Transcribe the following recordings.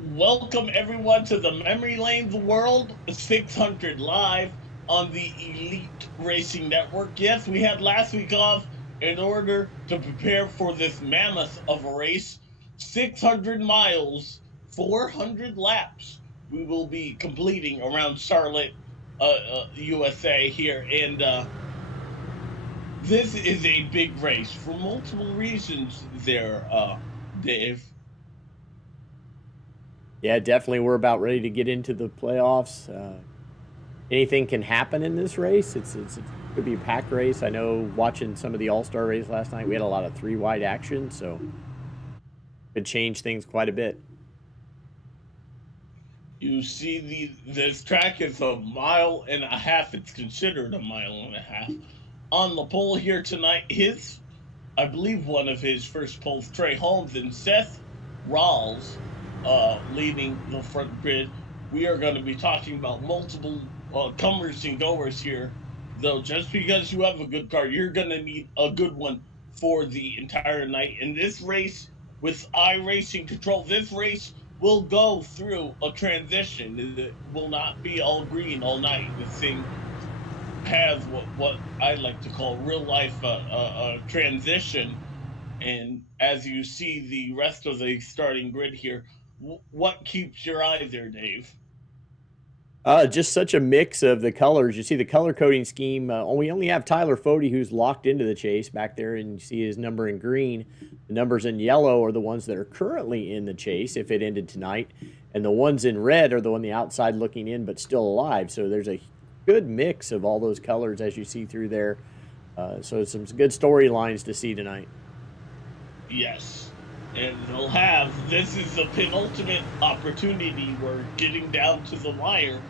Welcome everyone to the Memory Lane's World 600 live on the Elite Racing Network. Yes, we had last week off in order to prepare for this mammoth of a race. 600 miles, 400 laps. We will be completing around Charlotte, USA here. And this is a big race for multiple reasons there, Dave. Yeah, definitely. We're about ready to get into the playoffs. Anything can happen in this race. It could be a pack race. I know watching some of the All-Star race last night, we had a lot of three-wide action, so could change things quite a bit. You see, this track is a mile and a half. It's considered a mile and a half. On the pole here tonight, I believe one of his first poles, Trey Holmes and Seth Rawls, leading the front grid. We are going to be talking about multiple comers and goers here, though. Just because you have a good car, you're going to need a good one for the entire night. In this race, with iRacing control, this race will go through a transition. It will not be all green all night. This thing has what I like to call real life transition. And as you see the rest of the starting grid here, what keeps your eye there, Dave? Just such a mix of the colors. You see the color coding scheme. We only have Tyler Fody, who's locked into the chase back there, and you see his number in green. The numbers in yellow are the ones that are currently in the chase if it ended tonight, and the ones in red are the one the outside looking in but still alive. So there's a good mix of all those colors as you see through there. So some good storylines to see tonight. Yes. And this is the penultimate opportunity. We're getting down to the wire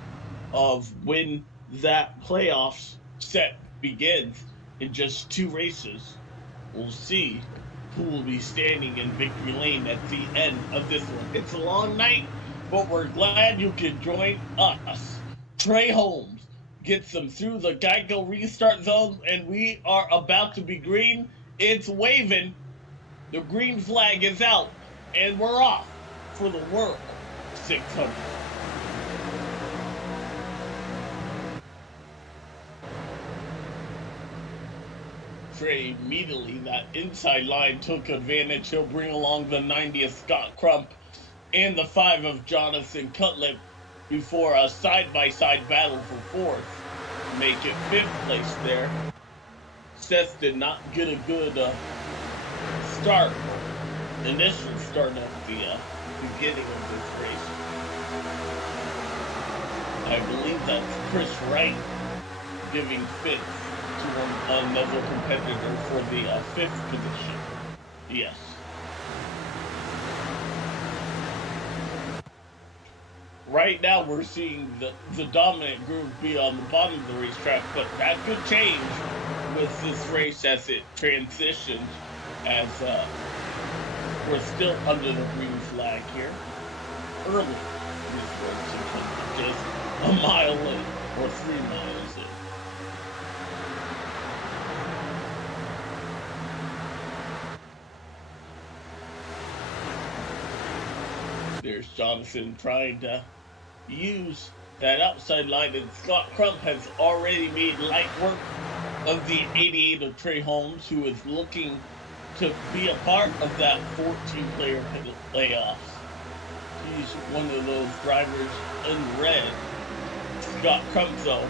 of when that playoffs set begins in just 2 races. We'll see who will be standing in victory lane at the end of this one. It's a long night, but we're glad you could join us. Trey Holmes gets them through the Geico restart zone, and we are about to be green. It's waving. The green flag is out, and we're off for the World 600. Trey immediately, that inside line took advantage. He'll bring along the 90th Scott Crump and the 5 of Jonathan Cutlip before a side-by-side battle for 4th. Make it 5th place there. Seth did not get a good initial start of the beginning of this race. I believe that's Chris Wright giving 5th to another competitor for the 5th position. Yes. Right now we're seeing the dominant group be on the bottom of the racetrack, but that could change with this race as it transitions, as we're still under the green flag here. Early this race, just a mile in or 3 miles in. There's Jonathan trying to use that outside line, and Scott Crump has already made light work of the 88 of Trey Holmes, who is looking to be a part of that 14-player playoffs. He's one of those drivers in red. Scott Crump, though,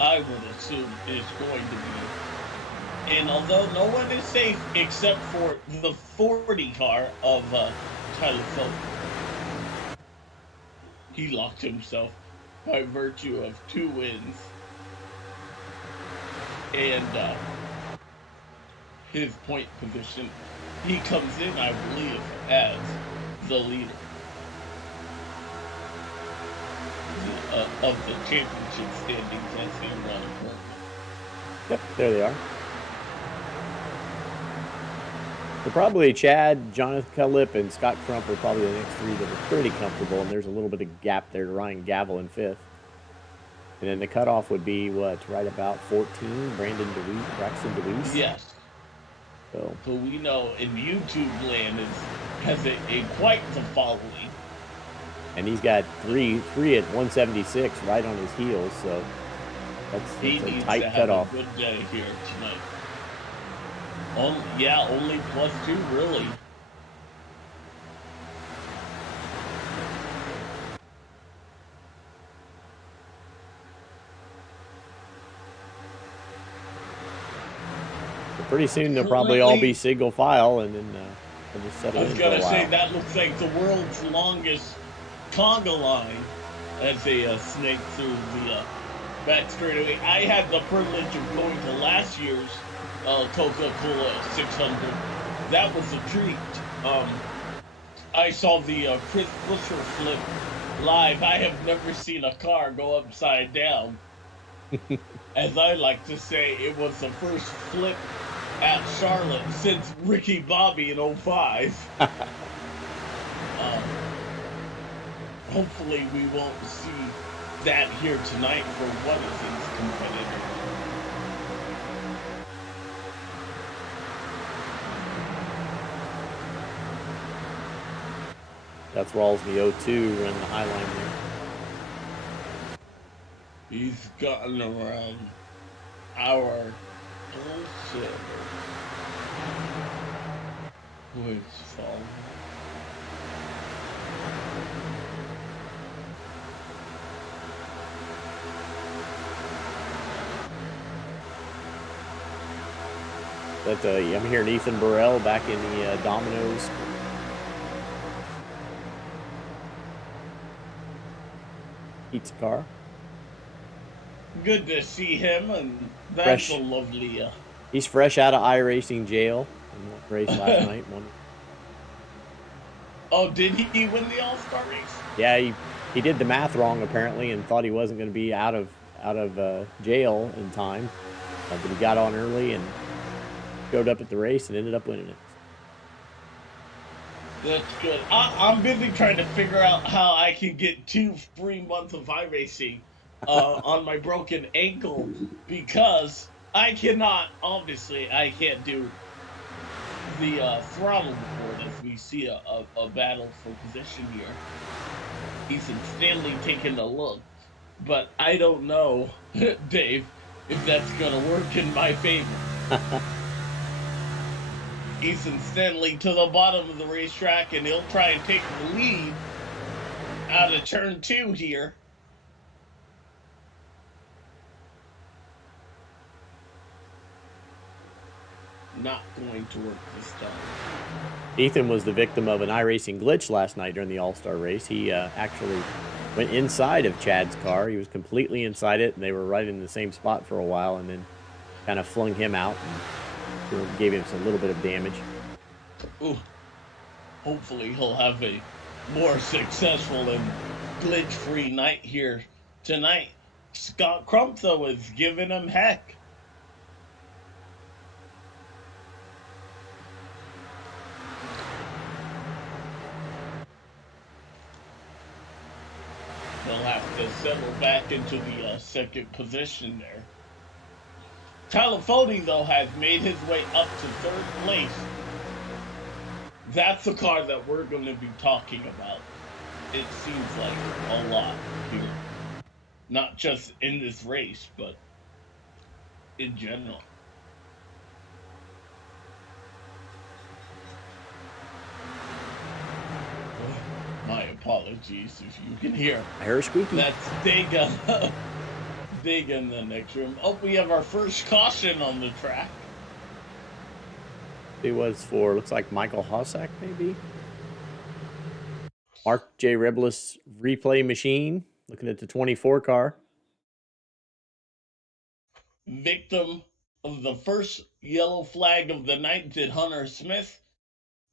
I would assume is going to be. And although no one is safe except for the 40 car of Tyler Fody, he locked himself by virtue of 2 wins and his point position. He comes in, I believe, as the leader of the championship standings as they run currently. Yep, there they are. So probably Chad, Jonathan Cutlip, and Scott Crump are probably the next 3 that are pretty comfortable, and there's a little bit of gap there to Ryan Gavel in 5th. And then the cutoff would be, what, right about 14, Braxton DeWeese? Yes. So we know in YouTube land has quite the following. And he's got three at 176 right on his heels, so that's He a needs tight to have cutoff. a good day here tonight. Yeah, only +2, really. Pretty soon they'll probably all be Currently, single file, and then they'll just settle I in was for a gonna say while. that looks like the world's longest conga line as they snake through the back straightaway. I had the privilege of going to last year's Coca-Cola 600. That was a treat. I saw the Chris Buescher flip live. I have never seen a car go upside down. As I like to say, it was the first flip at Charlotte since Ricky Bobby in 05. Hopefully we won't see that here tonight for one of these competitors. That's Rawls in the 02 running the high line there. He's gotten around our bullshit. Which fall. But I'm hearing Ethan Burrell back in the Domino's. Pizza car. Good to see him, and that's Fresh. a lovely. He's fresh out of iRacing jail. Race last night. Won. Oh, did he win the All-Star race? Yeah, he did the math wrong apparently, and thought he wasn't going to be out of jail in time, but he got on early and showed up at the race and ended up winning it. That's good. I'm busy trying to figure out how I can get 2 free months of iRacing on my broken ankle, because I obviously I can't do the throttle board as we see a battle for position here. Ethan Stanley taking a look, but I don't know, Dave, if that's going to work in my favor. Ethan Stanley to the bottom of the racetrack, and he'll try and take the lead out of turn 2 here. Not going to work this time. Ethan was the victim of an iRacing glitch last night during the All-Star race. He actually went inside of Chad's car. He was completely inside it, and they were right in the same spot for a while, and then kind of flung him out and gave him a little bit of damage. Ooh. Hopefully he'll have a more successful and glitch-free night here tonight. Scott Crump, though, is giving him heck. They'll have to settle back into the second position there. Talafoni, though, has made his way up to third place. That's the car that we're going to be talking about. It seems like a lot here. Not just in this race, but in general. My apologies if you can hear. I heard a squeaky. That's Dega. Dega in the next room. Oh, we have our first caution on the track. It was for, looks like Michael Hossack, maybe. Mark J. Reblis replay machine. Looking at the 24 car. Victim of the first yellow flag of the night. Did Hunter Smith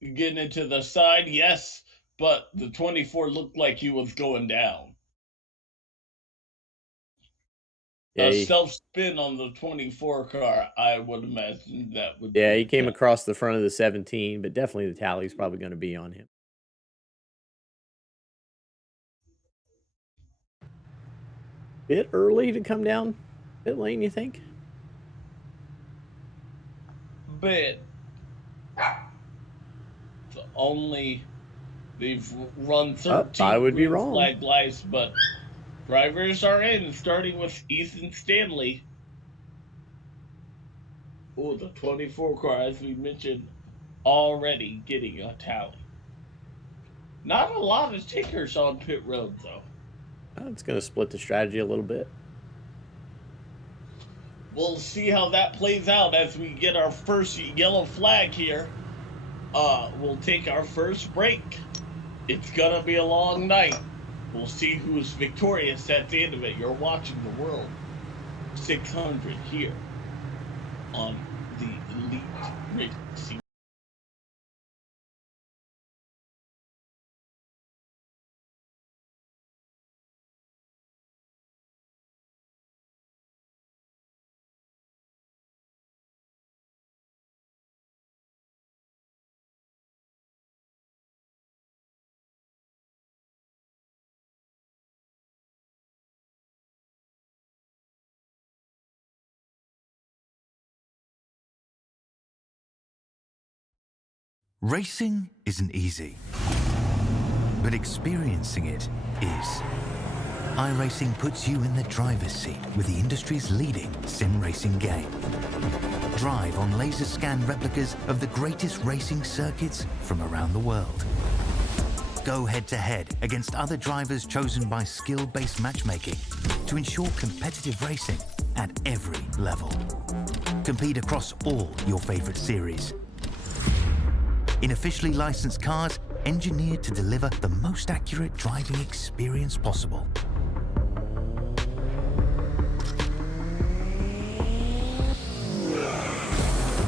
get into the side? Yes, but the 24 looked like he was going down. Yeah, a self-spin on the 24 car, I would imagine that would be. Yeah, he came across the front of the 17, but definitely the tally's probably going to be on him. Bit early to come down pit lane, you think? Bit. The only They've run I 13 would be green wrong. flag laps, but drivers are in, starting with Ethan Stanley. Oh, the 24 car, as we mentioned, already getting a tally. Not a lot of tickers on pit road, though. It's going to split the strategy a little bit. We'll see how that plays out as we get our first yellow flag here. We'll take our first break. It's going to be a long night. We'll see who's victorious at the end of it. You're watching the World 600 here on the Elite Racing. Racing isn't easy, but experiencing it is. iRacing puts you in the driver's seat with the industry's leading sim racing game. Drive on laser scan replicas of the greatest racing circuits from around the world. Go head-to-head against other drivers chosen by skill-based matchmaking to ensure competitive racing at every level. Compete across all your favorite series in officially licensed cars engineered to deliver the most accurate driving experience possible.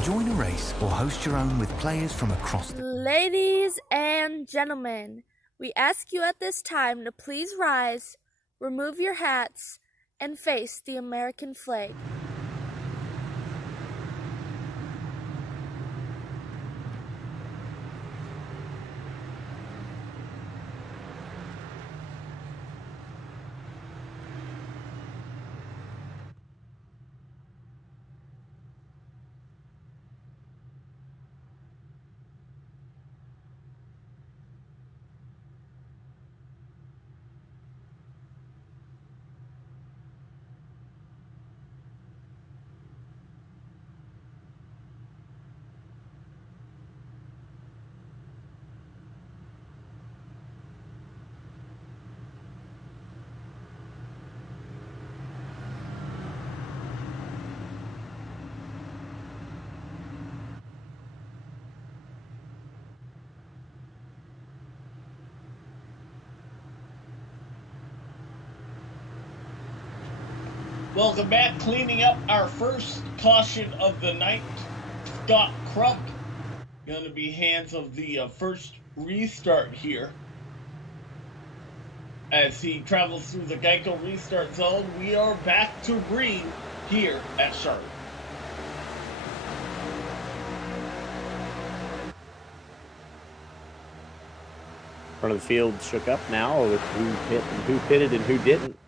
Join a race or host your own with players from across the... Ladies and gentlemen, we ask you at this time to please rise, remove your hats, and face the American flag. Welcome back. Cleaning up our first caution of the night. Scott Crump going to be hands of the first restart here. As he travels through the Geico restart zone, we are back to green here at Charlotte. Front of the field shook up now with who pitted and who didn't.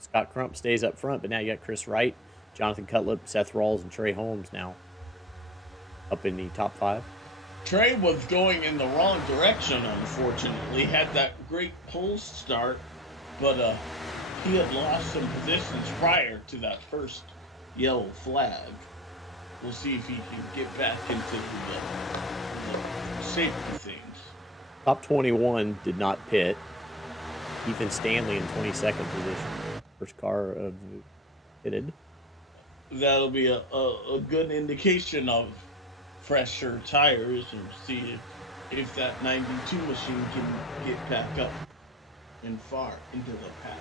Scott Crump stays up front, but now you got Chris Wright, Jonathan Cutlip, Seth Rawls, and Trey Holmes now up in the top 5. Trey was going in the wrong direction, unfortunately. Had that great pole start, but he had lost some positions prior to that first yellow flag. We'll see if he can get back into the shape of things. Top 21 did not pit. Ethan Stanley in 22nd position. First car of pitted. That'll be a good indication of fresher tires, and see if that 92 machine can get back up and far into the pack.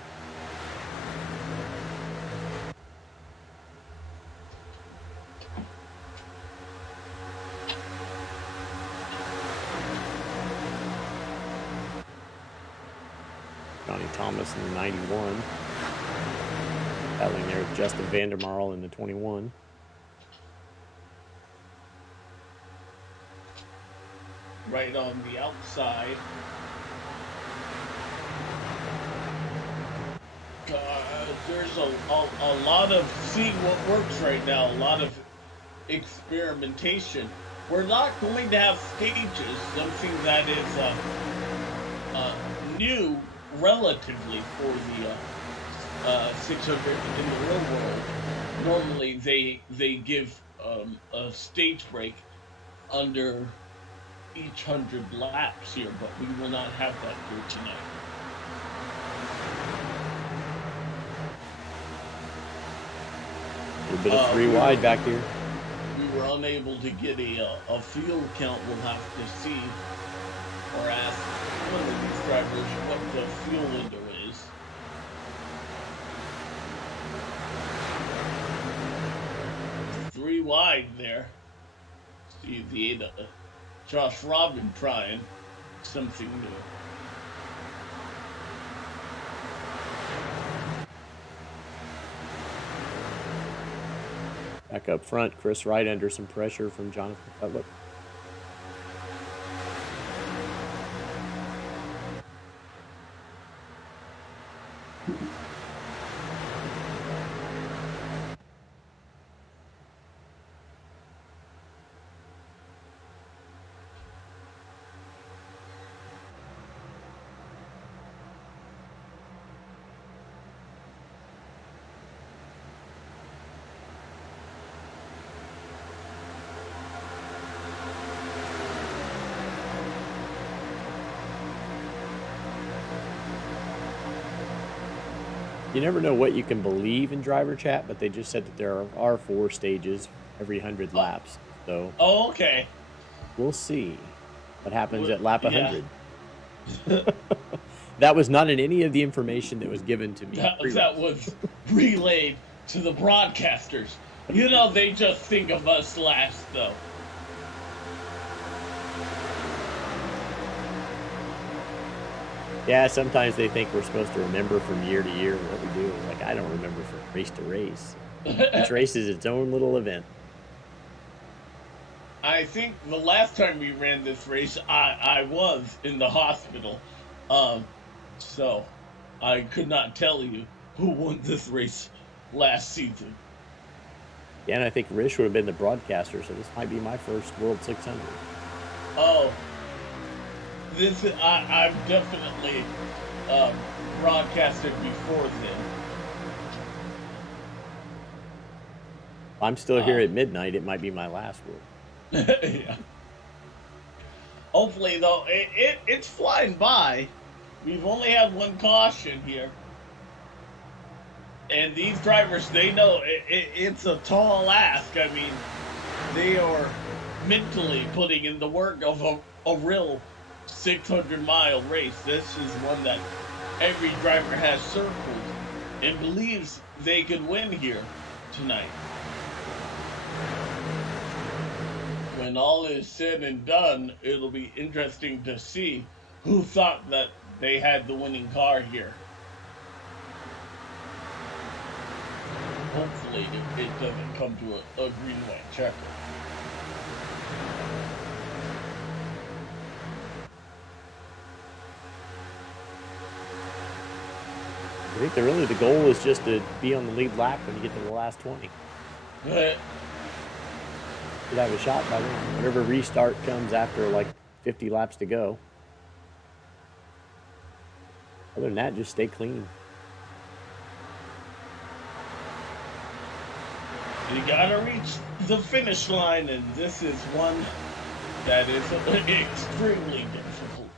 Johnny Thomas in the 91. Battling there with Justin Vandermarl in the 21. Right on the outside. There's a lot of seeing what works right now, a lot of experimentation. We're not going to have stages, something that is new relatively for the 600 in the real world. Normally they give a stage break under each 100 laps here, but we will not have that here tonight. A bit of three wide back here. We were unable to get a field count. We'll have to see or ask one of these drivers what the fuel window is. Three wide there. See the Josh Robin trying something new. Back up front, Chris Wright under some pressure from Jonathan Cutler. You never know what you can believe in driver chat, but they just said that there are 4 stages every 100 laps. So okay. We'll see what happens at lap 100. Yeah. That was not in any of the information that was given to me. That was relayed to the broadcasters. You know, they just think of us last, though. Yeah, sometimes they think we're supposed to remember from year to year what we do. Like, I don't remember from race to race. Each race is its own little event. I think the last time we ran this race, I was in the hospital. So I could not tell you who won this race last season. Yeah, and I think Rish would have been the broadcaster, so this might be my first World 600. Oh. I've definitely broadcasted before then. I'm still here at midnight. It might be my last one. Yeah. Hopefully, though, it's flying by. We've only had one caution here. And these drivers, they know it's a tall ask. I mean, they are mentally putting in the work of a real 600-mile race. This is one that every driver has circled and believes they could win here tonight. When all is said and done, it'll be interesting to see who thought that they had the winning car here. Hopefully it doesn't come to a green-white checker. I think the goal is just to be on the lead lap when you get to the last 20. You'd have a shot by then. Whatever restart comes after like 50 laps to go. Other than that, just stay clean. You gotta reach the finish line, and this is one that is extremely difficult.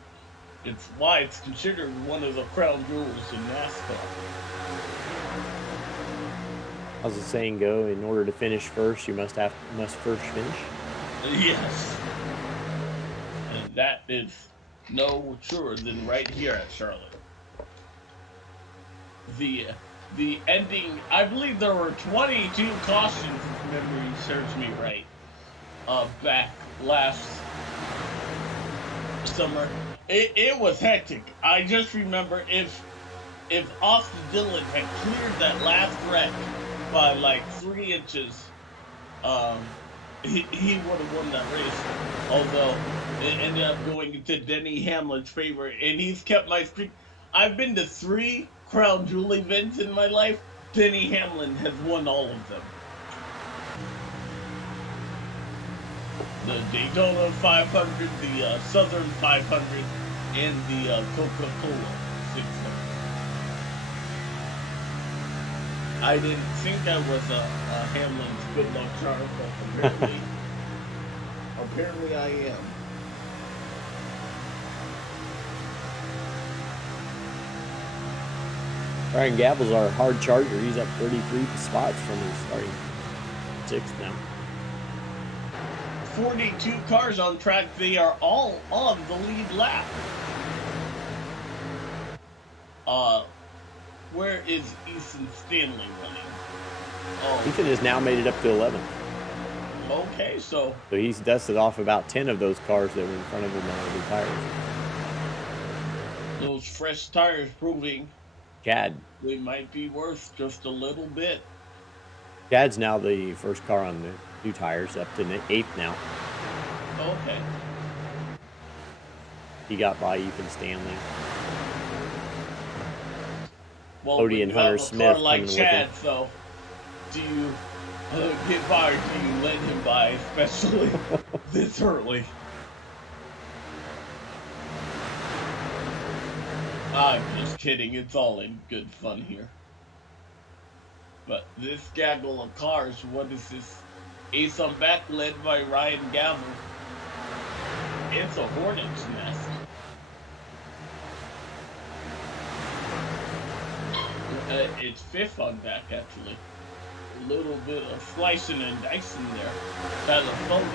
It's why it's considered one of the crown jewels in NASCAR. How's the saying go? In order to finish first, you must first finish. Yes, and that is no truer than right here at Charlotte. The ending, I believe there were 22 cautions, if memory serves me right, back last summer. It was hectic. I just remember if Austin Dillon had cleared that last wreck by like 3 inches, he would have won that race. Although it ended up going into Denny Hamlin's favor, and he's kept my streak. I've been to 3 Crown Jewel events in my life. Denny Hamlin has won all of them. The Daytona 500, the Southern 500, and the Coca-Cola 600. I didn't think I was a Hamlin's good luck charm, but apparently I am. Ryan Gabble's our hard charger. He's up 33 spots from his starting 6th now. 42 cars on track. They are all on the lead lap. Where is Ethan Stanley running? Oh, Ethan has now made it up to 11th. Okay, so he's dusted off about 10 of those cars that were in front of him on the tires. those fresh tires proving Chad. they might be worth just a little bit. Chad's now the first car on the new tires, up to 8th now. Okay. He got by Ethan Stanley. Well, Cody and Hunter Smith car like coming Chad, with him. so do you get by or do you let him by, especially this early? I'm just kidding. It's all in good fun here. But this gaggle of cars, what is this? Ace on back, led by Ryan Gavel. It's a hornet's nest. It's 5th on back, actually. A little bit of slicing and dicing there. Tyler Foley.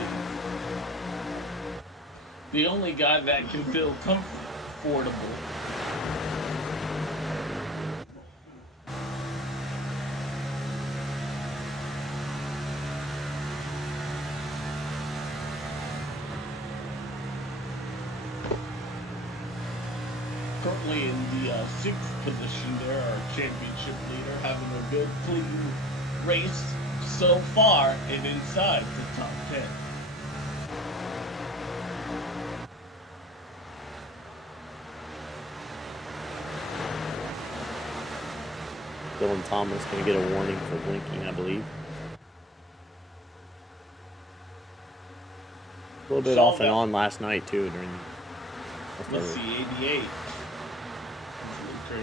The only guy that can feel comfortable. Currently in the 6th position there, our championship leader, having a good, clean race so far and inside the top 10. Dylan Thomas going to get a warning for blinking, I believe. A little bit off and on last night, too. Let's see, 88. Home.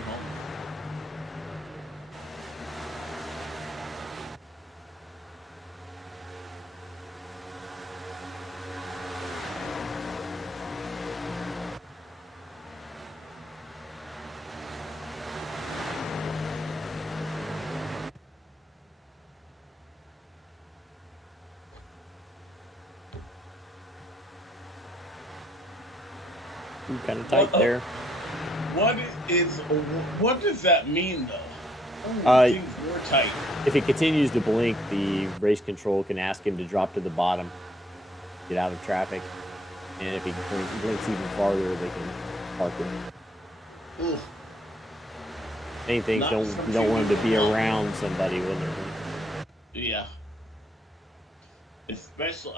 Kind of tight there. What does that mean, though? Things were tight. If he continues to blink, the race control can ask him to drop to the bottom, get out of traffic, and if he blinks even farther, they can park him. Ooh. Main things don't want him to be around somebody when they're blinking. Yeah. Especially,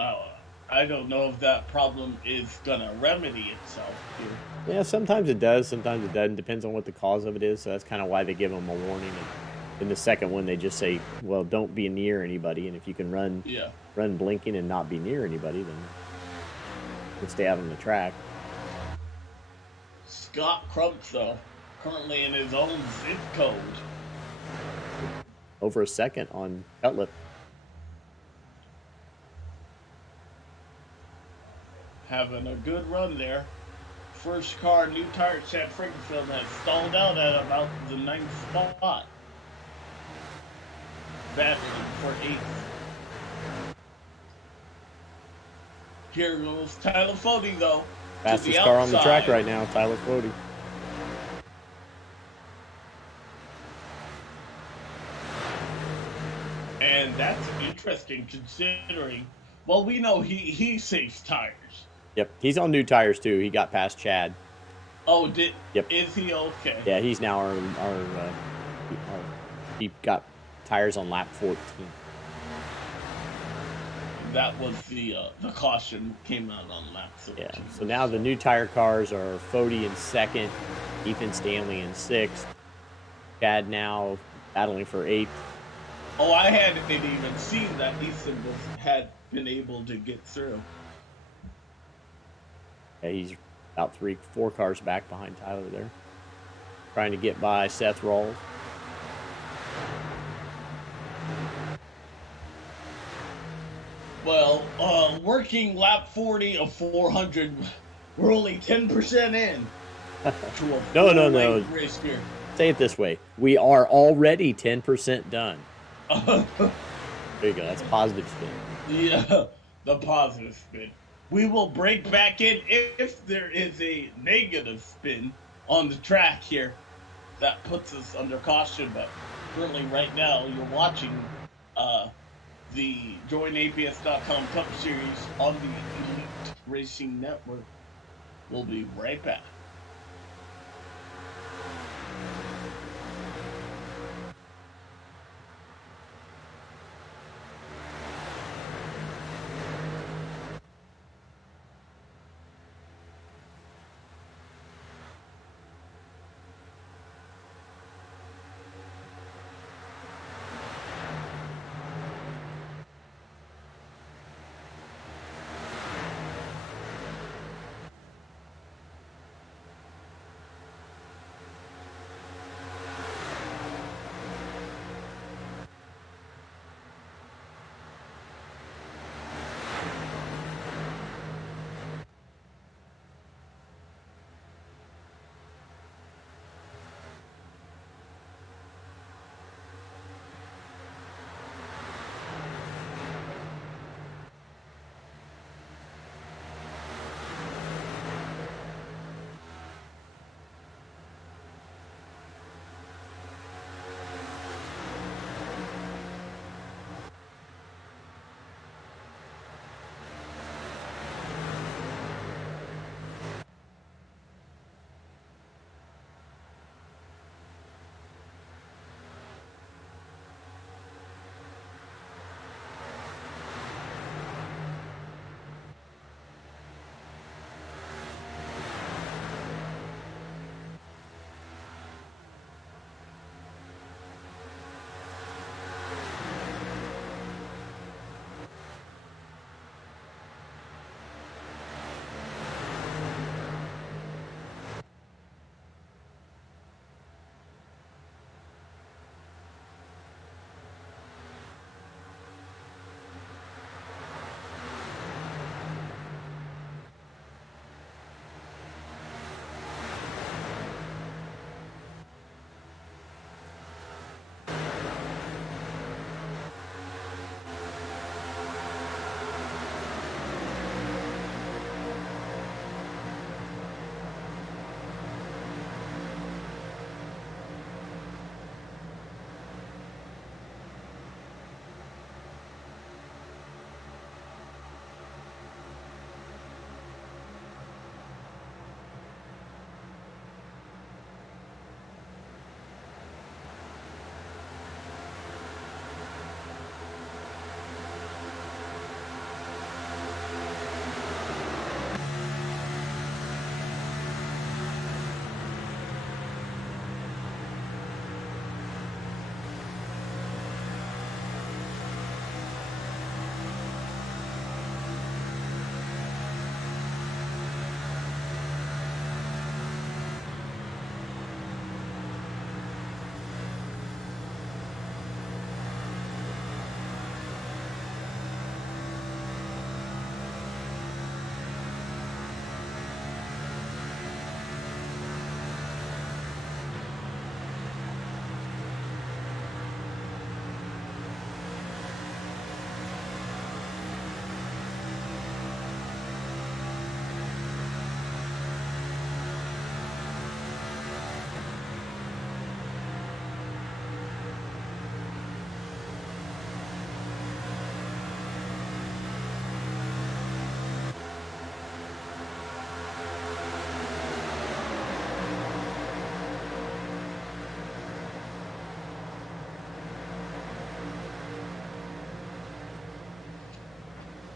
I don't know if that problem is gonna remedy itself here. Yeah, sometimes it does, sometimes it doesn't. Depends on what the cause of it is. So that's kind of why they give them a warning. And in the second one, they just say, "Well, don't be near anybody." And if you can run blinking and not be near anybody, then you can stay out on the track. Scott Crump, though, currently in his own zip code. Over a second on Cutlip. Having a good run there. First car, new tire, Chad Frankenfield has stalled out at about the 9th spot. Battling for 8th. Here goes Tyler Fody, though. Fastest car on the track right now, Tyler Fody. And that's interesting considering, well, we know he saves tires. Yep, he's on new tires too. He got past Chad. Oh, Yep. Is he okay? Yeah, he's now he got tires on lap 14. That was the caution came out on lap 13. Yeah, so now the new tire cars are Fody in 2nd, Ethan Stanley in 6th, Chad now battling for 8th. Oh, I hadn't even seen that Ethan had been able to get through. Yeah, he's About 4 cars back behind Tyler there. Trying to get by Seth Rawls. Well, working lap 40 of 400, we're only 10% in to a No. race here. Say it this way. We are already 10% done. There you go. That's positive spin. Yeah, the positive spin. We will break back in if there is a negative spin on the track here. That puts us under caution, but currently right now you're watching the JoinAPS.com Cup Series on the Elite Racing Network. We'll be right back.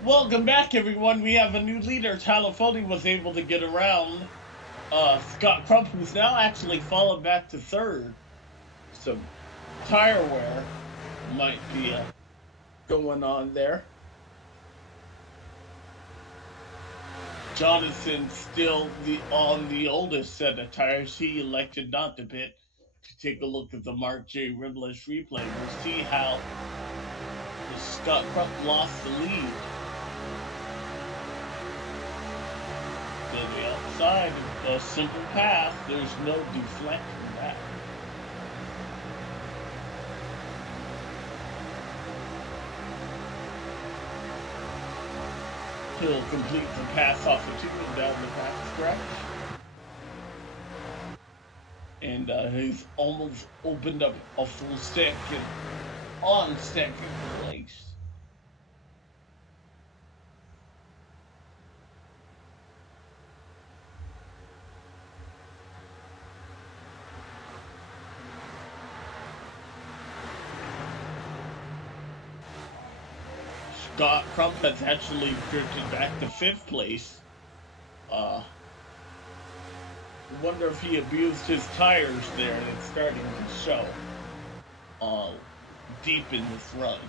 Welcome back, everyone. We have a new leader. Tyler Foley was able to get around Scott Crump, who's now actually fallen back to third. Some tire wear might be going on there. Jonathan still on the oldest set of tires. He elected not to pit. To take a look at the Mark J. Ribless replay, we'll see how Scott Crump lost the lead. To the outside, a simple path. There's no deflecting that. He'll complete the pass off the two and down the back stretch. And he's almost opened up a full stick and on second place. Scott Crump has actually drifted back to 5th place. Wonder if he abused his tires there, and it's starting to show deep in this run.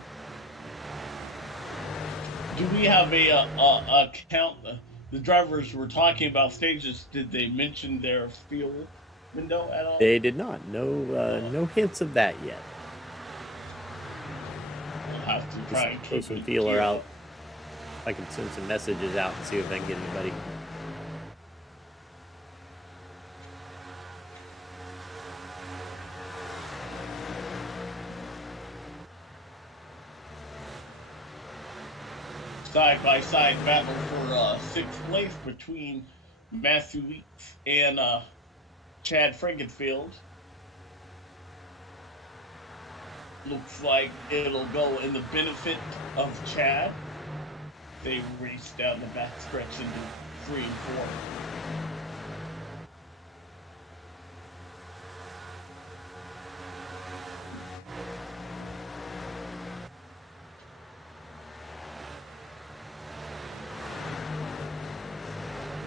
Do we have a count? The drivers were talking about stages. Did they mention their fuel window at all? They did not. No hints of that yet. We'll have to try and keep some feeler out. I can send some messages out and see if I can get anybody. Side-by-side battle for 6th place between Matthew Weeks and Chad Frankenfield. Looks like it'll go in the benefit of Chad. They race down the back stretch into 3 and 4.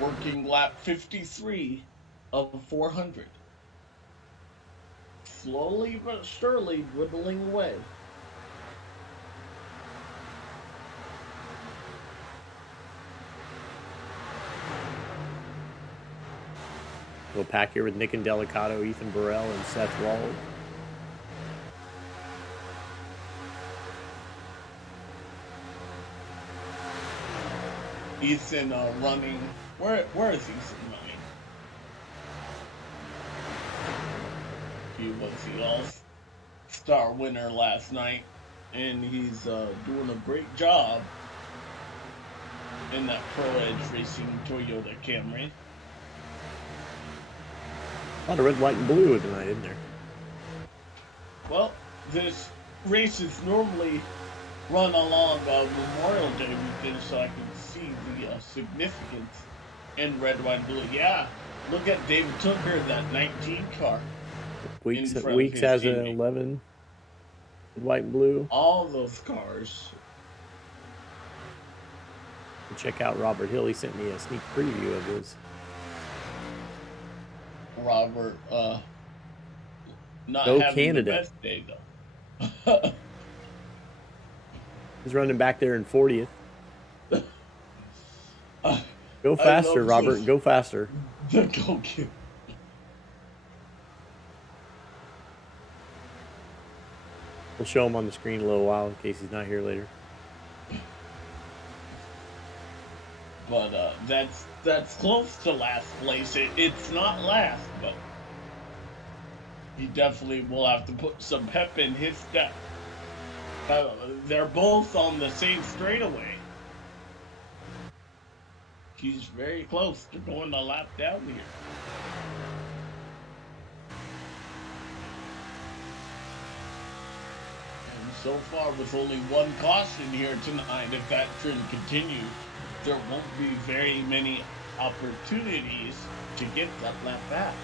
Working lap 53 of 400. Slowly but surely dwindling away. We'll pack here with Nick and Delicato, Ethan Burrell, and Seth Wall. Ethan running. Where is Ethan running? He was the All-Star winner last night, and he's doing a great job in that Pro Edge Racing Toyota Camry. A lot of red, white, and blue tonight, isn't there? Well, this race is normally run along Memorial Day weekend, so I can see the significance in red, white, and blue. Yeah, look at David Tucker, that 19 car. Weeks has an 11, white and blue. All those cars. Check out Robert Hill. He sent me a sneak preview of his. Robert, not Go having Canada. the best day though. He's running back there in 40th. Go faster, Robert. Go faster. Go get. We'll show him on the screen a little while in case he's not here later. But that's close to last place. It's not last, but he definitely will have to put some pep in his step. They're both on the same straightaway. He's very close to going a lap down here. And so far, with only one caution here tonight, if that trend continues, there won't be very many opportunities to get that lap back.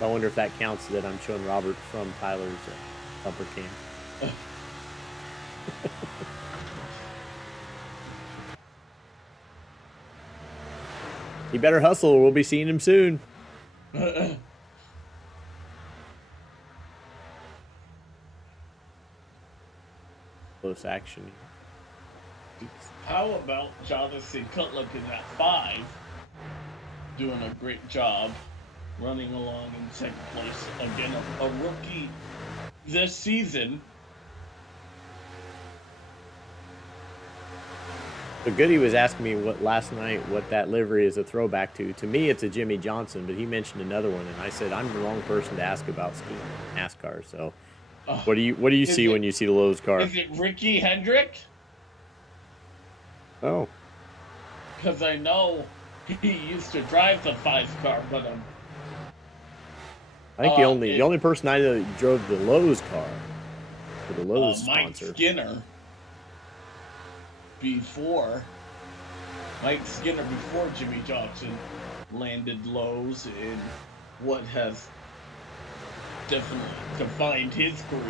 I wonder if that counts that I'm showing Robert from Tyler's upper cam. He better hustle or we'll be seeing him soon. Close action here. How about Jonathan Cutler in that 5, doing a great job, running along in second place. Again, a rookie this season. So Goody was asking me last night what that livery is a throwback to. To me, it's a Jimmy Johnson, but he mentioned another one, and I said I'm the wrong person to ask about skiing NASCAR. So, what do you see when you see the Lowe's car? Is it Ricky Hendrick? Oh, Because I know he used to drive the 5 car, but I think the only person I know that drove the Lowe's car for the Lowe's sponsor. Mike Skinner before Jimmy Johnson landed Lowe's in what has definitely defined his career.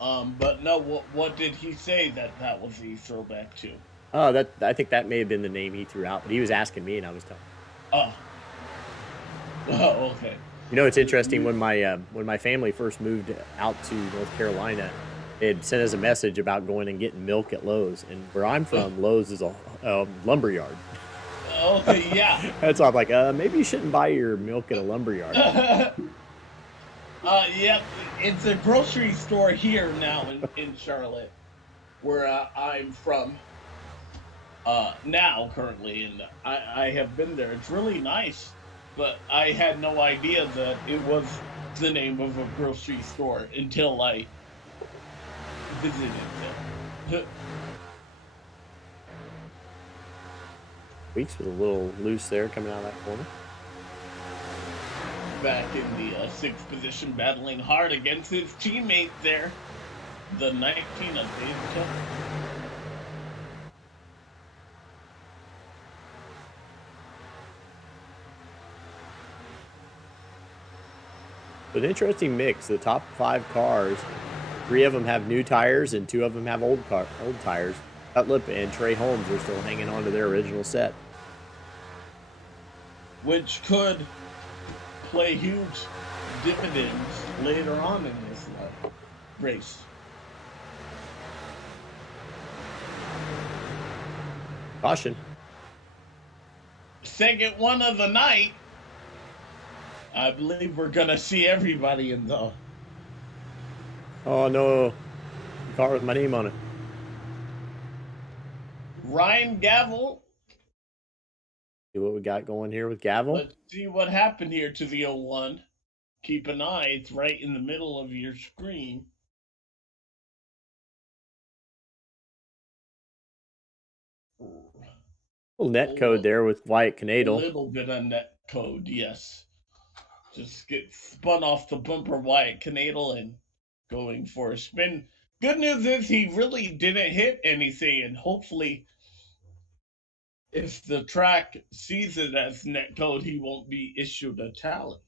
But no, what did he say that was the throwback to? Oh, I think that may have been the name he threw out, but he was asking me and I was telling him. Oh, okay. You know, it's interesting when my family first moved out to North Carolina, they had sent us a message about going and getting milk at Lowe's, and where I'm from, Lowe's is a lumber yard. Oh, yeah. That's why I'm like, maybe you shouldn't buy your milk at a lumber yard. Yep, it's a grocery store here now in Charlotte, where I'm from now currently, and I have been there. It's really nice, but I had no idea that it was the name of a grocery store until I visited them. Weeks was a little loose there coming out of that corner. Back in the 6th position, battling hard against his teammate there, the 19 of Dave Tucker. An interesting mix. The top 5 cars, 3 of them have new tires and 2 of them have old tires. Cutlip and Trey Holmes are still hanging on to their original set, which could play huge dividends later on in this race. Caution. Second one of the night. I believe we're going to see everybody in the... Oh, no. Car with my name on it. Ryan Gavel. See what we got going here with Gavel. Let's see what happened here to the 01. Keep an eye. It's right in the middle of your screen. Little net code there with Wyatt Canadle. A little bit of net code, yes. Just get spun off the bumper, Wyatt Canadle, and going for a spin. Good news is he really didn't hit anything, and hopefully, if the track sees it as net code, he won't be issued a tally.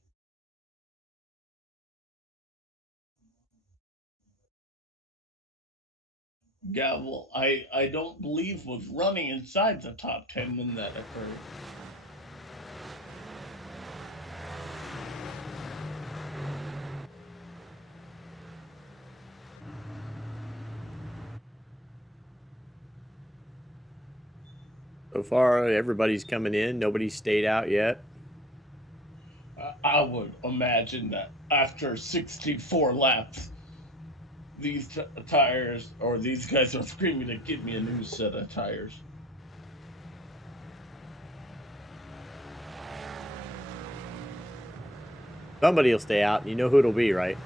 Gavel, I don't believe was running inside the top 10 when that occurred. So far, everybody's coming in. Nobody's stayed out yet. I would imagine that after 64 laps, these tires, or these guys are screaming to give me a new set of tires. Somebody will stay out. You know who it'll be, right?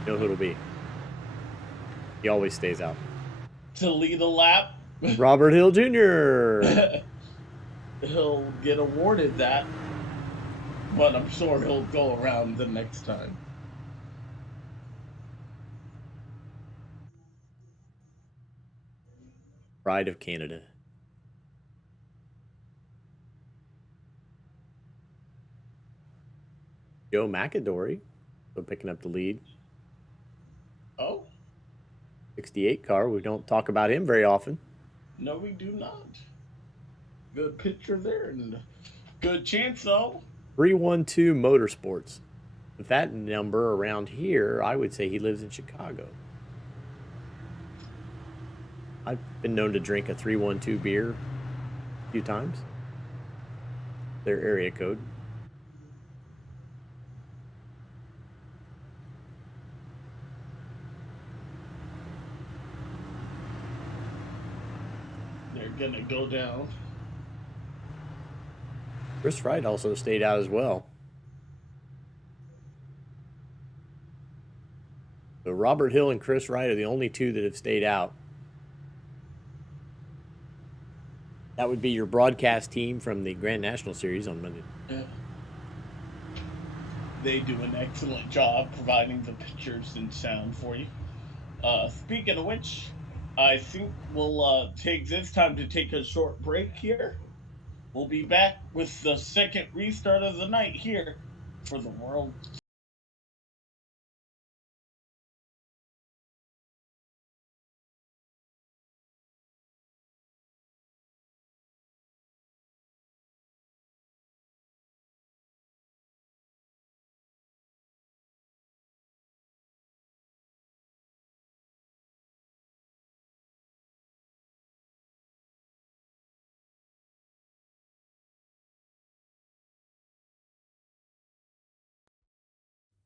You know who it'll be. He always stays out. To lead a lap. Robert Hill Jr. He'll get awarded that, but I'm sure he'll go around the next time. Pride of Canada. Joe McAdory, so picking up the lead. Oh. 68 car. We don't talk about him very often. No, we do not. Good picture there, and good chance, though. 312 Motorsports. With that number around here, I would say he lives in Chicago. been known to drink a 312 beer a few times. Their area code. They're gonna go down. Chris Wright also stayed out as well. So Robert Hill and Chris Wright are the only two that have stayed out. That would be your broadcast team from the Grand National Series on Monday. Yeah. They do an excellent job providing the pictures and sound for you. Speaking of which, I think we'll take this time to take a short break here. We'll be back with the second restart of the night here for the World.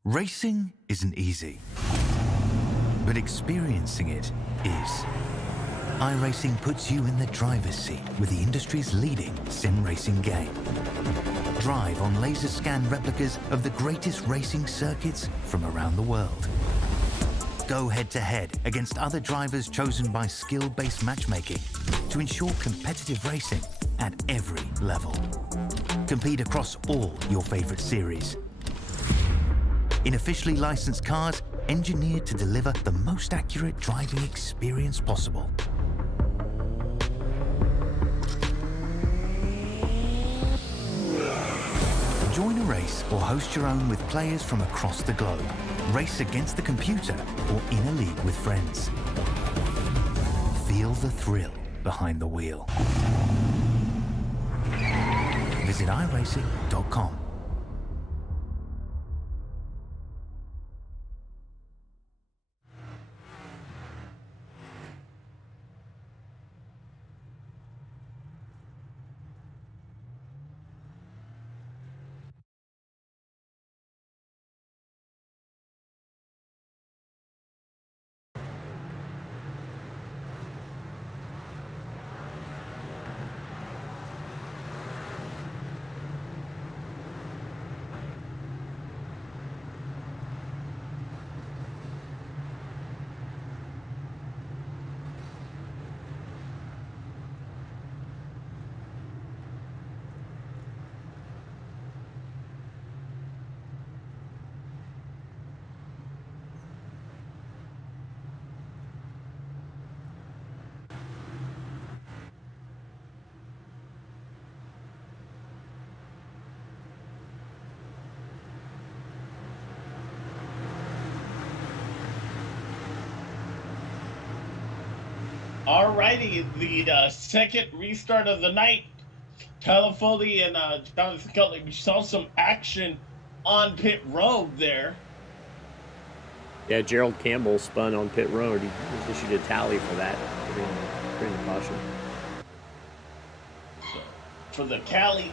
Racing isn't easy, but experiencing it is. iRacing puts you in the driver's seat with the industry's leading sim racing game. Drive on laser scan replicas of the greatest racing circuits from around the world. Go head-to-head against other drivers chosen by skill-based matchmaking to ensure competitive racing at every level. Compete across all your favorite series. In officially licensed cars, engineered to deliver the most accurate driving experience possible. Join a race or host your own with players from across the globe. Race against the computer or in a league with friends. Feel the thrill behind the wheel. Visit iRacing.com. Alrighty, the second restart of the night. Tyler Foley and Jonathan Cutler, we saw some action on pit road there. Yeah, Gerald Campbell spun on pit road. He was issued a tally for that during the caution. So, for the tally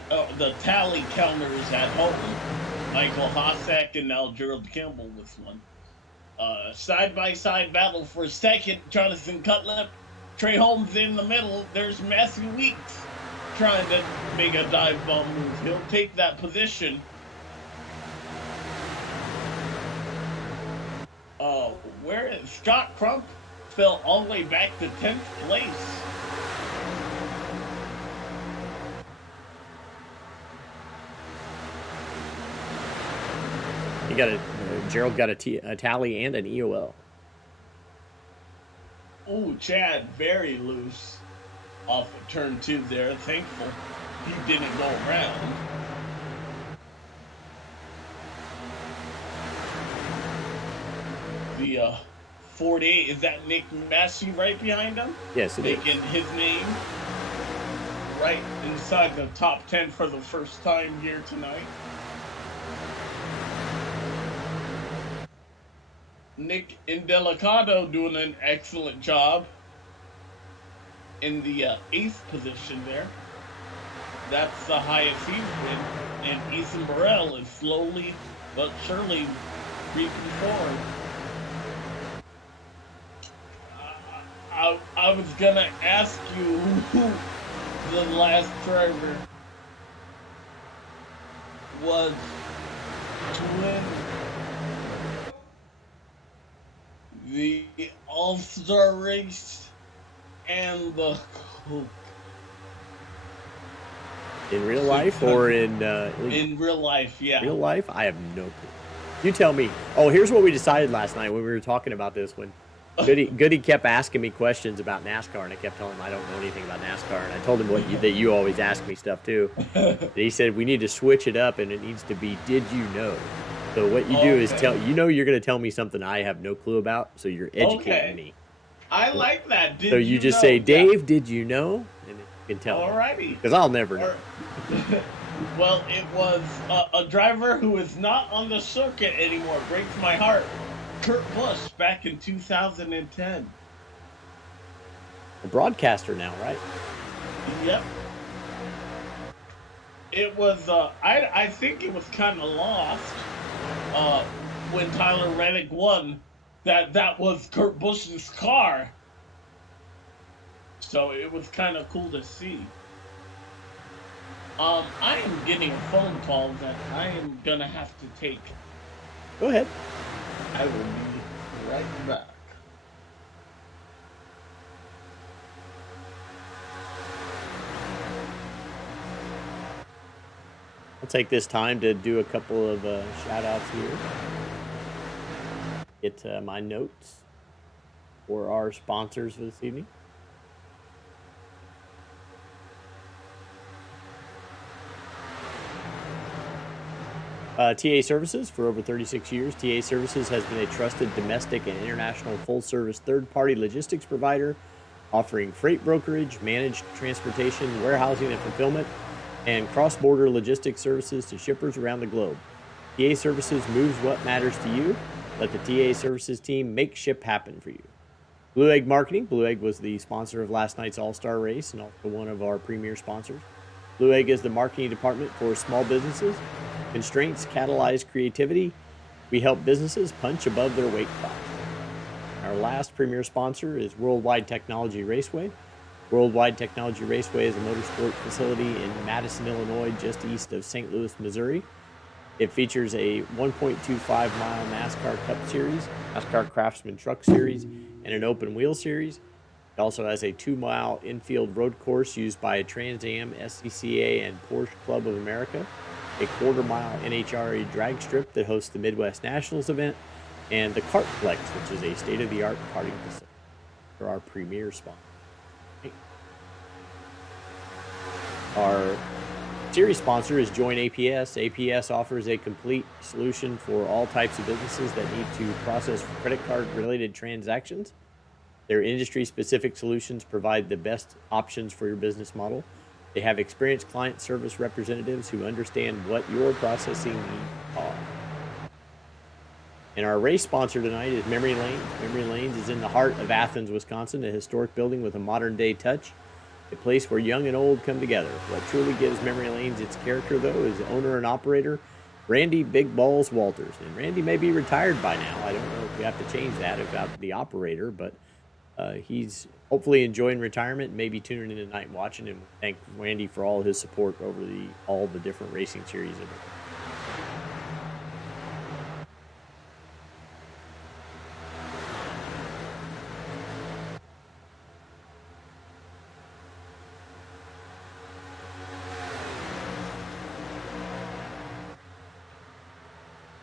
counters at home, Michael Hossack and now Gerald Campbell with one. Side-by-side battle for second, Jonathan Cutlip. Trey Holmes in the middle. There's Matthew Weeks trying to make a dive bomb move. He'll take that position. Where is Scott Crump? Fell all the way back to 10th place. He got Gerald got a tally and an EOL. Ooh, Chad very loose off of turn 2 there. Thankful he didn't go around. The 48, is that Nick Massey right behind him? Yes, it is. Making his name right inside the top 10 for the first time here tonight. Nick Indelicado doing an excellent job. in the eighth position there. That's the highest he's been, and Ethan Burrell is slowly but surely creeping forward. I was gonna ask you who the last driver was to win the All-Star race and the Coke. In real life or in real life, yeah. Real life? I have no clue. You tell me. Oh, here's what we decided last night when we were talking about this one. Goody kept asking me questions about NASCAR, and I kept telling him I don't know anything about NASCAR, and I told him that you always ask me stuff too. And he said we need to switch it up, and it needs to be "Did you know?" So what you do is you're going to tell me something I have no clue about, so you're educating me. I like that. So you just say, Dave, did you know? And you can tell me. Alrighty. Because I'll never know. Well, it was a driver who is not on the circuit anymore. Breaks my heart. Kurt Busch back in 2010. A broadcaster now, right? Yep. It was, I think it was kind of lost when Tyler Reddick won. That was Kurt Busch's car. So it was kind of cool to see. I am getting a phone call that I am gonna have to take. Go ahead. I will be right back. I'll take this time to do a couple of shout outs here. Get my notes for our sponsors for this evening. TA Services. For over 36 years, TA Services has been a trusted domestic and international full-service third-party logistics provider, offering freight brokerage, managed transportation, warehousing and fulfillment, and cross-border logistics services to shippers around the globe. TA Services moves what matters to you. Let the TA Services team make ship happen for you. Blue Egg Marketing. Blue Egg was the sponsor of last night's All-Star race and also one of our premier sponsors. Blue Egg is the marketing department for small businesses. Constraints catalyze creativity. We help businesses punch above their weight class. Our last premier sponsor is Worldwide Technology Raceway. Worldwide Technology Raceway is a motorsport facility in Madison, Illinois, just east of St. Louis, Missouri. It features a 1.25-mile NASCAR Cup Series, NASCAR Craftsman Truck Series, and an open wheel series. It also has a 2-mile infield road course used by Trans Am, SCCA, and Porsche Club of America, a 1/4-mile NHRA drag strip that hosts the Midwest Nationals event, and the Kartplex, which is a state-of-the-art karting facility for our premier sponsor. Our series sponsor is Join APS. APS offers a complete solution for all types of businesses that need to process credit card-related transactions. Their industry-specific solutions provide the best options for your business model. They have experienced client service representatives who understand what your processing needs are. And our race sponsor tonight is Memory Lanes. Memory Lanes is in the heart of Athens, Wisconsin, a historic building with a modern-day touch, a place where young and old come together. What truly gives Memory Lanes its character, though, is owner and operator Randy Big Balls Walters. And Randy may be retired by now. I don't know if we have to change that about the operator, but he's hopefully enjoying retirement, maybe tuning in tonight and watching, and thank Randy for all his support over all the different racing series.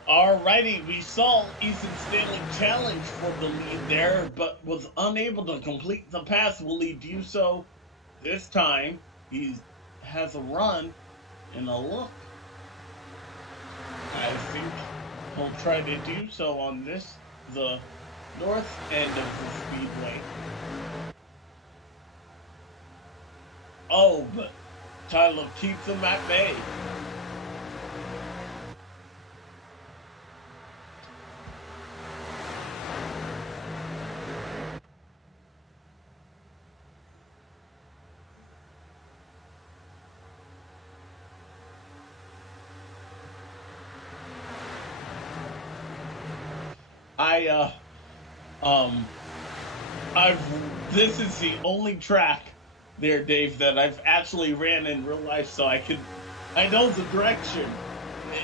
Alrighty, we saw Ethan Stanley challenge for the lead there, but was unable to complete the pass. Will he do so this time? He has a run and a look. I think he'll try to do so on the north end of the speedway. Oh, but Tyler keeps him at bay. I've this is the only track there, Dave, that I've actually ran in real life, so I know the direction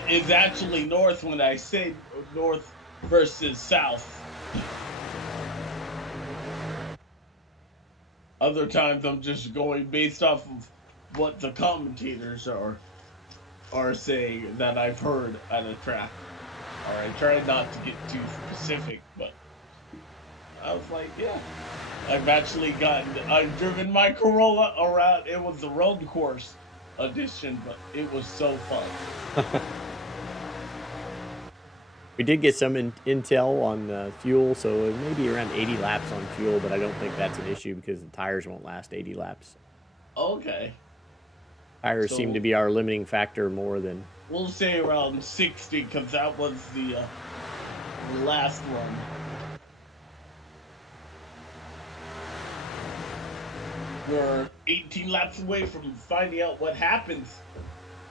is actually north when I say north versus south. Other times I'm just going based off of what the commentators are saying that I've heard at a track. Or I try not to get too specific, but I was like, yeah. I've driven my Corolla around. It was the road course edition, but it was so fun. We did get some intel on fuel, so maybe around 80 laps on fuel, but I don't think that's an issue because the tires won't last 80 laps. Okay. Tires So- seem to be our limiting factor more than... We'll say around 60 because that was the last one. We're 18 laps away from finding out what happens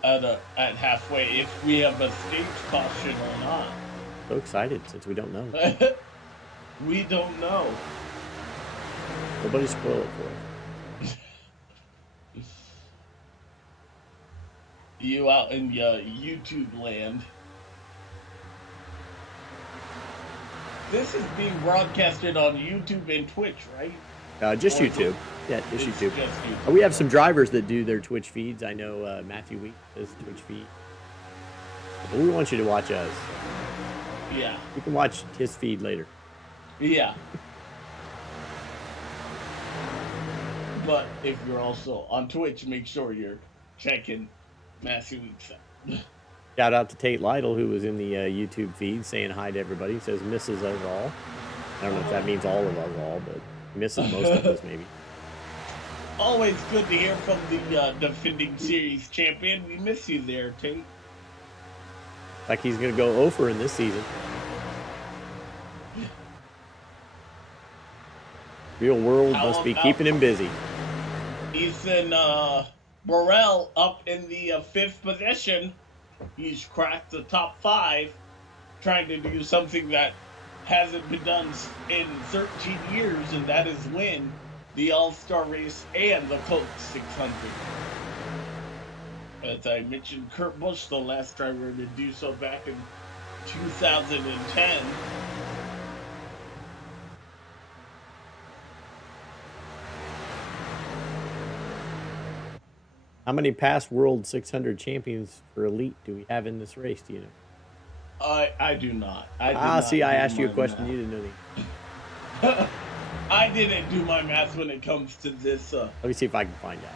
at halfway, if we have a stage caution or not. So excited since we don't know. We don't know. Nobody spoil it for us. You out in YouTube land. This is being broadcasted on YouTube and Twitch, right? Just Or YouTube. Yeah, just It's YouTube. just YouTube. We have some drivers that do their Twitch feeds. I know Matthew Wheat does Twitch feed. But we want you to watch us. Yeah. You can watch his feed later. Yeah. But if you're also on Twitch, make sure you're checking Matthew Weeks out. Shout out to Tate Lytle, who was in the YouTube feed saying hi to everybody. He says misses us all. I don't know if that means all of us all, but he misses most of us maybe. Always good to hear from the defending series champion. We miss you there, Tate. Like he's going to go over in this season. Real world How must be about- keeping him busy. Ethan Burrell up in the fifth position. He's cracked the top 5, trying to do something that hasn't been done in 13 years, and that is win the All-Star race and the Coke 600. As I mentioned, Kurt Busch, the last driver to do so back in 2010. How many past World 600 champions for Elite do we have in this race? Do you know? I do not. I do not See, I do asked you a my question. math. You didn't know the. I didn't do my math when it comes to this. Let me see if I can find out.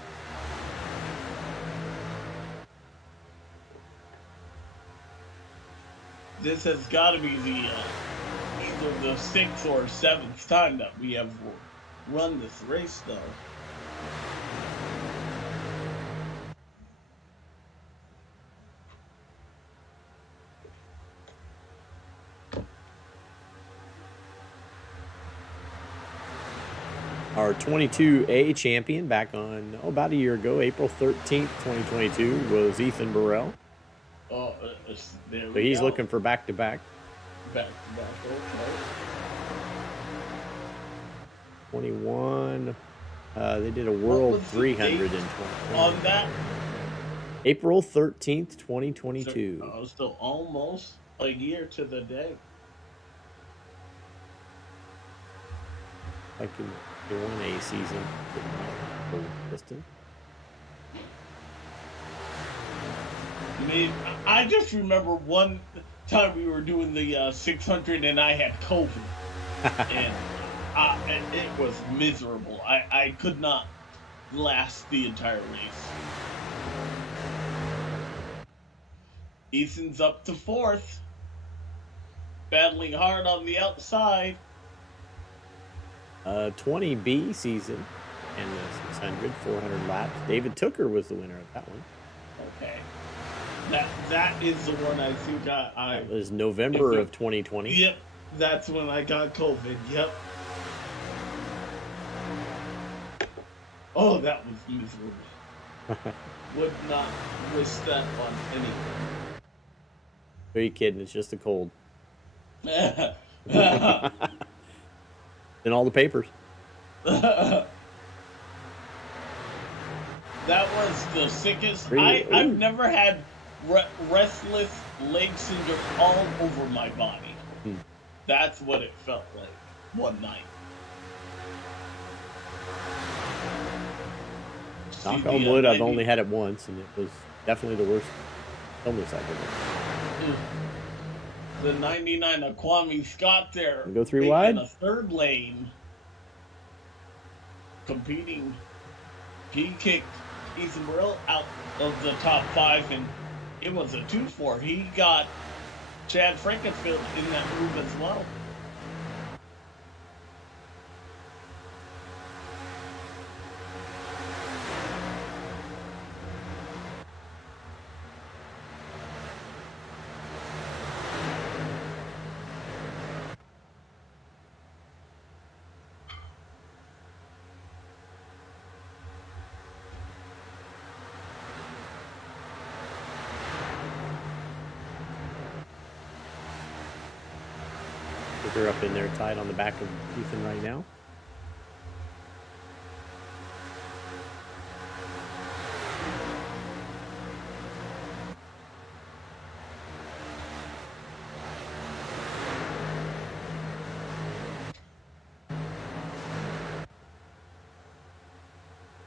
This has got to be the either the 6th or 7th time that we have run this race, though. Our 22A champion back on about a year ago, April 13th, 2022, was Ethan Burrell. Oh, there So we he's go. looking for back-to-back. Back to back. Okay. 21. They did a World was the 300 in date 2020. On that, April 13th, 2022. so almost a year to the day. Like in the 1A season. Piston. I mean, I just remember one time we were doing the 600 and I had COVID. And it was miserable. I could not last the entire race. Ethan's up to 4th. Battling hard on the outside. 20B season and the 600, 400 laps. David Tooker was the winner of that one. Okay. That is the one I think I It was November of 2020. Yep, that's when I got COVID. Yep. Oh, that was miserable. Would not wish that on anyone. Are you kidding? It's just a cold. In all the papers. That was the sickest. I've never had restless leg syndrome all over my body. That's what it felt like one night. Knock on wood, I've only had it once, and it was definitely the worst illness I've ever had. The 99 of Kwame Scott there. Go 3 wide. In a third lane. Competing. He kicked Ethan Burrell out of the top 5, and it was a 2-4. He got Chad Frankenfield in that move as well. They're up in there tied on the back of Ethan right now.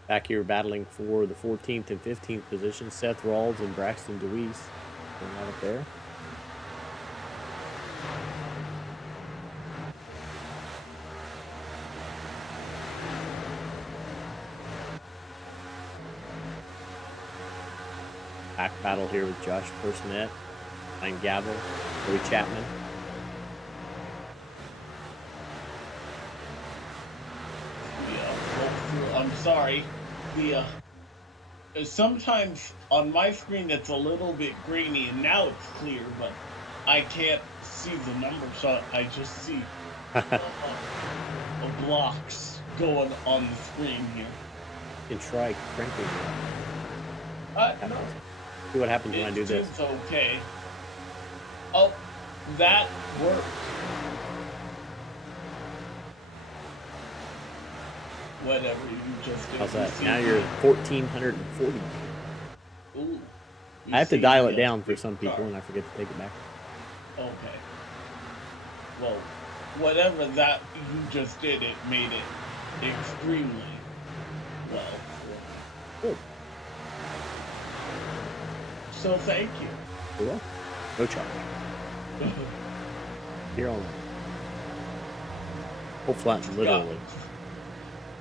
Back here battling for the 14th and 15th position, Seth Rawls and Braxton DeWeese going right up there. Back battle here with Josh Personette, Ryan Gavel, Joey Chapman. I'm sorry. Sometimes on my screen it's a little bit grainy, and now it's clear, but I can't see the numbers, so I just see blocks going on the screen here. You can try cranking it. See what happens when I do this. It's okay. Oh, that worked. Whatever you just did. How's that? Now you're 1,440. Ooh. I have to dial it down for some people, and I forget to take it back. Okay. Well, whatever that you just did, it made it extremely well. Good. So thank you. You're welcome. No charge. You're on. Full flat, literally.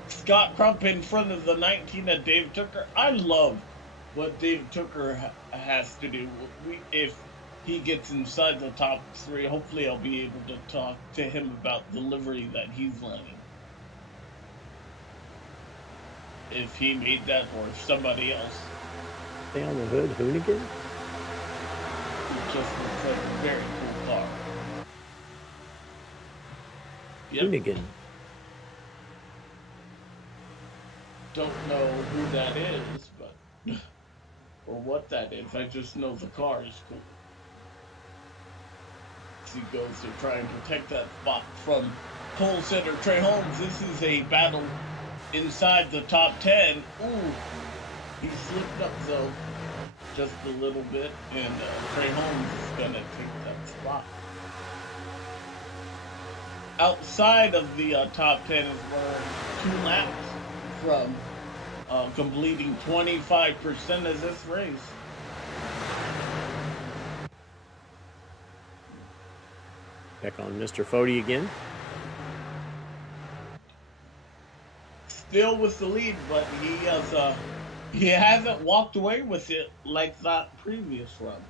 Scott Crump in front of the 19 of Dave Tooker. I love what Dave Tooker has to do. If he gets inside the top 3, hopefully I'll be able to talk to him about the livery that he's running. If he made that, or if somebody else. Stay on the hood, Hoonigan? It just looks like a very cool car. Yep. Hoonigan. Don't know who that is, but or what that is. I just know the car is cool. He goes to try and protect that spot from pole sitter Trey Holmes. This is a battle inside the top 10. Ooh, he slipped up though, just a little bit, and Trey Holmes is gonna take that spot. Outside of the top 10 is where 2 laps from completing 25% of this race. Check on Mr. Fody again. Still with the lead, but he hasn't walked away with it like that previous run.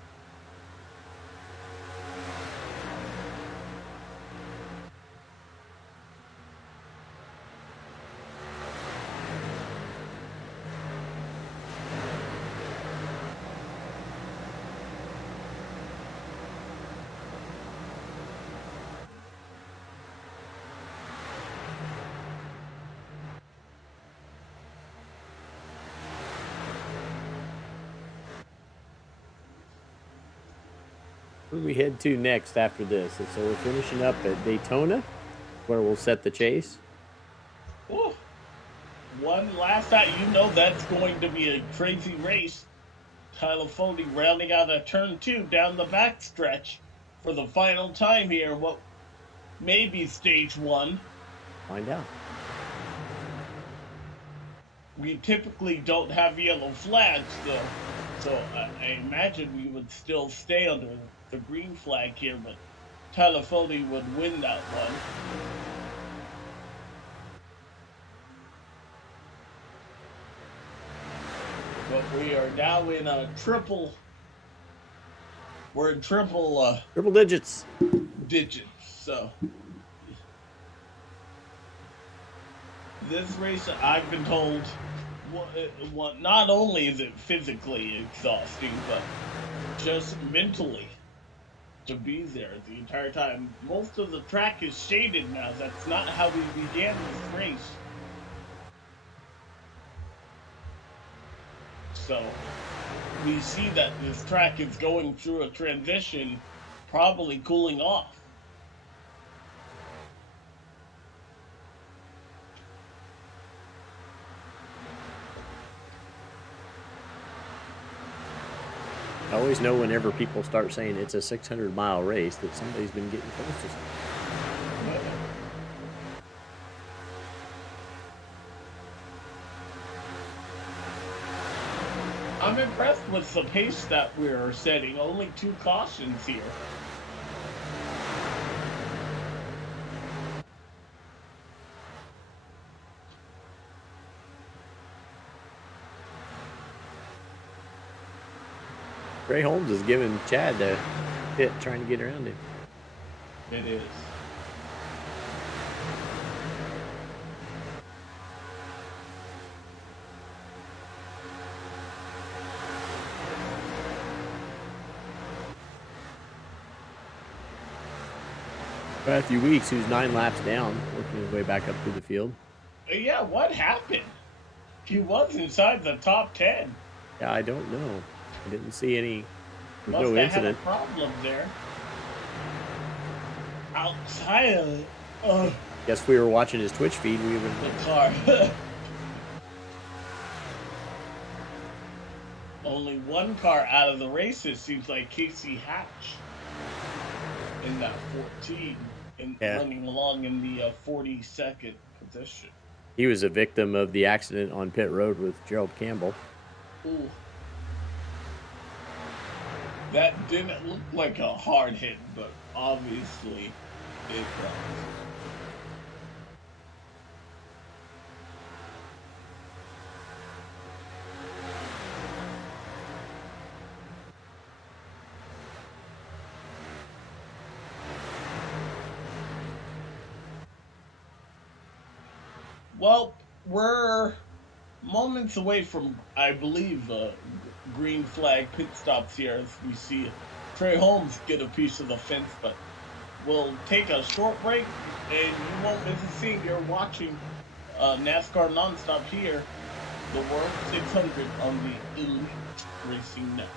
Where do we head to next after this? And so we're finishing up at Daytona, where we'll set the chase. Ooh. One last time, you know that's going to be a crazy race. Tyler Foley rounding out a turn 2 down the backstretch for the final time here. What may be stage 1. Find out. We typically don't have yellow flags, though, so I imagine we would still stay under the green flag here, but Tyler Foley would win that one. But we are now in a triple. We're in triple digits. So this race, I've been told, not only is it physically exhausting, but just mentally to be there the entire time. Most of the track is shaded now. That's not how we began this race. So we see that this track is going through a transition, probably cooling off. I always know whenever people start saying it's a 600-mile race that somebody's been getting close to something. I'm impressed with the pace that we're setting. Only 2 cautions here. Trey Holmes is giving Chad a hit trying to get around him. It is. Matthew Weeks, who's 9 laps down, working his way back up through the field. Yeah, what happened? He was inside the top 10. Yeah, I don't know. I didn't see any. Must no have incident. Had a problem there. Outside of it. Guess we were watching his Twitch feed. We would. The car. Only one car out of the races seems like Casey Hatch in that 14 and running along in the 42nd position. He was a victim of the accident on pit road with Gerald Campbell. Ooh. That didn't look like a hard hit, but obviously it was. Well, we're moments away from, I believe, green flag pit stops here as we see Trey Holmes get a piece of the fence, but we'll take a short break and you won't miss a thing. You're watching NASCAR Nonstop here, the World 600 on the Elite Racing Network.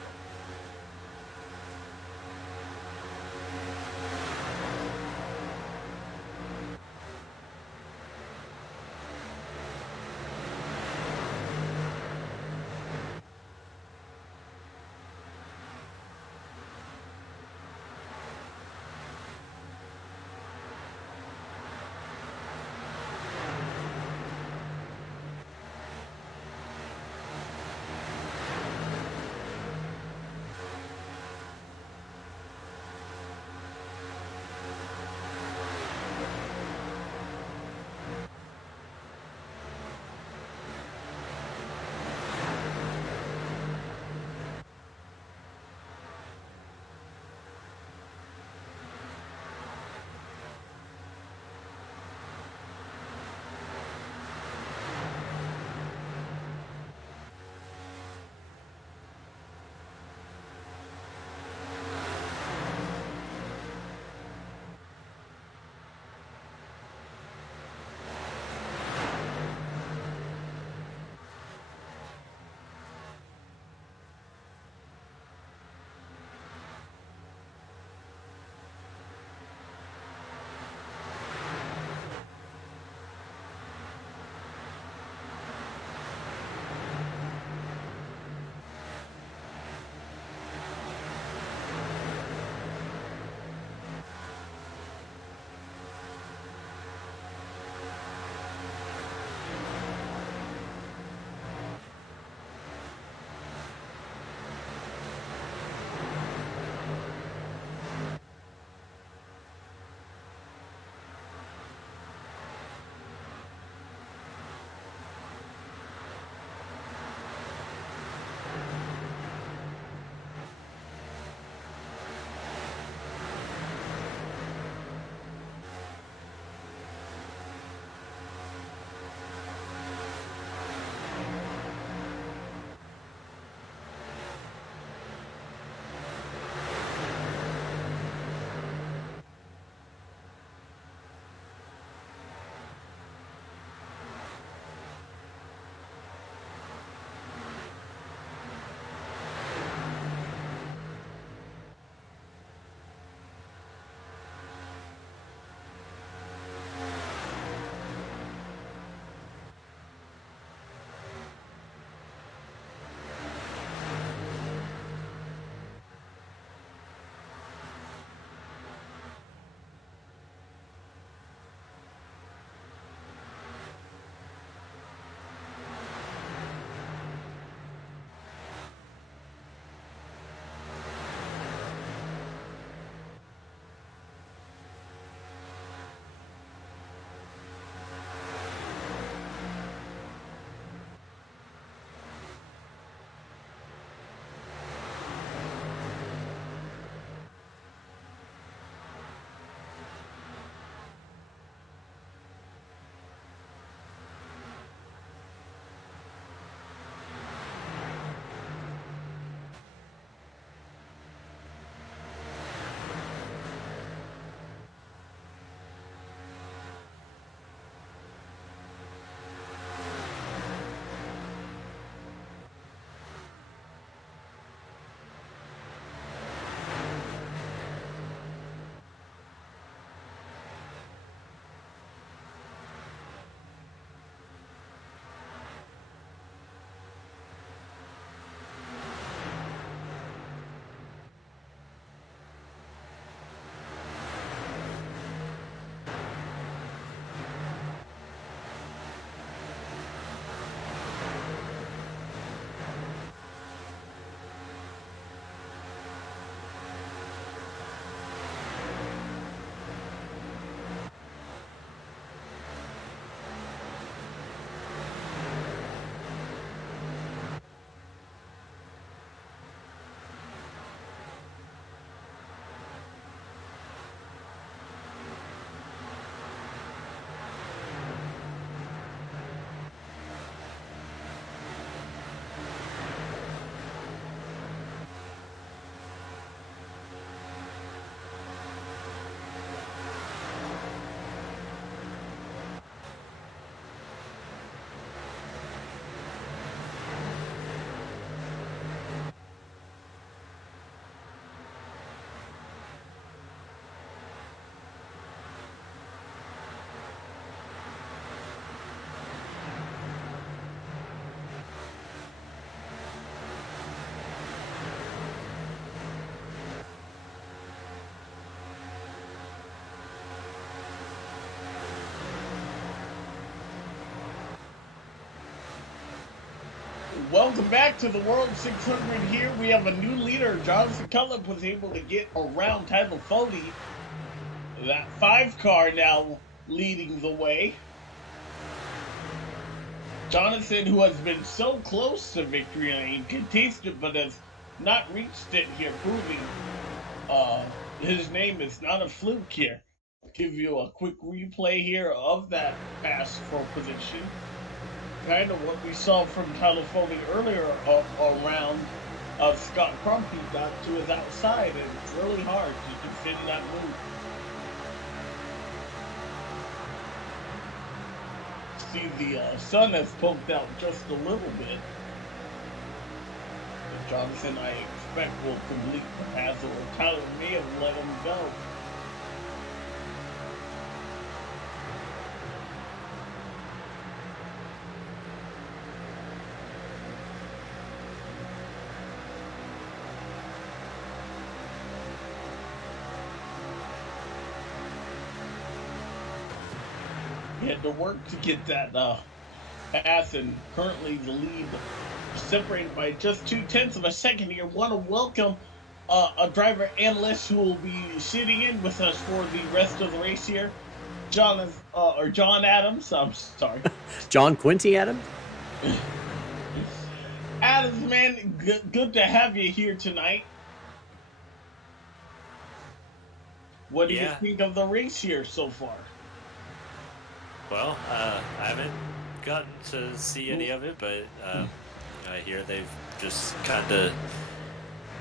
Welcome back to the World 600 here. We have a new leader. Jonathan Cullip was able to get around Tyler Fody. That 5 car now leading the way. Jonathan, who has been so close to victory lane, can taste it but has not reached it here, proving his name is not a fluke here. I'll give you a quick replay here of that pass for position. Kind of what we saw from Tyler Foley earlier around Scott Crumpy got to his outside, and it's really hard to defend that move. See, the sun has poked out just a little bit. But Jonathan, I expect, will complete the pass, or Tyler may have let him go. He had to work to get that pass, and currently the lead separated by just 0.2 of a second here. Want to welcome a driver analyst who will be sitting in with us for the rest of the race here. John Adams, I'm sorry. John Quincy Adams? Adams, man, good to have you here tonight. What do you think of the race here so far? Well, I haven't gotten to see any of it, but I hear they've just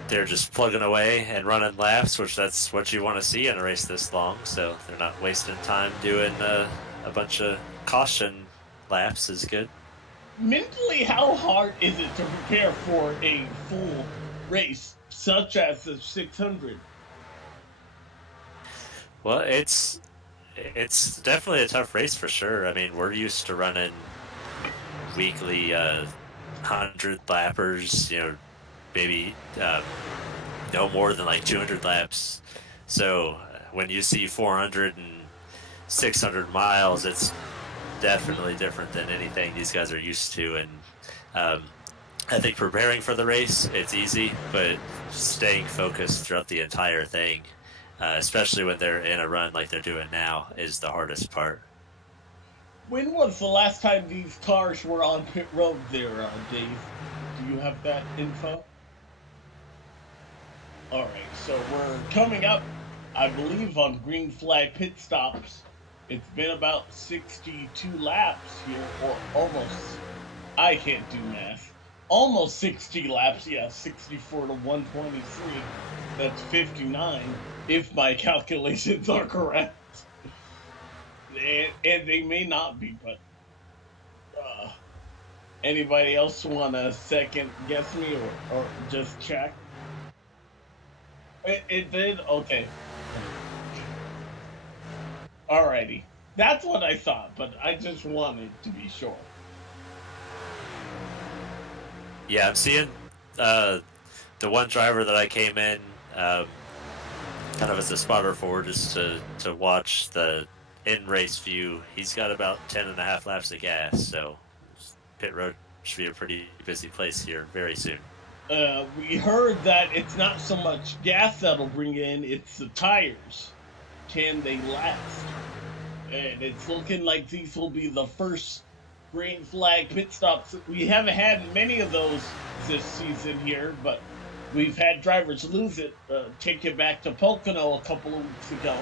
they're just plugging away and running laps, which that's what you want to see in a race this long. So they're not wasting time doing a bunch of caution laps is good. Mentally, how hard is it to prepare for a full race, such as the 600? Well, it's definitely a tough race for sure. I mean, we're used to running weekly 100 lappers, maybe no more than like 200 laps. So when you see 400 and 600 miles, it's definitely different than anything these guys are used to. And I think preparing for the race, it's easy, but staying focused throughout the entire thing, especially when they're in a run like they're doing now, is the hardest part. When was the last time these cars were on pit road there, Dave? Do you have that info? All right, so we're coming up, I believe, on green flag pit stops. It's been about 62 laps here, or almost. I can't do math. Almost 60 laps, yeah, 64 to 123. That's 59. If my calculations are correct. And they may not be, but anybody else want to second guess me or just check? It did? Okay. Alrighty. That's what I thought, but I just wanted to be sure. Yeah, I'm seeing the one driver that I came in kind of as a spotter for, just to watch the in-race view. He's got about 10.5 laps of gas, so pit road should be a pretty busy place here very soon. We heard that it's not so much gas that'll bring in, it's the tires. Can they last? And it's looking like these will be the first green flag pit stops. We haven't had many of those this season here, but we've had drivers lose it. Take it back to Pocono a couple of weeks ago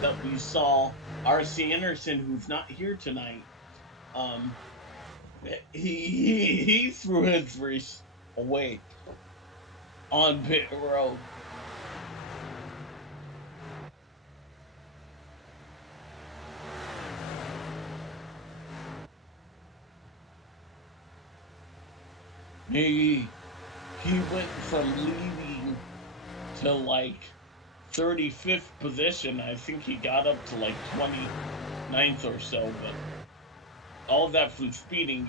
that we saw R.C. Anderson, who's not here tonight. He threw his race away on pit road. He went from leading to like 35th position. I think he got up to like 29th or so, but all of that from speeding.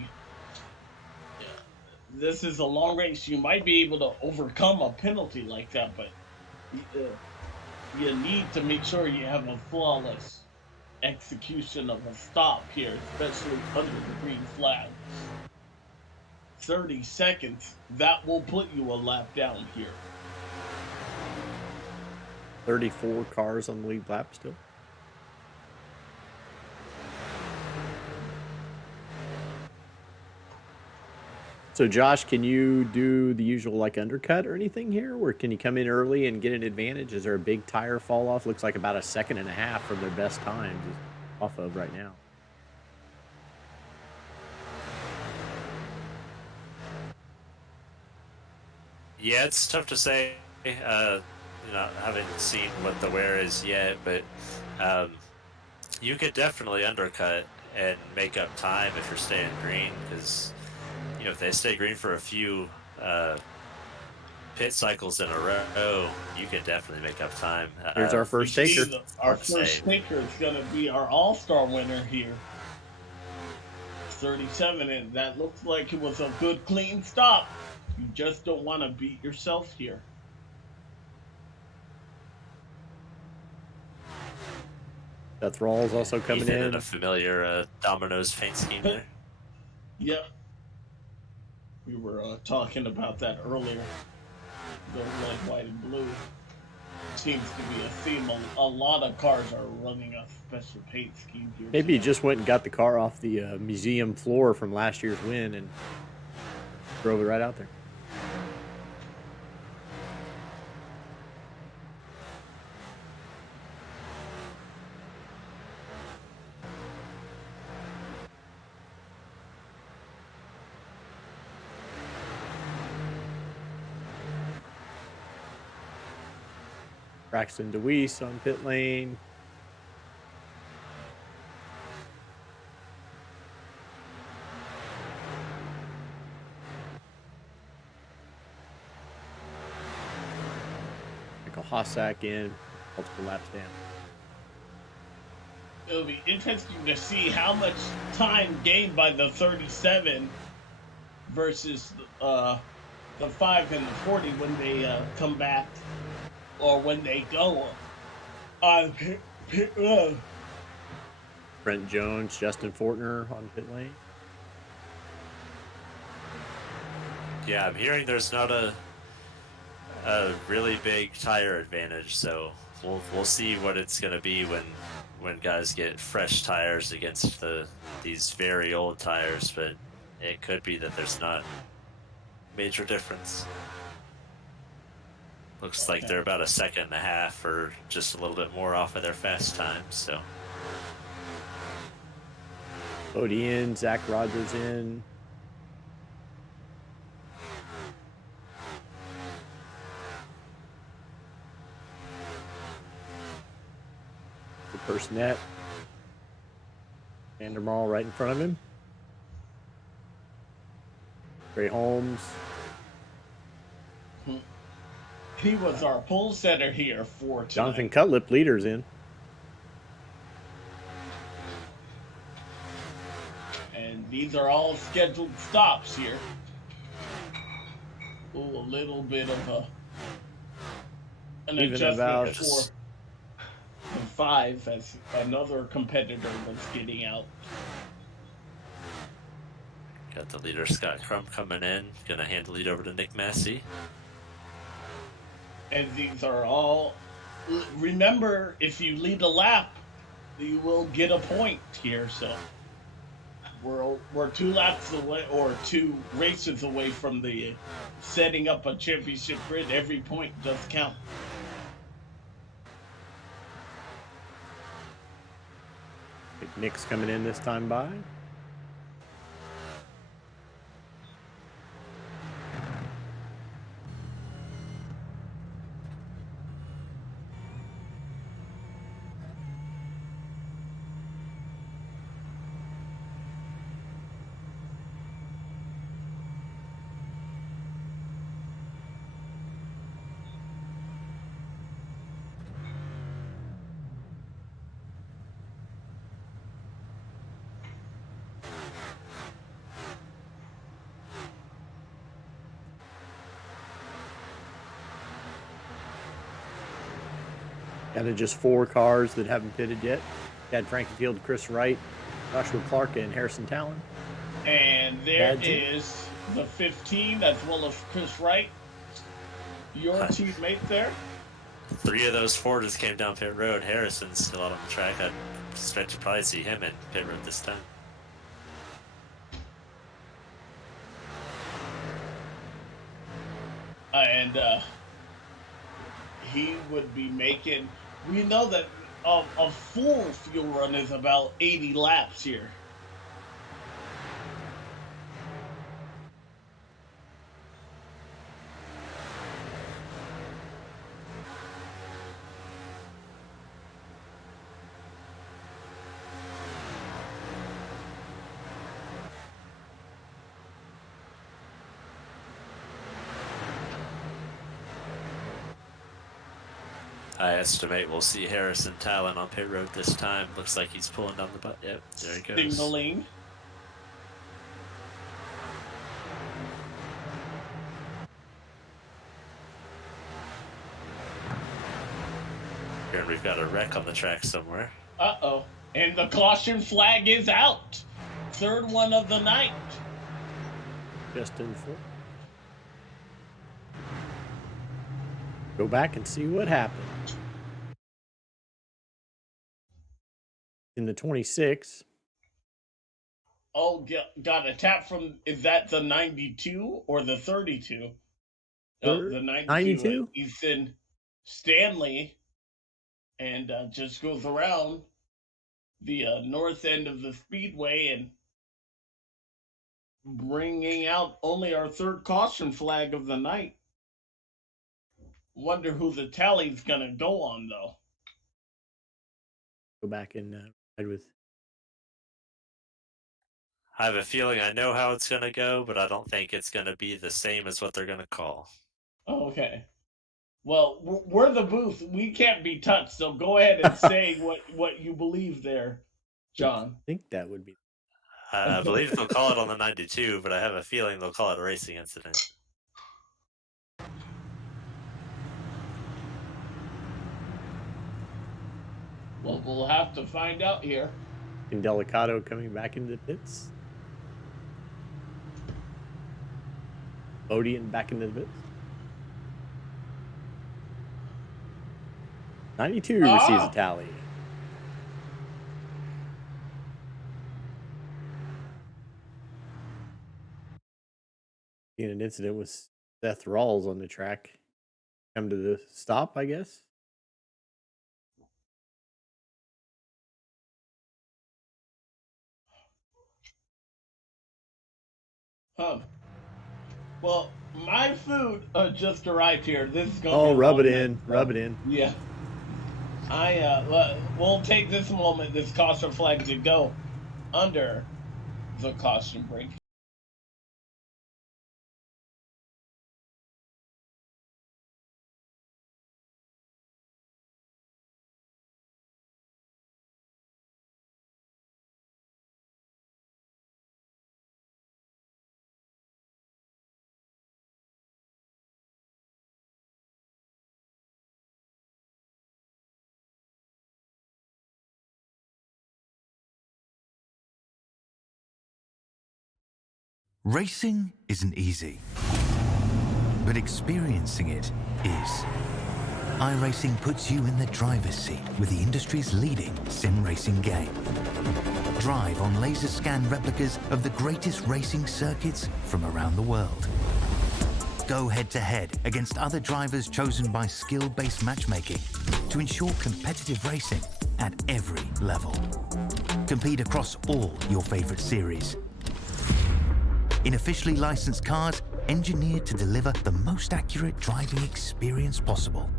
This is a long race. You might be able to overcome a penalty like that, but you need to make sure you have a flawless execution of a stop here, especially under the green flag. 30 seconds, that will put you a lap down here. 34 cars on the lead lap still. So Josh, can you do the usual like undercut or anything here? Or can you come in early and get an advantage? Is there a big tire fall off? Looks like about a second and a half from their best times off of right now. Yeah, it's tough to say. You know, I haven't seen what the wear is yet, but you could definitely undercut and make up time if you're staying green, because you know, if they stay green for a few pit cycles in a row, you can definitely make up time. Here's our first taker. Our first taker is going to be our all-star winner here. 37, and that looks like it was a good, clean stop. You just don't want to beat yourself here. Seth Rawls also coming in. A familiar Domino's paint scheme there. Yep. We were talking about that earlier. The red, white, and blue seems to be a theme. A lot of cars are running a special paint scheme here. Maybe he just went and got the car off the museum floor from last year's win and drove it right out there. Braxton DeWeese on pit lane. Michael Hossack in, multiple laps down. It'll be interesting to see how much time gained by the 37 versus the 5 and the 40 when they come back. Or when they go on pit road. Brent Jones, Justin Fortner on pit lane. Yeah, I'm hearing there's not a really big tire advantage, so we'll see what it's going to be when guys get fresh tires against these very old tires, but it could be that there's not major difference. Looks like they're about a second and a half or just a little bit more off of their fast times, so. Bodie in, Zach Rogers in. The Personette. Vandermaal right in front of him. Trey Holmes. He was our pole setter here for tonight. Jonathan Cutlip, leaders in. And these are all scheduled stops here. Ooh, a little bit of an Even adjustment about for the 5 as another competitor was getting out. Got the leader, Scott Crump, coming in. Gonna hand the lead over to Nick Massey. And these are all, remember, if you lead a lap, you will get a point here. So we're 2 laps away, or 2 races away from the setting up a championship grid. Every point does count. Nick's coming in this time by. Down to just 4 cars that haven't pitted yet. Chad Frankenfield, Chris Wright, Joshua Clark, and Harrison Talon. And there is the 15, as well as Chris Wright, your teammate there. 3 of those 4 just came down pit road. Harrison's still out on the track. I expect to probably see him in pit road this time. And he would be making. We know that a full fuel run is about 80 laps here. I estimate we'll see Harrison Talon on pit road this time. Looks like he's pulling down the butt. Yep, there he goes. Signaling. Here we've got a wreck on the track somewhere. Uh-oh. And the caution flag is out. Third one of the night. Just in fourth. Go back and see what happened. In the 26. Oh, got a tap from, is that the 92 or the 32? No, the 92. Ethan Stanley. And just goes around the north end of the speedway and bringing out only our third caution flag of the night. Wonder who the tally's gonna go on, though. Go back and ride with. I have a feeling I know how it's going to go, but I don't think it's going to be the same as what they're going to call. Okay. Well, we're the booth. We can't be touched, so go ahead and say what you believe there, John. I think that would be. I believe they'll call it on the 92, but I have a feeling they'll call it a racing incident. Well, we'll have to find out here. Indelicato coming back into the pits. Odian back into the pits. 92 receives a tally. In an incident with Seth Rawls on the track. Come to the stop, I guess. Huh. Well, my food just arrived here. This is going to be rub it in. Rub it in. Yeah. We'll take this moment, this caution flag, to go under the caution brake. Racing isn't easy, but experiencing it is. iRacing puts you in the driver's seat with the industry's leading sim racing game. Drive on laser scan replicas of the greatest racing circuits from around the world. Go head to head against other drivers chosen by skill-based matchmaking to ensure competitive racing at every level. Compete across all your favorite series. In officially licensed cars, engineered to deliver the most accurate driving experience possible.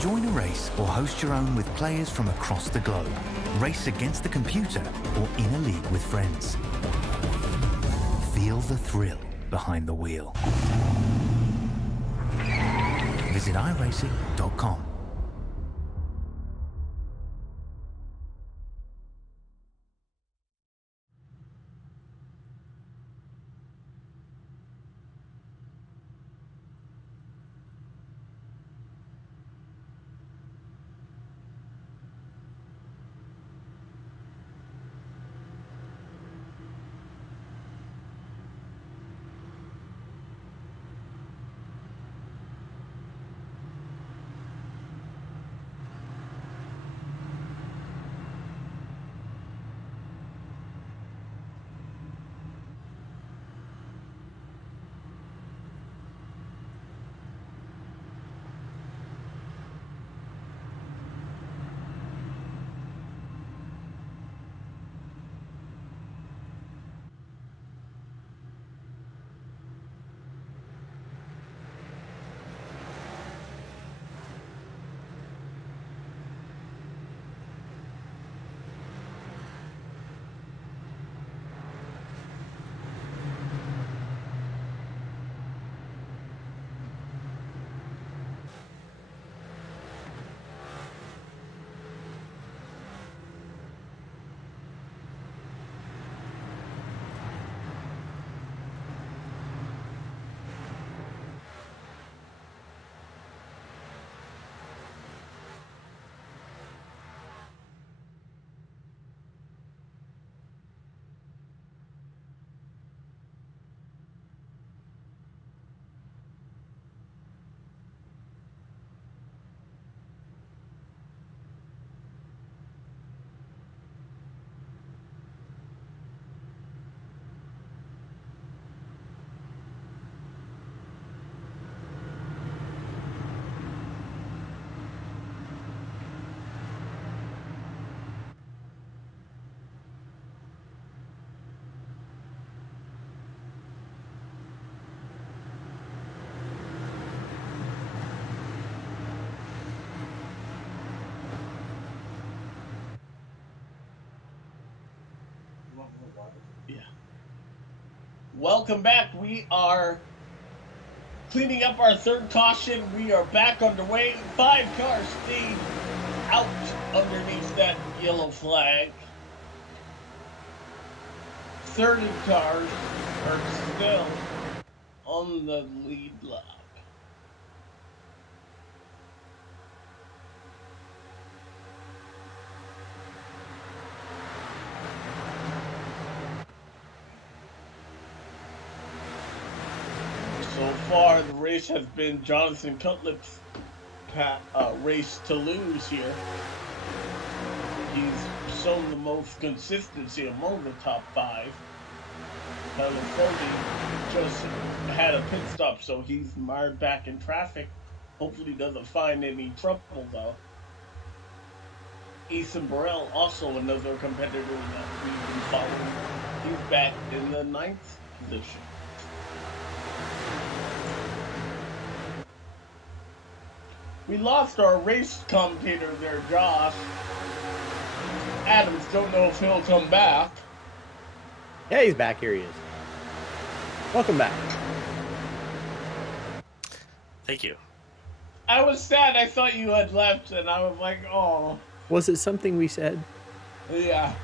Join a race or host your own with players from across the globe. Race against the computer or in a league with friends. Feel the thrill behind the wheel. Visit iRacing.com. Yeah. Welcome back. We are cleaning up our third caution. We are back underway. 5 cars stayed out underneath that yellow flag. 30 cars are still on the lead lap. So far, the race has been Jonathan Cutlip's race to lose here. He's shown the most consistency among the top 5. Tyler Fody just had a pit stop, so he's mired back in traffic. Hopefully doesn't find any trouble, though. Ethan Burrell, also another competitor that we've been following. He's back in the 9th position. We lost our race commentator there, Josh Adams. Don't know if he'll come back. Yeah, he's back. Here he is. Welcome back. Thank you. I was sad. I thought you had left, and I was like, oh. Was it something we said? Yeah.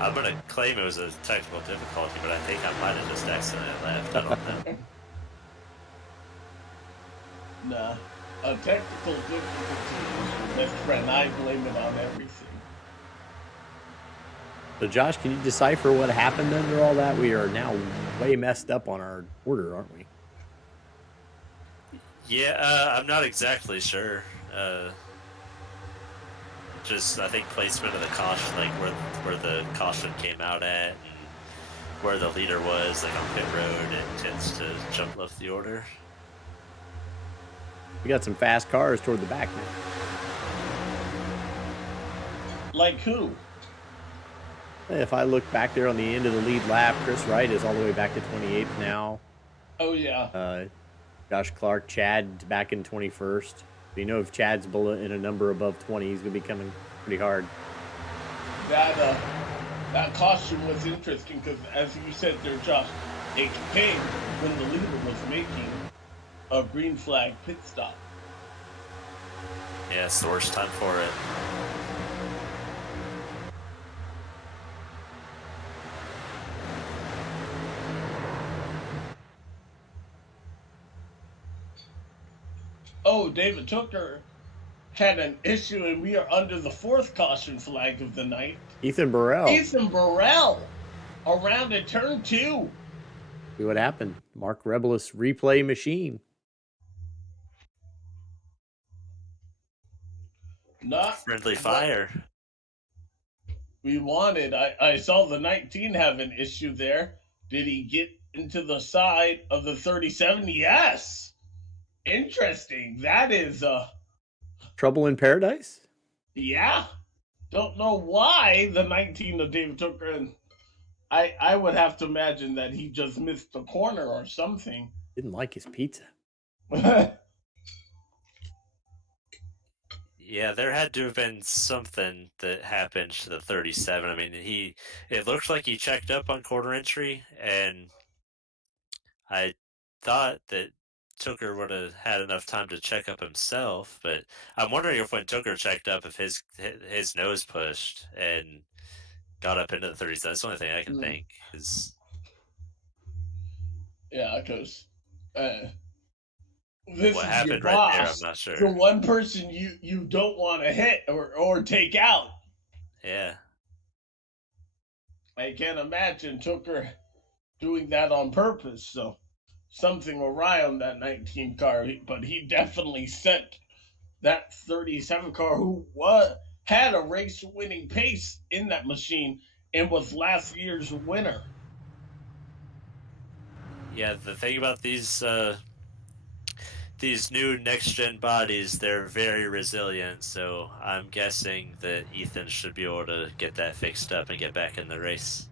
I'm going to claim it was a technical difficulty, but I think I might have just accidentally left. I don't know. Nah. A technical difficulty, best friend. I blame it on everything. So, Josh, can you decipher what happened under all that? We are now way messed up on our order, aren't we? Yeah, I'm not exactly sure. Just, I think placement of the caution, like where the caution came out at, and where the leader was, like on pit road, it tends to jump left the order. We got some fast cars toward the back now. Like who? If I look back there on the end of the lead lap, Chris Wright is all the way back to 28th now. Oh, yeah. Josh Clark, Chad's back in 21st. So you know if Chad's in a number above 20, he's going to be coming pretty hard. That caution was interesting because, as you said there, Josh, it came when the leader was making a green flag pit stop. Yeah, it's the worst time for it. Oh, David Tooker had an issue, and we are under the 4th caution flag of the night. Ethan Burrell. Ethan Burrell around at turn 2. See what happened. Mark Rebelus replay machine. Not Friendly fire. we wanted. I saw the 19 have an issue there. Did he get into the side of the 37? Yes. Interesting. That is Trouble in paradise? yeah. Don't know why the 19 of David Tooker, and I would have to imagine that he just missed the corner or something. Didn't like his pizza. Yeah, there had to have been something that happened to the 37. I mean, it looked like he checked up on quarter entry, and I thought that Tooker would have had enough time to check up himself, but I'm wondering if when Tooker checked up, if his nose pushed and got up into the 30s. That's the only thing I can think is. Yeah, because this What is happened your right there, boss. I'm not sure. The one person you don't want to hit or take out. Yeah. I can't imagine Tooker doing that on purpose. So something awry on that 19 car, but he definitely sent that 37 car, who had a race-winning pace in that machine and was last year's winner. Yeah, the thing about these new next-gen bodies, they're very resilient, so I'm guessing that Ethan should be able to get that fixed up and get back in the race.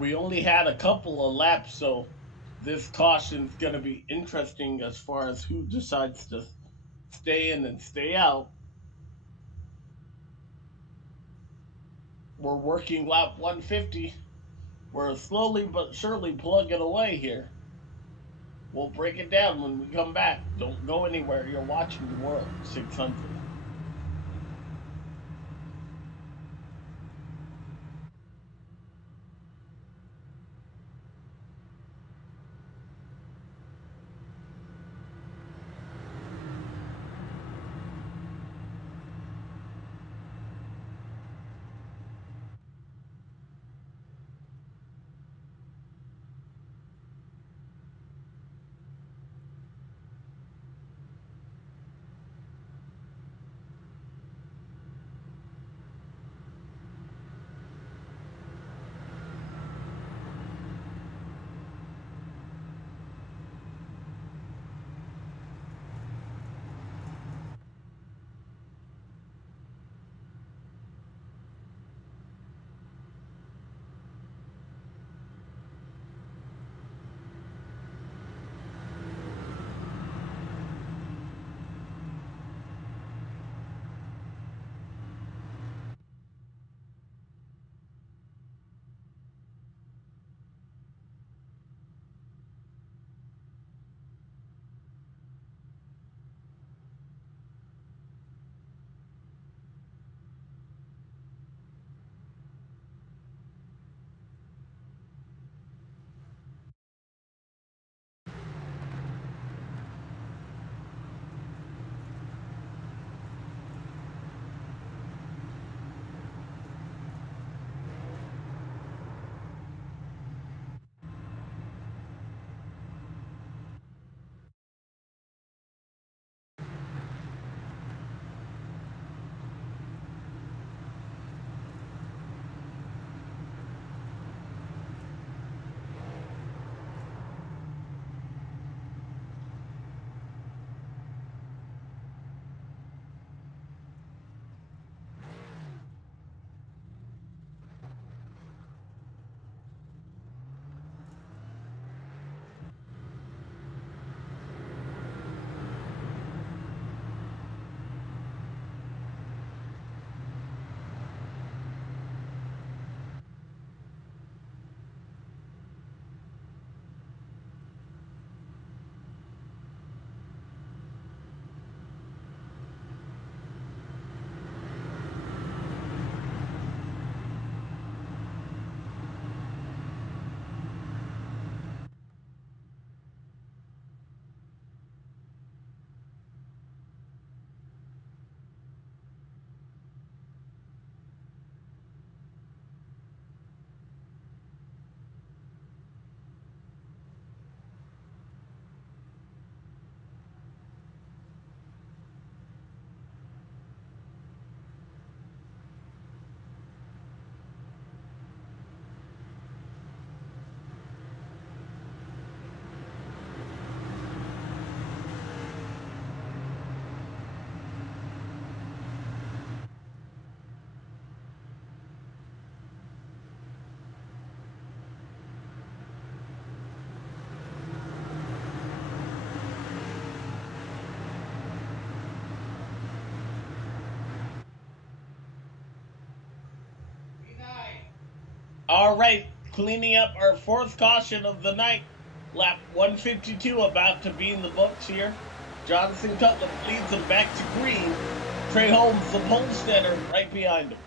We only had a couple of laps, so this caution's going to be interesting as far as who decides to stay in and stay out. We're working lap 150. We're slowly but surely plugging away here. We'll break it down when we come back. Don't go anywhere. You're watching the World 600. All right, cleaning up our fourth caution of the night. Lap 152 about to be in the books here. Jonathan Cutler leads them back to green. Trey Holmes, the Polsteader, right behind him.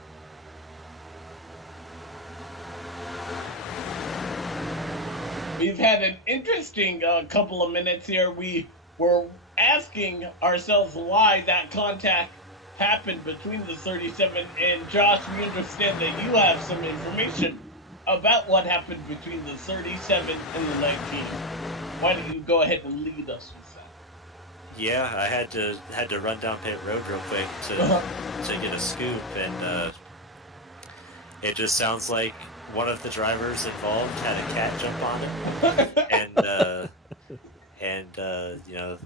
We've had an interesting couple of minutes here. We were asking ourselves why that contact happened between the 37 and Josh. We understand that you have some information about what happened between the 37 and the 19. Why don't you go ahead and lead us with that? Yeah, I had to run down pit road real quick to get a scoop, and it just sounds like one of the drivers involved had a cat jump on it, and you know,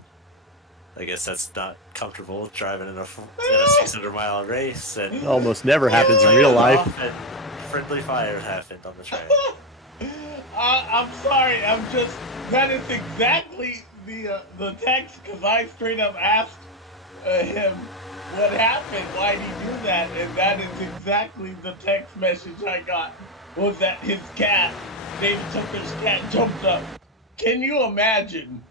I guess that's not comfortable driving in a 600-mile race, and It almost never happens in real life. And friendly fire happened on the track. I'm sorry. That is exactly the text, because I straight up asked him what happened, why'd he do that, and that is exactly the text message I got. Was that his cat, David Tucker's cat, jumped up? Can you imagine?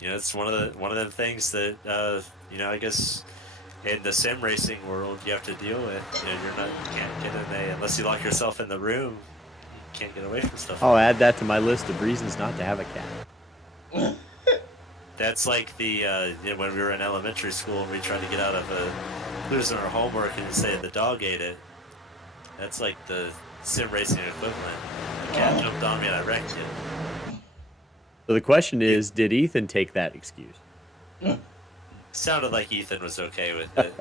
It's one of the things that I guess in the sim racing world you have to deal with. You can't get in there unless you lock yourself in the room. You can't get away from stuff. I'll add that to my list of reasons not to have a cat. That's like when we were in elementary school and we tried to get out of losing our homework and say the dog ate it. That's like the sim racing equivalent. The cat jumped on me and I wrecked it. So the question is, did Ethan take that excuse? Sounded like Ethan was okay with it.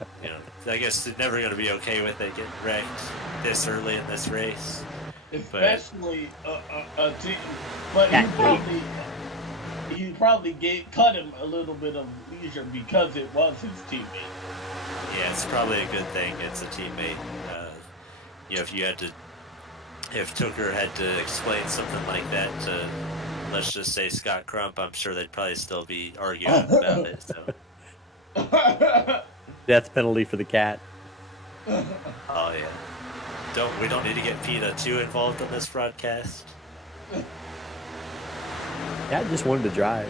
I guess he's never going to be okay with it getting wrecked this early in this race. Especially a team, but he probably cut him a little bit of leisure because it was his teammate. Yeah, it's probably a good thing it's a teammate. If Tucker had to explain something like that to, let's just say, Scott Crump, I'm sure they'd probably still be arguing about it. So. Death penalty for the cat. Oh yeah. We don't need to get PETA too involved in this broadcast. Cat just wanted to drive.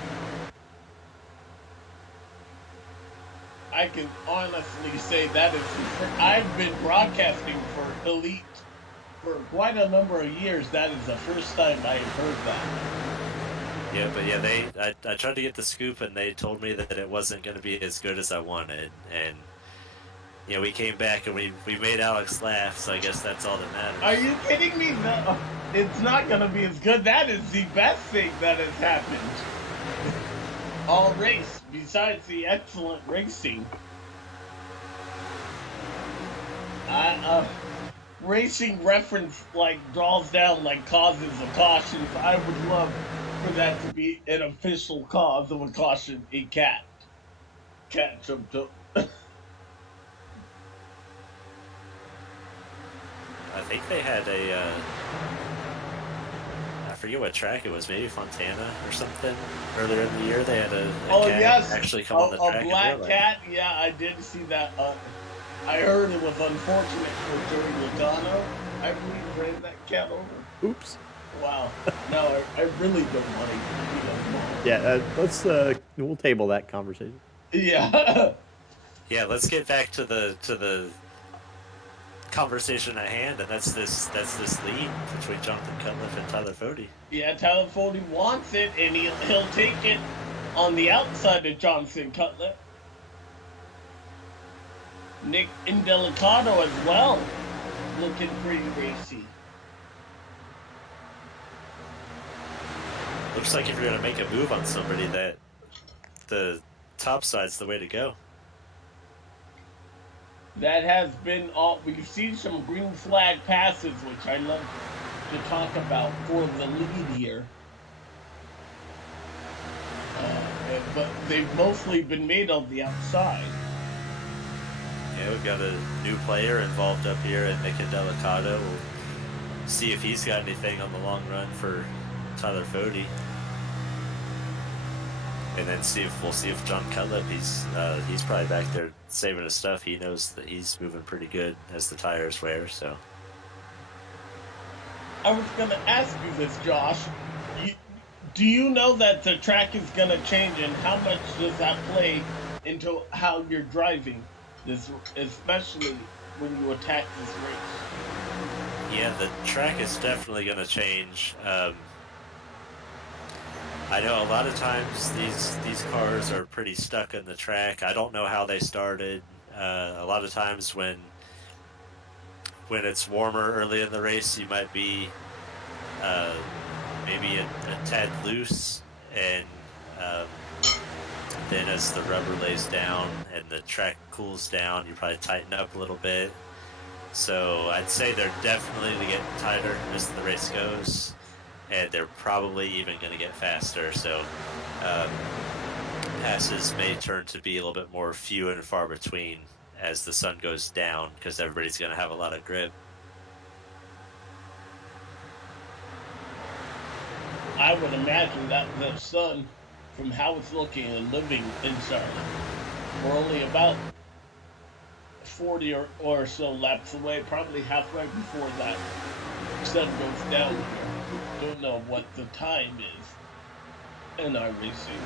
I can honestly say that I've been broadcasting for Elite for quite a number of years. That is the first time I've heard that. Yeah, but yeah, I tried to get the scoop and they told me that it wasn't going to be as good as I wanted. And we came back and we made Alex laugh, so I guess that's all that matters. Are you kidding me? No, it's not going to be as good. That is the best thing that has happened all race, besides the excellent racing. Racing reference draws down causes of cautions. I would love for that to be an official cause of a caution. A cat jumped up. I think they had I forget what track it was, maybe Fontana or something. Earlier in the year, they had a cat actually come on the track. A black cat? Yeah, I did see that. I heard it was unfortunate for Joey Logano. I believe ran that cat over. Oops. Wow. No, I really don't want to. Yeah, we'll table that conversation. Yeah. Yeah, let's get back to the conversation at hand, and that's this lead between Jonathan Cutliff and Tyler Fody. Yeah, Tyler Fody wants it, and he'll take it on the outside of Jonathan Cutliff. Nick Indelicato as well, looking pretty racy. Looks like if you're going to make a move on somebody, that the top side's the way to go. That has been all. We've seen some green flag passes, which I love to talk about for the lead here. But they've mostly been made on the outside. Yeah, we've got a new player involved up here in Nick Indelicato. We'll see if he's got anything on the long run for Tyler Fody. And then we'll see if John Cutliff, he's probably back there saving his stuff. He knows that he's moving pretty good as the tires wear, so. I was going to ask you this, Josh. Do you know that the track is going to change, and how much does that play into how you're driving, this, especially when you attack this race? Yeah, the track is definitely going to change. I know a lot of times these cars are pretty stuck in the track. I don't know how they started. A lot of times when it's warmer early in the race, you might be maybe a tad loose, and then as the rubber lays down and the track cools down, you probably tighten up a little bit. So I'd say they're definitely going to get tighter as the race goes, and they're probably even going to get faster. So passes may turn to be a little bit more few and far between as the sun goes down, because everybody's going to have a lot of grip. I would imagine that the sun, from how it's looking and living in Charlotte, we're only about 40 or so laps away, probably halfway before that sun goes down here. Don't know what the time is in our racing,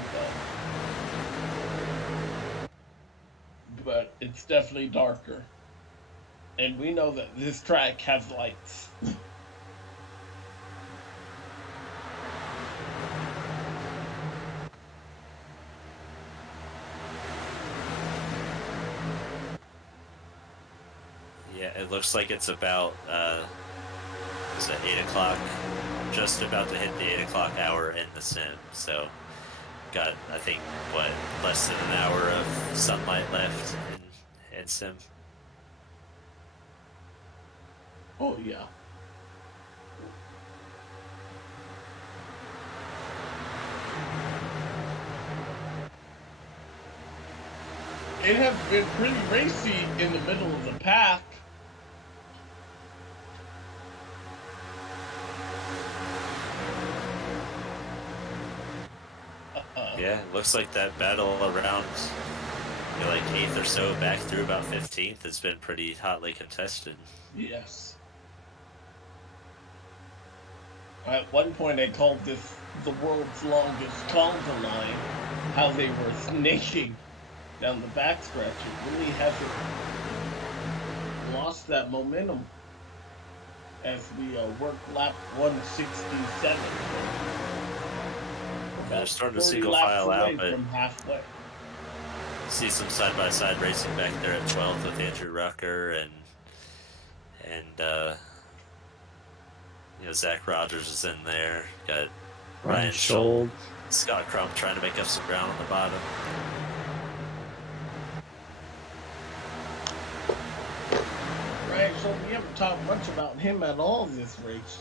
but it's definitely darker. And we know that this track has lights. Yeah, it looks like it's about, is it 8 o'clock? Just about to hit the 8 o'clock hour in the sim. So, got, I think, what, less than an hour of sunlight left in sim. Oh, yeah. It has been pretty racy in the middle of the pack. Yeah, it looks like that battle around, you know, like 8th or so back through about 15th has been pretty hotly contested. Yes. At one point I called this the world's longest conga line, how they were snaking down the backstretch. It really hasn't lost that momentum as we work lap 167. They're starting to 30 single laps file away out, but from halfway. see some side racing back there at 12th with Andrew Rucker and you know, Zach Rogers is in there. Got Ryan Scholl, Scott Crump trying to make up some ground on the bottom. Right, so we haven't talked much about him at all this race.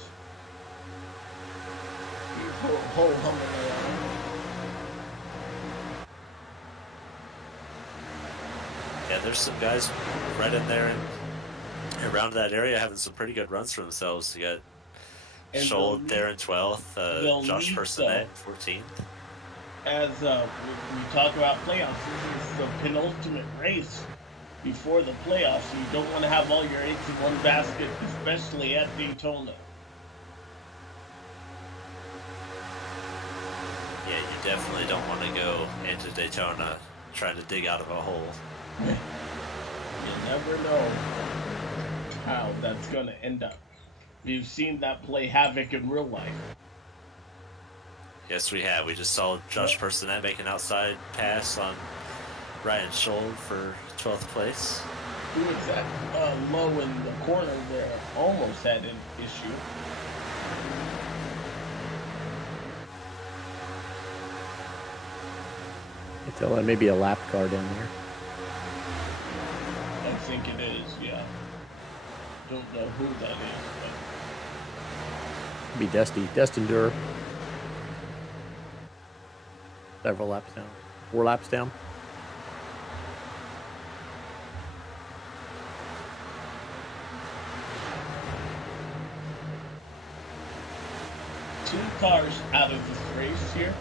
He's whole humming around. Yeah, there's some guys right in there and around that area having some pretty good runs for themselves. You got Scholl there in 12th, Josh Personette 14th. As we talk about playoffs, this is the penultimate race before the playoffs. You don't want to have all your eggs in one basket, especially at Daytona. Yeah, you definitely don't want to go into Daytona trying to dig out of a hole. You never know how that's going to end up. We've seen that play havoc in real life. Yes, we have. We just saw Josh Personette make an outside pass on Ryan Scholl for 12th place. Who was that low in the corner there? Almost had an issue. I tell that maybe a lap car down there. I think it is, yeah. Don't know who that is, but Be Destin Durr. Several laps down. 4 laps down. two cars out of this race here.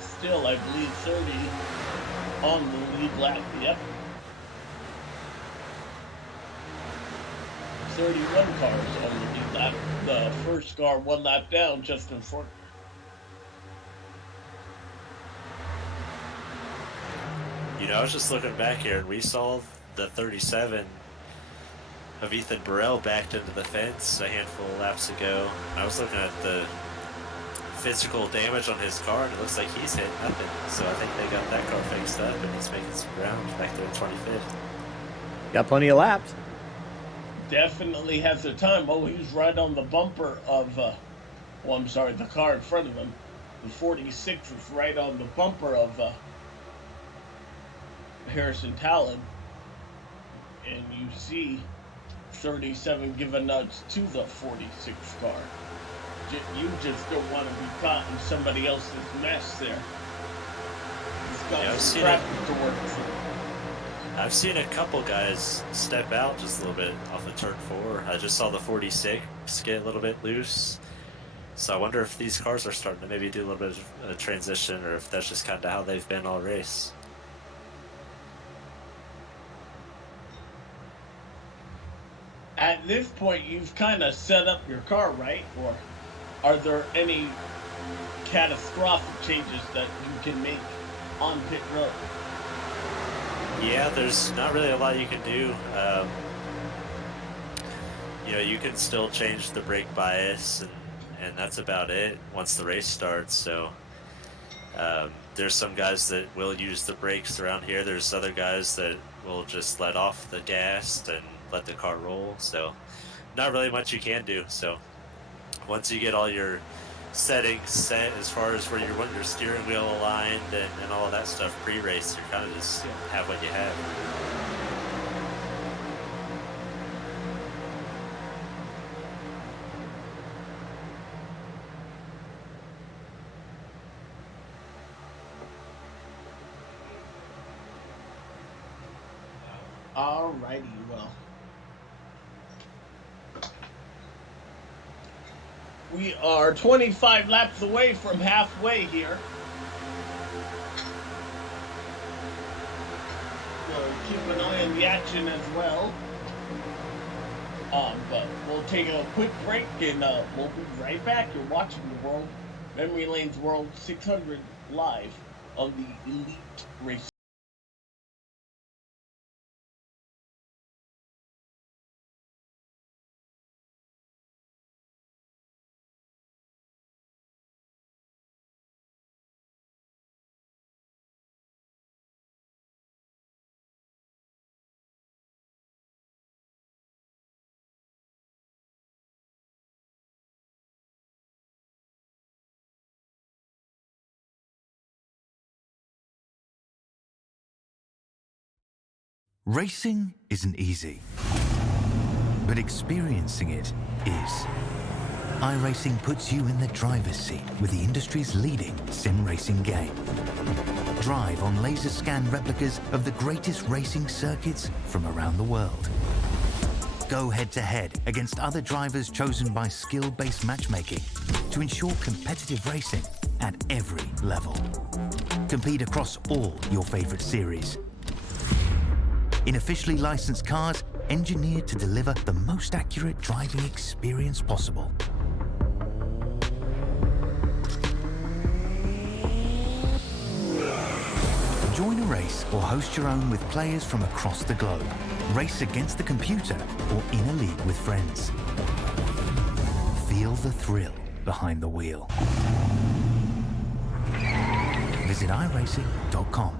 Still, I believe 30 on the lead lap. Yep. 31 cars on the lead lap. The first car 1 lap down, Justin Fortner. You know, I was just looking back here, and we saw the 37 of Ethan Burrell backed into the fence a handful of laps ago. I was looking at the physical damage on his car, and it looks like he's hit nothing. So I think they got that car fixed up, and he's making some ground back there in 25th. Got plenty of laps. Definitely has the time. Oh, he's right on the bumper of, the car in front of him. The 46 is right on the bumper of Harrison Talon. And you see 37 give a nudge to the 46 car. You just don't want to be caught in somebody else's mess there. He's got some traffic to work through. I've seen a couple guys step out just a little bit off of turn 4. I just saw the 46 get a little bit loose. So I wonder if these cars are starting to maybe do a little bit of a transition, or if that's just kind of how they've been all race. At this point, you've kind of set up your car, right? Or are there any catastrophic changes that you can make on pit road? Yeah, there's not really a lot you can do. You know, you can still change the brake bias, and that's about it once the race starts. So there's some guys that will use the brakes around here. There's other guys that will just let off the gas and let the car roll. So not really much you can do. So once you get all your settings set as far as where you want your steering wheel aligned and all of that stuff pre-race, you kind of just have what you have. Alrighty, well. We are 25 laps away from halfway here. So keep an eye on the action as well. But we'll take a quick break and we'll be right back. You're watching the World Memory Lane's World 600 live on the Elite Race. Racing isn't easy, but experiencing it is. iRacing puts you in the driver's seat with the industry's leading sim racing game. Drive on laser scan replicas of the greatest racing circuits from around the world. Go head-to-head against other drivers chosen by skill-based matchmaking to ensure competitive racing at every level. Compete across all your favorite series. In officially licensed cars, engineered to deliver the most accurate driving experience possible. Join a race or host your own with players from across the globe. Race against the computer or in a league with friends. Feel the thrill behind the wheel. Visit iRacing.com.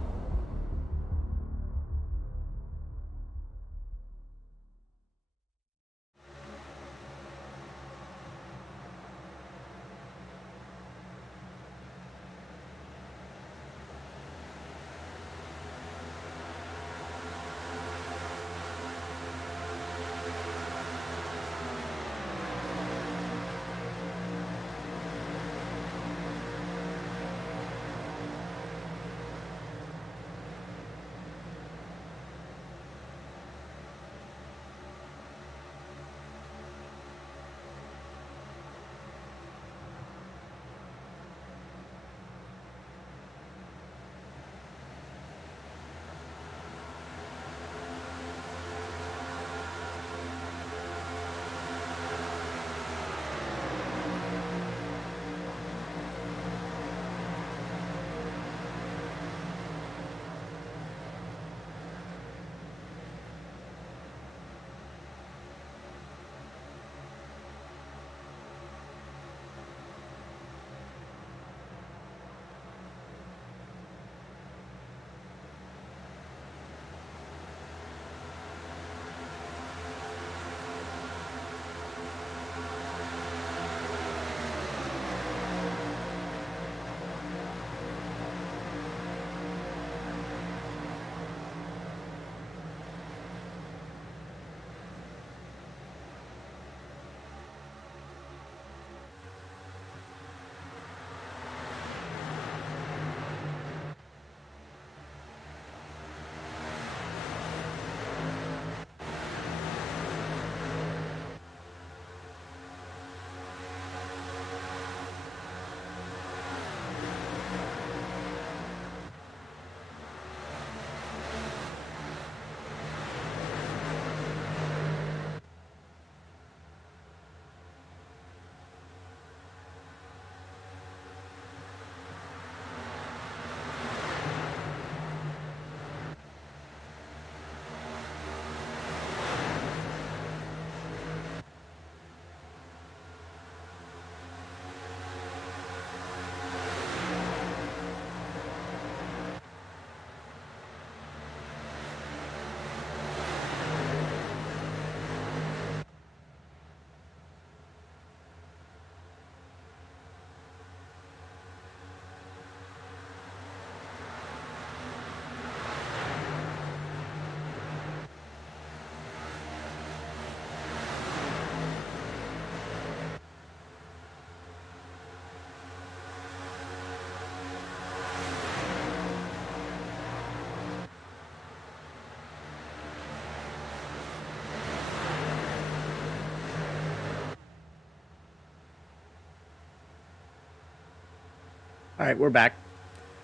All right, we're back.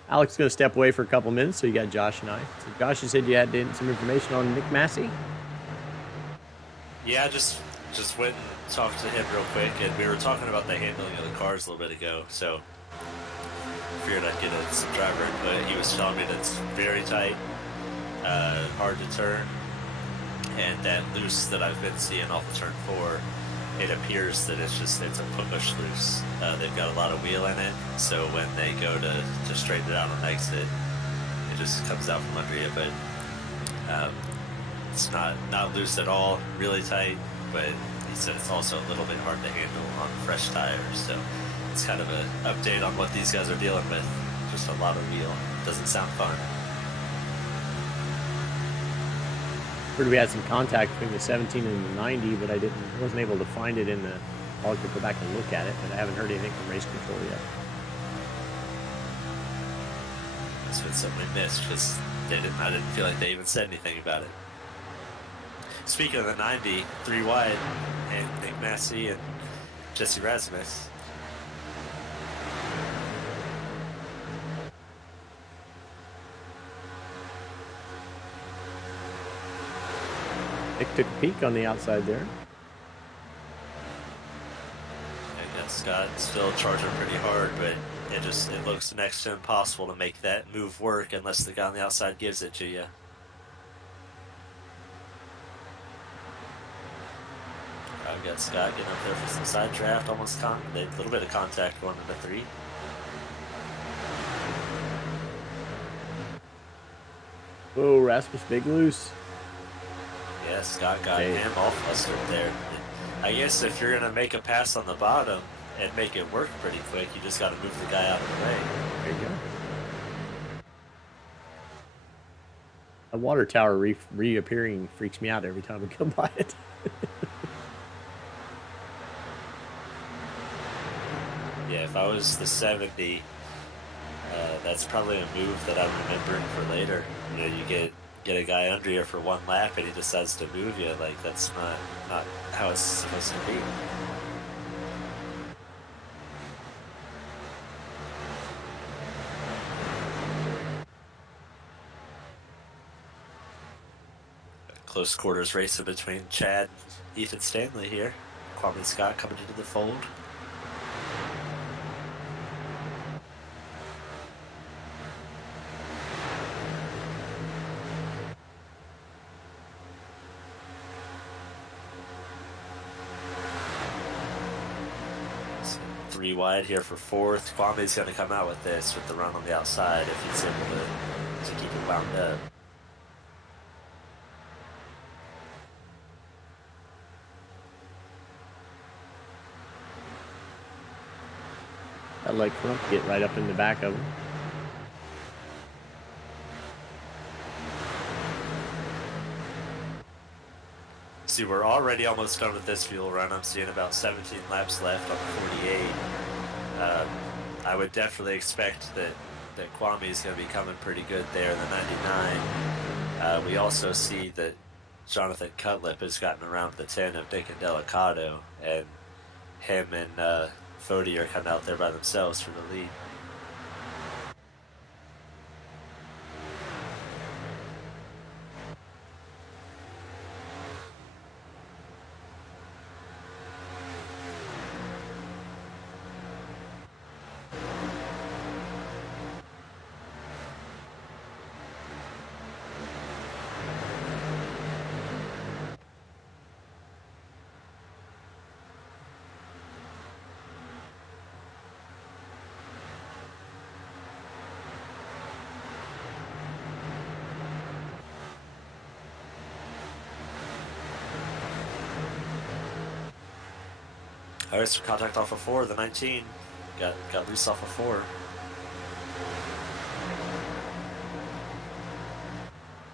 Alex is going to step away for a couple minutes, so you got Josh and I. So Josh, you said you had some information on Nick Massey? Yeah, just went and talked to him real quick, and we were talking about the handling of the cars a little bit ago, so figured I'd get some driver input. He was telling me that it's very tight, hard to turn, and that loose that I've been seeing off of turn 4, it appears that it's a push loose. They've got a lot of wheel in it, so when they go to straighten it out on exit, it just comes out from under you. But it's not loose at all, really tight. But he said it's also a little bit hard to handle on fresh tires. So it's kind of an update on what these guys are dealing with. Just a lot of wheel. Doesn't sound fun. Heard we had some contact between the 17 and the 90, but I wasn't able to find it in the. I'll have to go back and look at it, but I haven't heard anything from race control yet. That's been something we missed because I didn't feel like they even said anything about it. Speaking of the 90, 3 wide, and Nick Massey and Jesse Rasmus. Nick took a peek on the outside there. I guess Scott's still charging pretty hard, but it looks next to impossible to make that move work unless the guy on the outside gives it to you. I've got Scott getting up there for some side draft, almost a little bit of contact going into 3. Whoa, Rasmus big loose. Yeah, Scott got him all flustered there. I guess if you're going to make a pass on the bottom and make it work pretty quick, you just got to move the guy out of the way. There you go. A water tower reappearing freaks me out every time we come by it. Yeah, if I was the 70, that's probably a move that I'm remembering for later. You know, you get a guy under you for 1 lap and he decides to move you. Like, that's not how it's supposed to be. Close quarters racing between Chad and Ethan Stanley here. Kwame Scott coming into the fold. So 3 wide here for 4th. Kwame's going to come out with this with the run on the outside if he's able to keep it wound up. I'd like Crump to get right up in the back of him. See, we're already almost done with this fuel run. I'm seeing about 17 laps left on 48. I would definitely expect that Kwame is going to be coming pretty good there in the 99. We also see that Jonathan Cutlip has gotten around the 10 of Dick and Delicato, and him and Fody are coming out there by themselves for the lead. All right, so contact off of 4, the 19 got loose off of 4.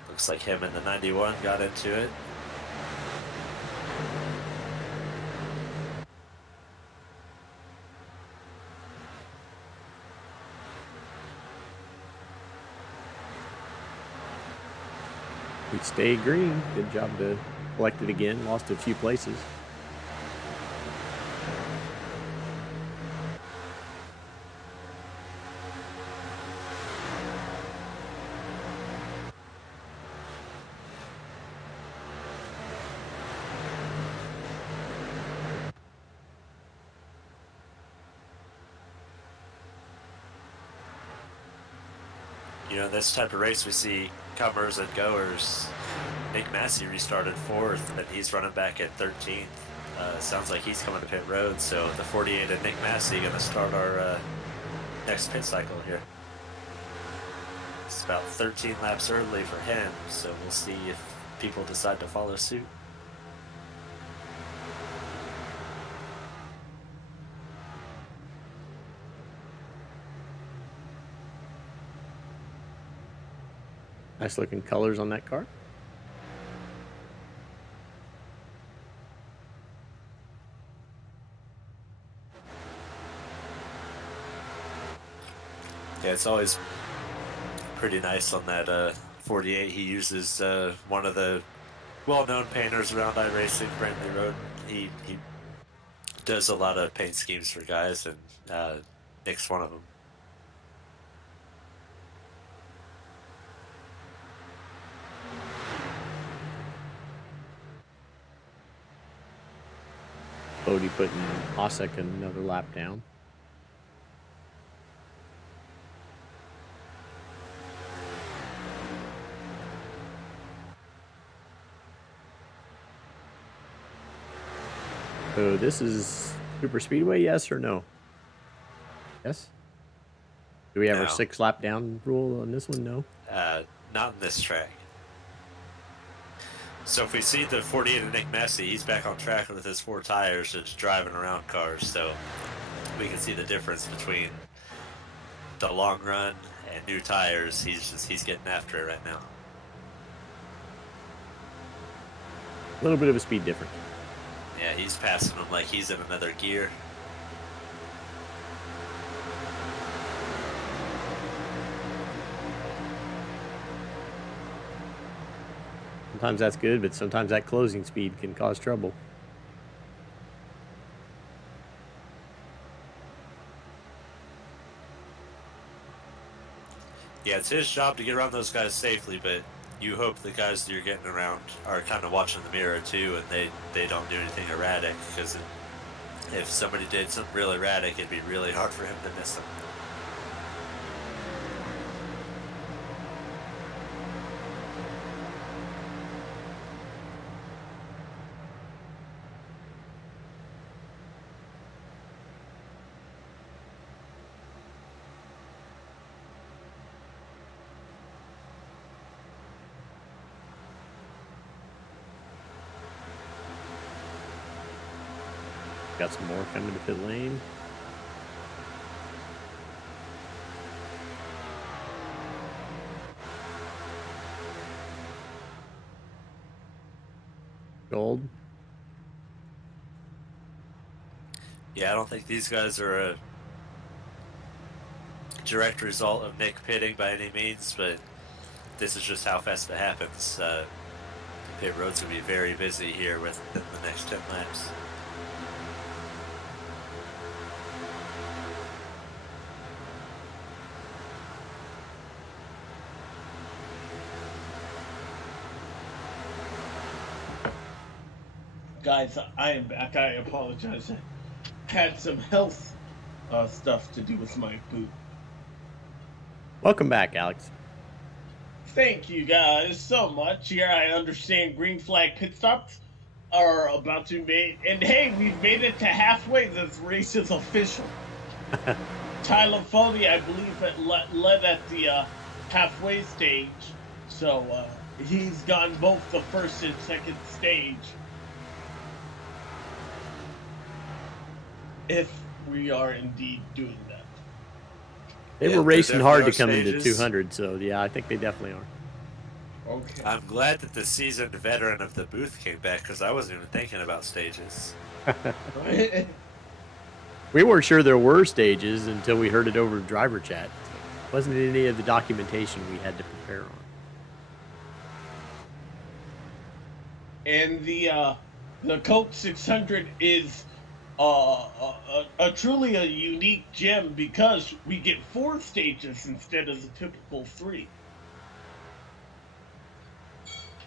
Looks like him and the 91 got into it. We stay green. Good job to collect it again. Lost a few places. this type of race we see comers and goers. Nick Massey restarted 4th, but he's running back at 13th. Sounds like he's coming to pit road, so the 48 and Nick Massey going to start our next pit cycle here. It's about 13 laps early for him, so we'll see if people decide to follow suit. Nice looking colors on that car. Yeah, it's always pretty nice on that 48. He uses one of the well-known painters around iRacing, Brandley Road. He does a lot of paint schemes for guys, and Nick's one of them. Bodie putting Osek another lap down. So this is Super Speedway, yes or no? Yes? Do we have our 6 lap down rule on this one? No? Not in this track. So if we see the 48 of Nick Massey, he's back on track with his 4 tires, just driving around cars. So we can see the difference between the long run and new tires. He's getting after it right now. A little bit of a speed difference. Yeah, he's passing him like he's in another gear. Sometimes that's good, but sometimes that closing speed can cause trouble. Yeah, it's his job to get around those guys safely, but you hope the guys that you're getting around are kind of watching the mirror too, and they don't do anything erratic, because if somebody did something really erratic, it'd be really hard for him to miss them. Got some more coming to pit lane. Gold. Yeah, I don't think these guys are a direct result of Nick pitting by any means, but this is just how fast it happens. Pit road's going to be very busy here within the next 10 laps. Guys, I am back. I apologize. I had some health stuff to do with my boot. Welcome back, Alex. Thank you guys so much. Here, I understand green flag pit stops are about to be made. And hey, we've made it to halfway. This race is official. Tyler Foley, I believe, led at the halfway stage. So he's gotten both the first and second stage. If we are indeed doing that. They were racing hard to come into 200, so yeah, I think they definitely are. Okay. I'm glad that the seasoned veteran of the booth came back, because I wasn't even thinking about stages. We weren't sure there were stages until we heard it over driver chat. It wasn't any of the documentation we had to prepare on. And the Colt 600 is a truly a unique gem, because we get 4 stages instead of the typical 3.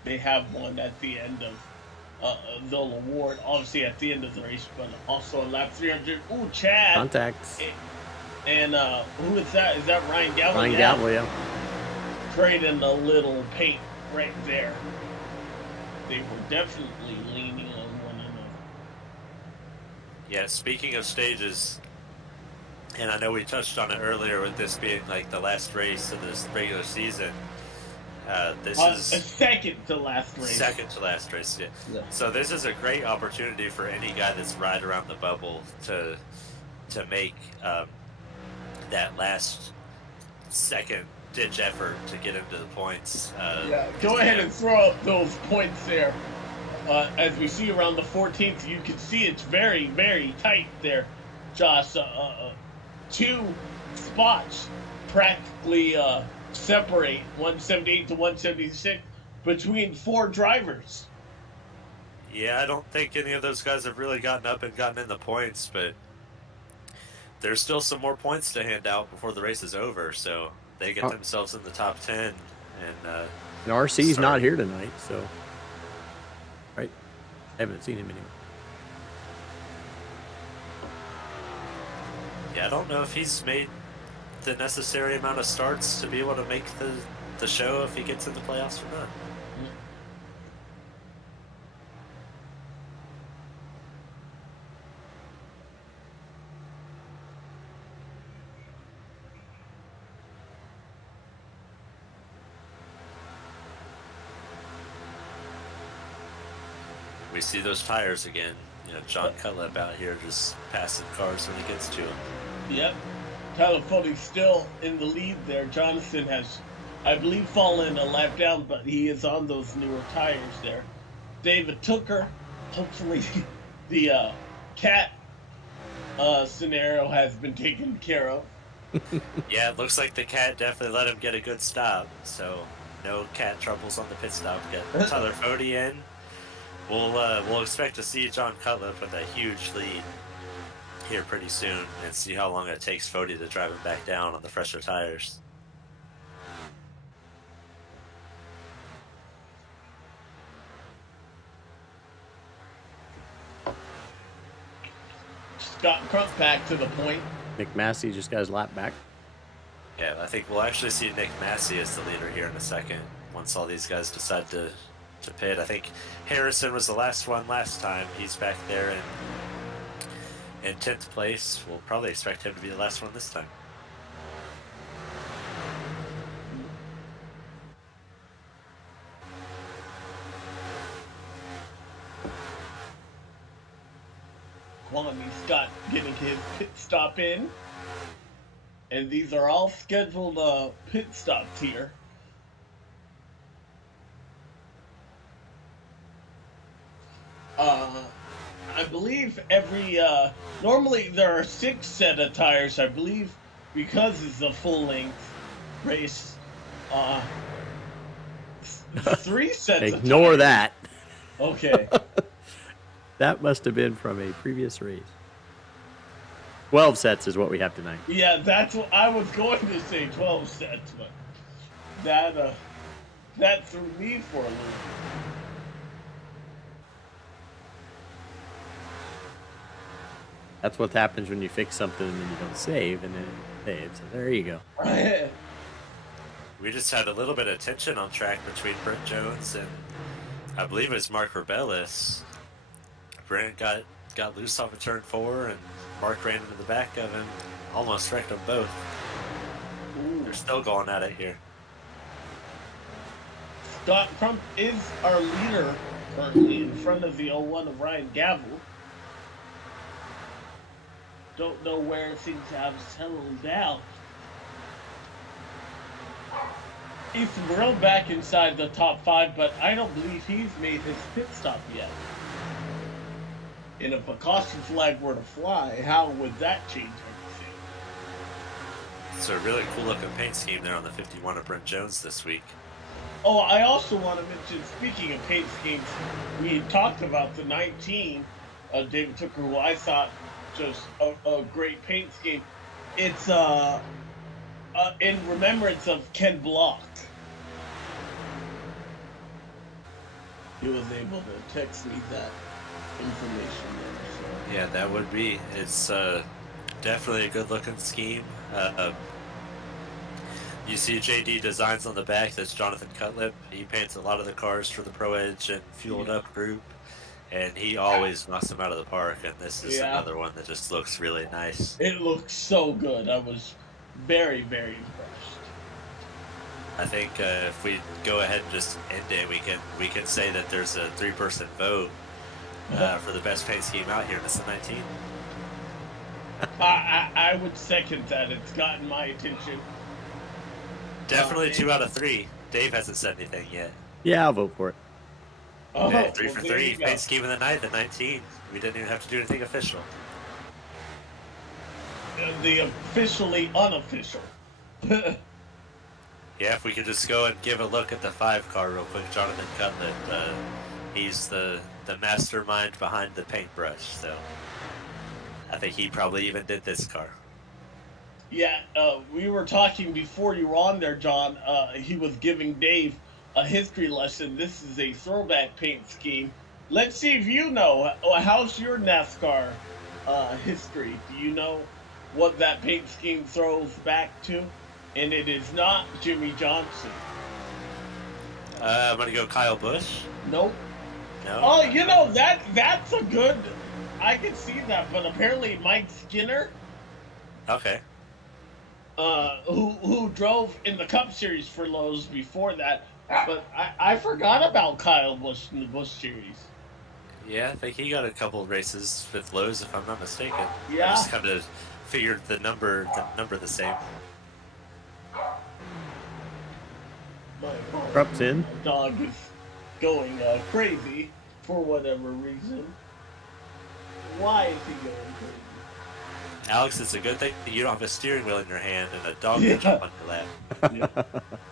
They have one at the end of they'll award, obviously at the end of the race, but also on lap 300. Ooh, Chad. Contacts. And who is that? Is that Ryan Gallo? Ryan Gallo, yeah. trading a little paint right there. They were definitely leaning on one another. Yeah, speaking of stages, and I know we touched on it earlier with this being like the last race of this regular season. This is a second to last race. Second to last race, yeah. So this is a great opportunity for any guy that's right around the bubble to make that last second ditch effort to get into the points. Go ahead and throw up those points there. As we see around the 14th, you can see it's very, very tight there, Josh. 2 spots practically separate 178 to 176 between 4 drivers. Yeah, I don't think any of those guys have really gotten up and gotten in the points, but there's still some more points to hand out before the race is over, so they get themselves in the top 10. And RC's not here tonight, so right, I haven't seen him anywhere. Yeah, I don't know if he's made the necessary amount of starts to be able to make the show if he gets in the playoffs or not. We see those tires again. You know, John Cutlip out here just passing cars when he gets to them. Yep. Tyler Foley's still in the lead there. Jonathan has, I believe, fallen a lap down, but he is on those newer tires there. David Tooker, hopefully the cat scenario has been taken care of. Yeah, it looks like the cat definitely let him get a good stop, so no cat troubles on the pit stop. Get Tyler Fody in. We'll expect to see John Cutlip with a huge lead here pretty soon and see how long it takes Fody to drive him back down on the fresher tires. Scott Crump back to the point. Nick Massey just got his lap back. Yeah, I think we'll actually see Nick Massey as the leader here in a second once all these guys decide to pit. I think Harrison was the last one last time. He's back there in 10th place. We'll probably expect him to be the last one this time. Kwame Scott getting his pit stop in. And these are all scheduled pit stops here. I believe every, normally there are 6 set of tires, I believe, because it's a full-length race. 3 sets of tires. Ignore that. Okay. That must have been from a previous race. 12 sets is what we have tonight. Yeah, that's what I was going to say, 12 sets, but that threw me for a loop. That's what happens when you fix something and then you don't save, and then it saves. So there you go. We just had a little bit of tension on track between Brent Jones and I believe it was Mark Rebellis. Brent got loose off of turn 4 and Mark ran into the back of him. Almost wrecked them both. Ooh. They're still going at it here. Scott Crump is our leader currently in front of the 01 of Ryan Gavel. Don't know where things have settled down. Ethan Burrell back inside the top 5, but I don't believe he's made his pit stop yet. And if a caution flag were to fly, how would that change everything? It's a really cool looking paint scheme there on the 51 of Brent Jones this week. Oh, I also want to mention, speaking of paint schemes, we talked about the 19 of David Tooker, who I thought just a great paint scheme. It's in remembrance of Ken Block. He was able to text me that information there. So. Yeah, that would be. It's definitely a good looking scheme. You see JD Designs on the back. That's Jonathan Cutlip. He paints a lot of the cars for the Pro Edge and Fueled Up group, and he always knocks them out of the park. And this is another one that just looks really nice. It looks so good. I was very, very impressed. I think if we go ahead and just end it, we can say that there's a 3-person vote for the best paint scheme out here in the 19. I would second that. It's gotten my attention. Definitely 2 out of 3. Dave hasn't said anything yet. Yeah, I'll vote for it. Okay, 3 for 3. Paint scheme of the night at 19. We didn't even have to do anything official. The officially unofficial. Yeah, if we could just go and give a look at the 5 car real quick. Jonathan Cutlip, he's the mastermind behind the paintbrush, so I think he probably even did this car. Yeah, we were talking before you were on there, John. He was giving Dave a history lesson. This is a throwback paint scheme. Let's see if you know. How's your NASCAR history? Do you know what that paint scheme throws back to? And it is not Jimmy Johnson. I'm going to go Kyle Busch. Nope. No? Oh, you know, that's a good... I can see that, but apparently Mike Skinner... Okay. Who drove in the Cup Series for Lowe's before that, but I forgot about Kyle Busch in the Busch Series. Yeah, I think he got a couple of races with Lowe's, if I'm not mistaken. Yeah. I just kind of figured the number the same. Trump's in. My dog is going crazy for whatever reason. Why is he going crazy? Alex, it's a good thing that you don't have a steering wheel in your hand and a dog can jump on your lap.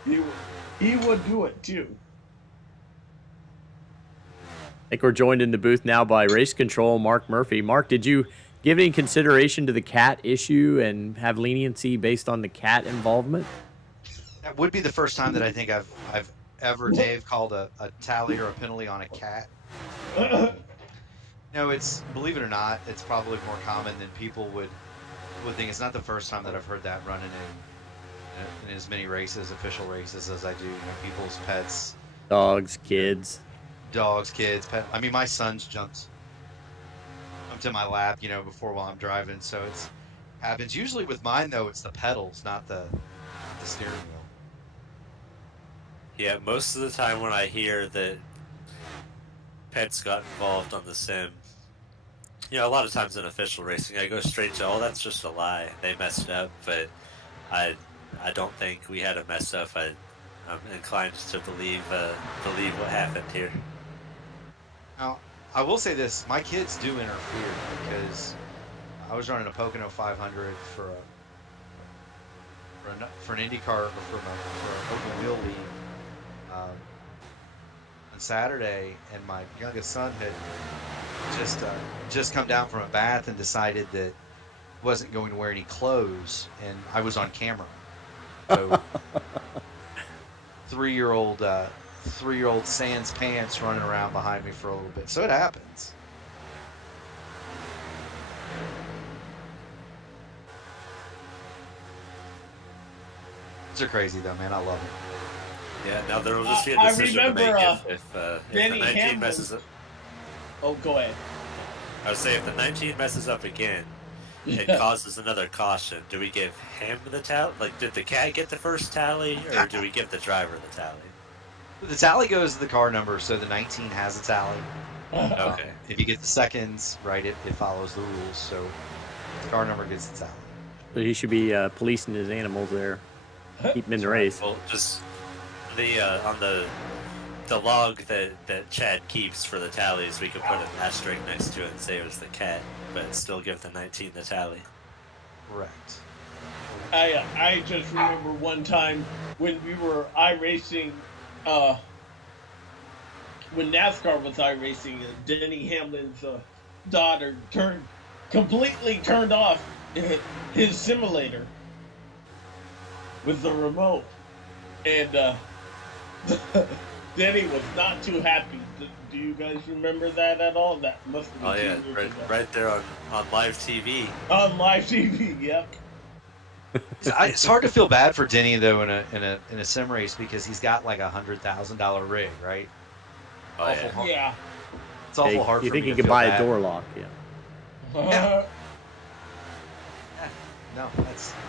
Yeah. He would do it too. I think we're joined in the booth now by Race Control, Mark Murphy. Mark, did you give any consideration to the cat issue and have leniency based on the cat involvement? That would be the first time that I think I've ever, Dave, called a tally or a penalty on a cat. No, it's, believe it or not, it's probably more common than people would think. It's not the first time that I've heard that running in as many races, official races, as I do. You know, people's pets, Dogs, kids, pet. I mean, my son's jumped up to my lap, you know, before while I'm driving, so it's happens. Usually with mine though, it's the pedals, not the steering wheel. Yeah, most of the time when I hear that pets got involved on the sim, you know, a lot of times in official racing, I go straight to, oh, that's just a lie. They messed up, but I don't think we had a mess up. I'm inclined to believe what happened here. Now, I will say this: my kids do interfere because I was running a Pocono 500 for an IndyCar for an open wheel league on Saturday, and my youngest son had just come down from a bath and decided that he wasn't going to wear any clothes, and I was on camera. So, three-year-old sans pants running around behind me for a little bit. So it happens. These are crazy though, man. I love it. Yeah, now there will just be a decision to make if the 19 messes up. Oh, go ahead. I would say if the 19 messes up again, it causes another caution. Do we give him the tally? Like, did the cat get the first tally, or do we give the driver the tally? The tally goes to the car number, so the 19 has a tally. Okay. If you get the seconds right, it follows the rules. So the car number gets the tally. So he should be policing his animals there, keep them in the race. Well, just on the log that Chad keeps for the tallies, we could put an asterisk next to it and say it was the cat, but still give the 19 the tally. Correct. I just remember one time when we were iRacing, when NASCAR was iRacing, Denny Hamlin's daughter completely turned off his simulator with the remote, and Denny was not too happy. Do you guys remember that at all? That must have been right there on live TV. On live TV, yep. It's hard to feel bad for Denny though in a sim race because he's got like $100,000 rig, right? Oh, Awful yeah. hard. Yeah. It's awful Hey, hard you for think me you to could feel buy bad. a door lock? Yeah. Yeah. No,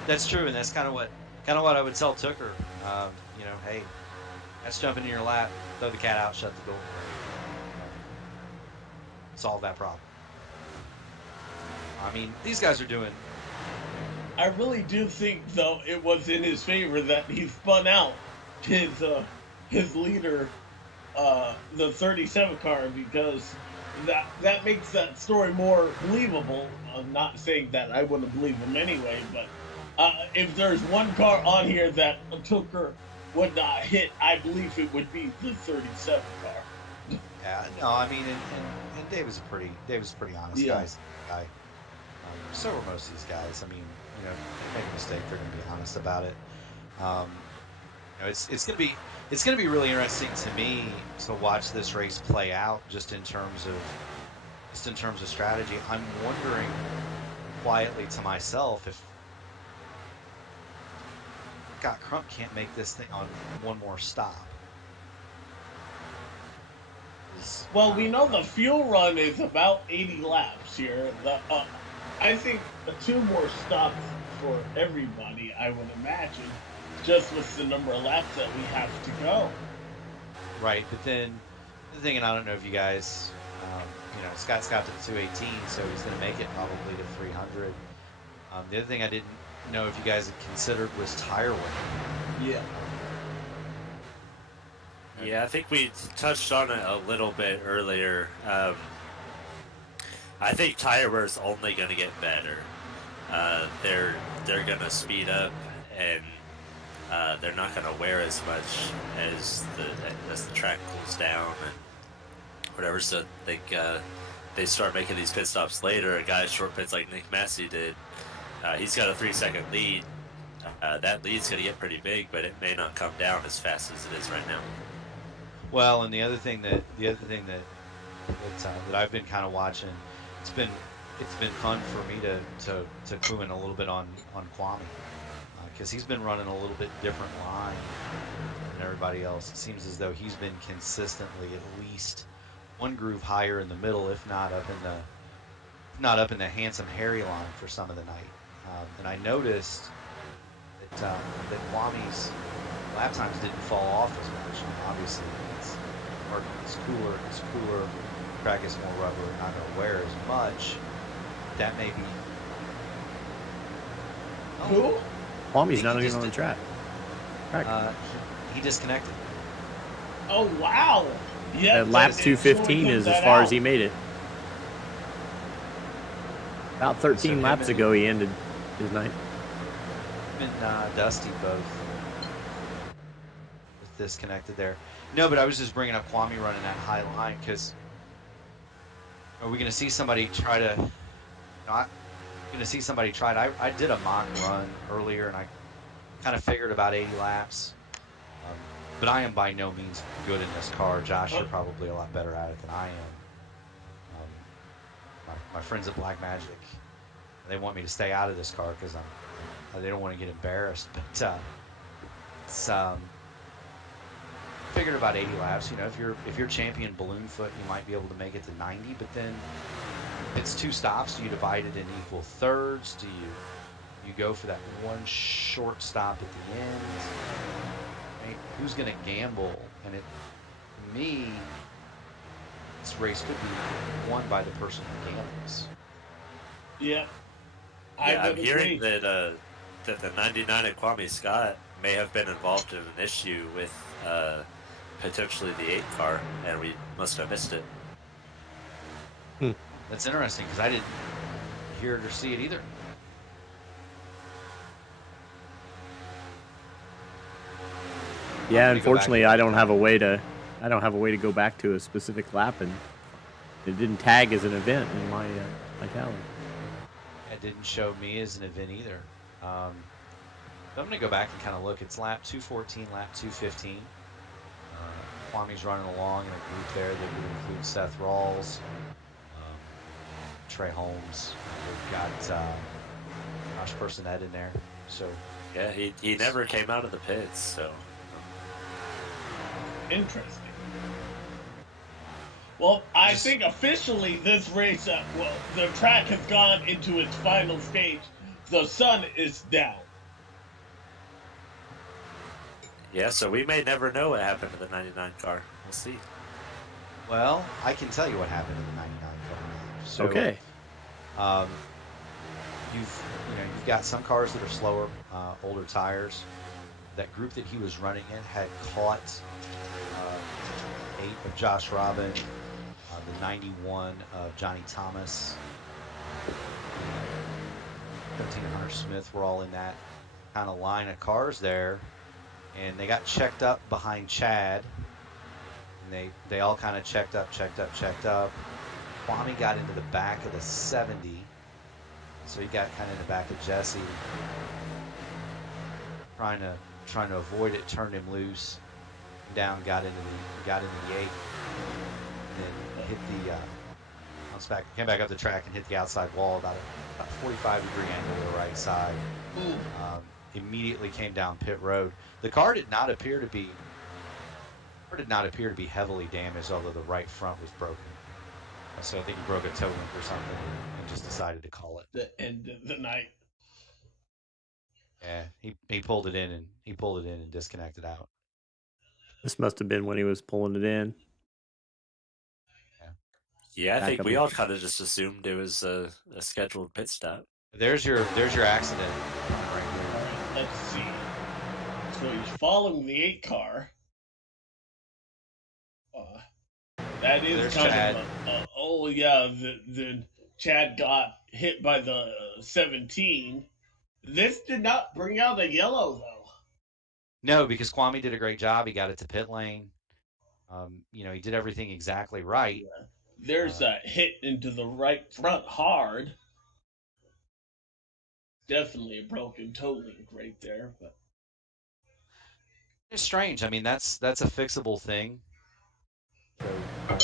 that's true, and that's kind of what I would tell Tooker. You know, hey, that's jumping in your lap, throw the cat out, shut the door, solve that problem. I mean, these guys are doing. I really do think, though, it was in his favor that he spun out his leader, the 37 car, because that makes that story more believable. I'm not saying that I wouldn't believe him anyway, but if there's one car on here that Tooker would not hit, I believe it would be the 37 car. Yeah, no, I mean, and Dave was a pretty honest guy. So were most of these guys. I mean, you know, if they make a mistake, they're going to be honest about it. You know, it's going to be really interesting to me to watch this race play out, just in terms of strategy. I'm wondering quietly to myself if Scott Crump can't make this thing on one more stop. Well, we know the fuel run is about 80 laps here. I think 2 more stops for everybody, I would imagine, just with the number of laps that we have to go. Right, but then the thing, and I don't know if you guys, you know, Scott's got to the 218, so he's going to make it probably to 300. The other thing I didn't know if you guys had considered was tire wear. Yeah. Yeah, I think we touched on it a little bit earlier. I think tire wear is only going to get better. They're going to speed up, and they're not going to wear as much as the track cools down and whatever. So they start making these pit stops later. A guy short pits like Nick Massey did. He's got a 3-second lead. That lead's going to get pretty big, but it may not come down as fast as it is right now. Well, and the other thing that I've been kind of watching, it's been fun for me to clue in a little bit on Kwame, because he's been running a little bit different line than everybody else. It seems as though he's been consistently at least one groove higher in the middle, if not up in the handsome Harry line for some of the night. And I noticed that Kwame's lap times didn't fall off as much. I mean, obviously, it's cooler, track is more rubber, not going to wear as much. That may be. Who? Kwame's not even on the track. He disconnected. Oh, wow. Yeah. Lap 215 is as far as he made it. About 13 laps ago, he ended his night. Him and Dusty both disconnected there. No, but I was just bringing up Kwame running that high line because are we going to see somebody try to? I'm going to see somebody try it. I did a mock run earlier, and I kind of figured about 80 laps. But I am by no means good in this car. Josh, you're probably a lot better at it than I am. My friends at Black Magic, they want me to stay out of this car because they don't want to get embarrassed. But it's figured about 80 laps. You know, if you're champion balloon foot, you might be able to make it to 90. But then it's 2 stops. Do you divide it in equal thirds? Do you go for that one short stop at the end? Right? Who's going to gamble? And to me, this race could be won by the person who gambles. Yeah. I'm hearing that the 99 at Kwame Scott may have been involved in an issue with potentially the 8 car, and we must have missed it. That's interesting because I didn't hear it or see it either. Yeah, unfortunately, I don't have a way to go back to a specific lap, and it didn't tag as an event in my tally. It didn't show me as an event either. I'm going to go back and kind of look. It's lap 214, lap 215. Kwame's running along in a group there that would include Seth Rawls, Trey Holmes. We've got Josh Personette in there. So Yeah, he never came out of the pits, so. Interesting. Well, I think officially this race, the track has gone into its final stage. The sun is down. Yeah, so we may never know what happened to the 99 car. We'll see. well, I can tell you what happened in the 99 car. So, Okay. You've got some cars that are slower, older tires. That group that he was running in had caught 8 of Josh Robin, the 91 of Johnny Thomas, 13 Hunter Smith were all in that kind of line of cars there, and they got checked up behind Chad, and they all kind of checked up. Kwame got into the back of the 70, so he got kind of in the back of Jesse, trying to avoid it, turned him loose, down, got into the 8, and then hit the bounced back, came back up the track and hit the outside wall about a 45-degree angle to the right side. Immediately came down pit road. The car did not appear to be heavily damaged, although the right front was broken. So I think he broke a toe link or something and just decided to call it. The end of the night. Yeah, he pulled it in and disconnected out. This must have been when he was pulling it in. Yeah, I Back think up we here. all kind of just assumed it was a scheduled pit stop. There's your accident right here. All right, let's see. So he's following the 8 car. That is There's kind Chad. of oh yeah. The Chad got hit by the 17. This did not bring out a yellow though. No, because Kwame did a great job. He got it to pit lane. He did everything exactly right. There's a hit into the right front hard. Definitely a broken toe link right there, but It's strange. I mean, that's a fixable thing. So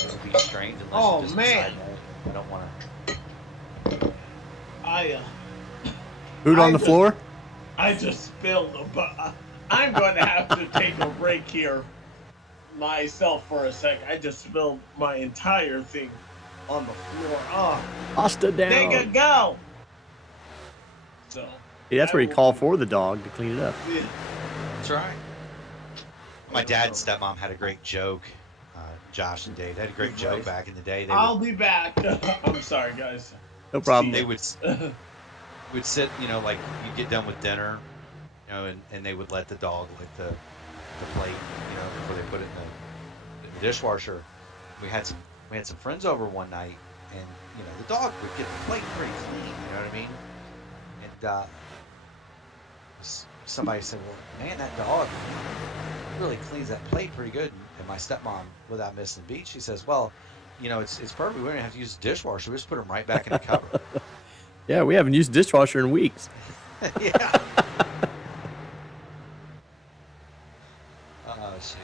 it would be strange unless you just decide, I don't want to. Food on the floor? I just spilled I'm going to have to take a break here myself for a sec. I just spilled my entire thing on the floor. Oh, Pasta down. take a go. So See, that's where you call for the dog to clean it up. Yeah. That's right. My dad and stepmom had a great joke. Josh and Dave had a great joke back in the day. I'll be back. I'm sorry, guys. No problem. They would sit, like you get done with dinner, and they would let the dog lick the plate, before they put it in the dishwasher. We had some friends over one night, and the dog would get the plate pretty clean. You know what I mean? And somebody said, "Well, man, that dog really cleans that plate pretty good." And my stepmom, without missing the beat, she says, "Well, it's perfect. We don't have to use the dishwasher. We just put them right back in the cupboard." Yeah, we haven't used dishwasher in weeks. Yeah. Oh, shoot.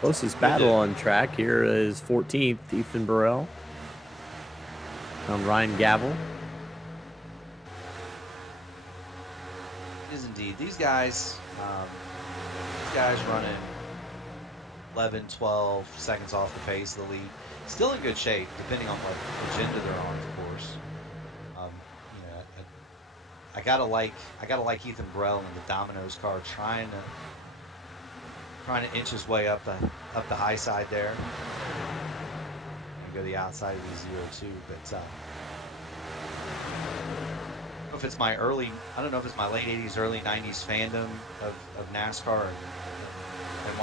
Closest battle on track here is 14th, Ethan Burrell. Ryan Gavel. It is indeed. These guys running 11, 12 seconds off the pace of the lead. Still in good shape, depending on what agenda they're on, of course. I gotta like Ethan Burrell in the Domino's car, trying to inch his way up the high side there, and go the outside of the 0-2. But I don't know if it's my late 80s, early 90s fandom of NASCAR and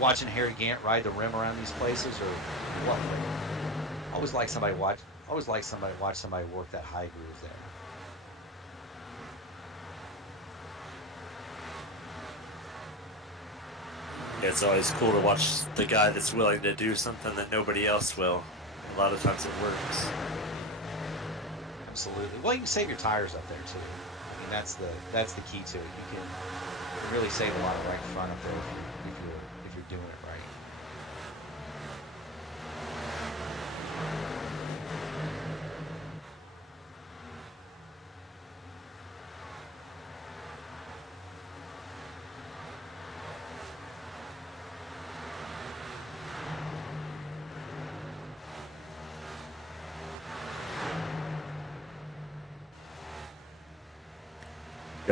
watching Harry Gant ride the rim around these places, or what. I always like somebody watch somebody work that high groove there. It's always cool to watch the guy that's willing to do something that nobody else will. A lot of times it works. Absolutely. Well, you can save your tires up there too. I mean, that's the key to it. You can really save a lot of right front up there if you're doing it right.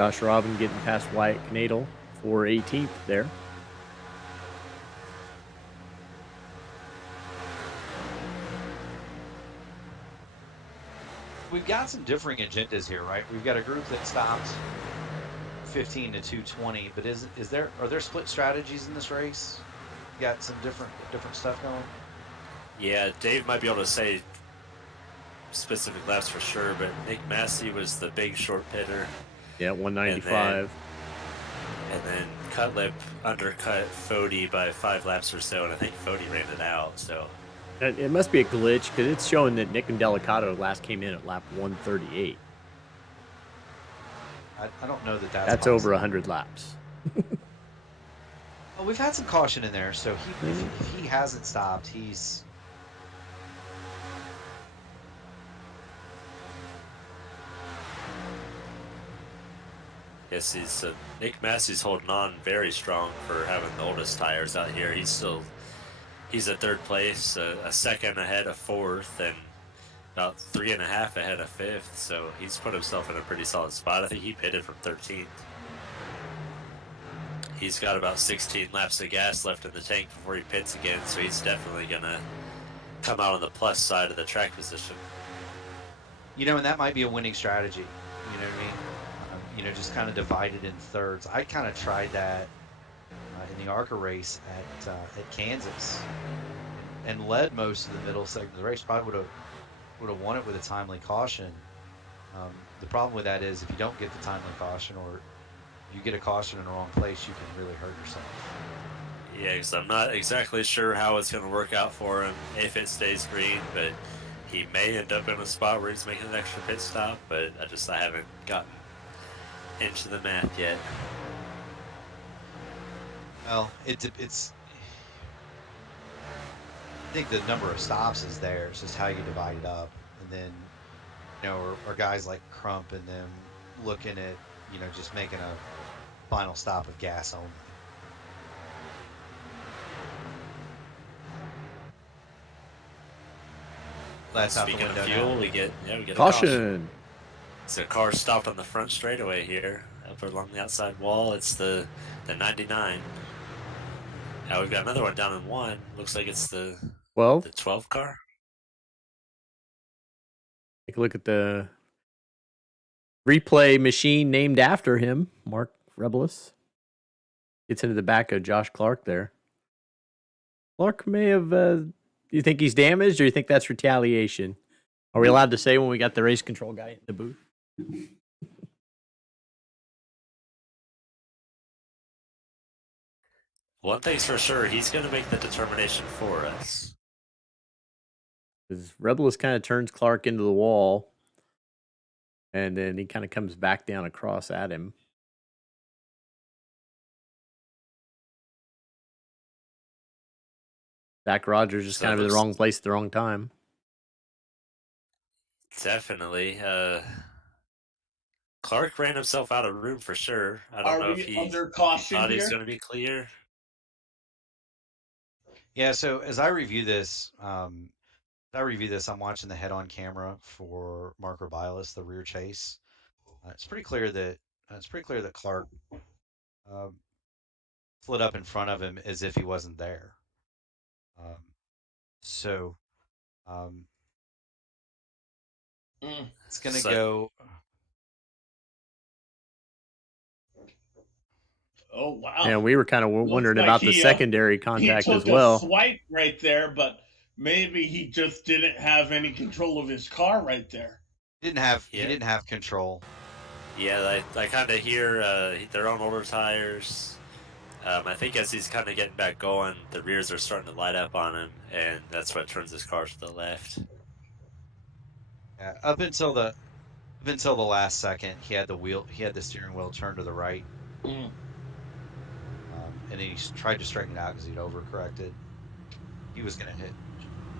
Josh Robin getting past Wyatt Knadel for 18th there. We've got some differing agendas here, right? We've got a group that stopped 15 to 220, but are there split strategies in this race? You got some different stuff going? Yeah, Dave might be able to say specific laps for sure, but Nick Massey was the big short pitter. Yeah, 195. And then Cutlip undercut Fody by 5 laps or so, and I think Fody ran it out. So It must be a glitch because it's showing that Nick and Delicato last came in at lap 138. I don't know that that's over 100 laps. Well, we've had some caution in there, so if he hasn't stopped, he's... Yes, Nick Massey's holding on very strong for having the oldest tires out here. He's at 3rd place, a second ahead of 4th, and about 3.5 ahead of 5th. So he's put himself in a pretty solid spot. I think he pitted from 13th. He's got about 16 laps of gas left in the tank before he pits again, so he's definitely gonna come out on the plus side of the track position. You know, and that might be a winning strategy. You know what I mean? Just kind of divided in thirds. I kind of tried that in the ARCA race at Kansas, and led most of the middle segment of the race. Probably would have won it with a timely caution. The problem with that is if you don't get the timely caution, or you get a caution in the wrong place, you can really hurt yourself. Yeah, because I'm not exactly sure how it's going to work out for him if it stays green, but he may end up in a spot where he's making an extra pit stop, but I haven't gotten into the math yet. Well, it's. I think the number of stops is there. It's just how you divide it up, and then, or guys like Crump and them looking at, just making a final stop of gas only. That's out the Speaking of window fuel, now. we get a Caution. So a car stopped on the front straightaway here, up along the outside wall. It's the 99. Now we've got another one down in 1. Looks like it's the 12 car. Take a look at the replay machine named after him, Mark Rebelis. Gets into the back of Josh Clark there. Clark may have... do you think he's damaged, or you think that's retaliation? Are we allowed to say when we got the race control guy in the booth? One thing's for sure, he's going to make the determination for us. Because Rebelis kind of turns Clark into the wall, and then he kind of comes back down across at him. Zach Rogers just kind of in the wrong place at the wrong time. Definitely. Clark ran himself out of room for sure. I don't know if he under caution thought he's here? going to be clear. Yeah, so as I review this, I'm watching the head-on camera for Mark Rebilis, the rear chase. It's pretty clear that Clark slid up in front of him as if he wasn't there. It's going to go. Oh, wow. Yeah, we were kind of wondering about the secondary contact as well. He took a swipe right there, but maybe he just didn't have any control of his car right there. He didn't have control. Yeah, I kind of hear they're on older tires. I think as he's kind of getting back going, the rears are starting to light up on him, and that's what turns his car to the left. Yeah, up until the last second, he had the steering wheel turned to the right. And then he tried to straighten it out because he'd overcorrected. He was going to hit.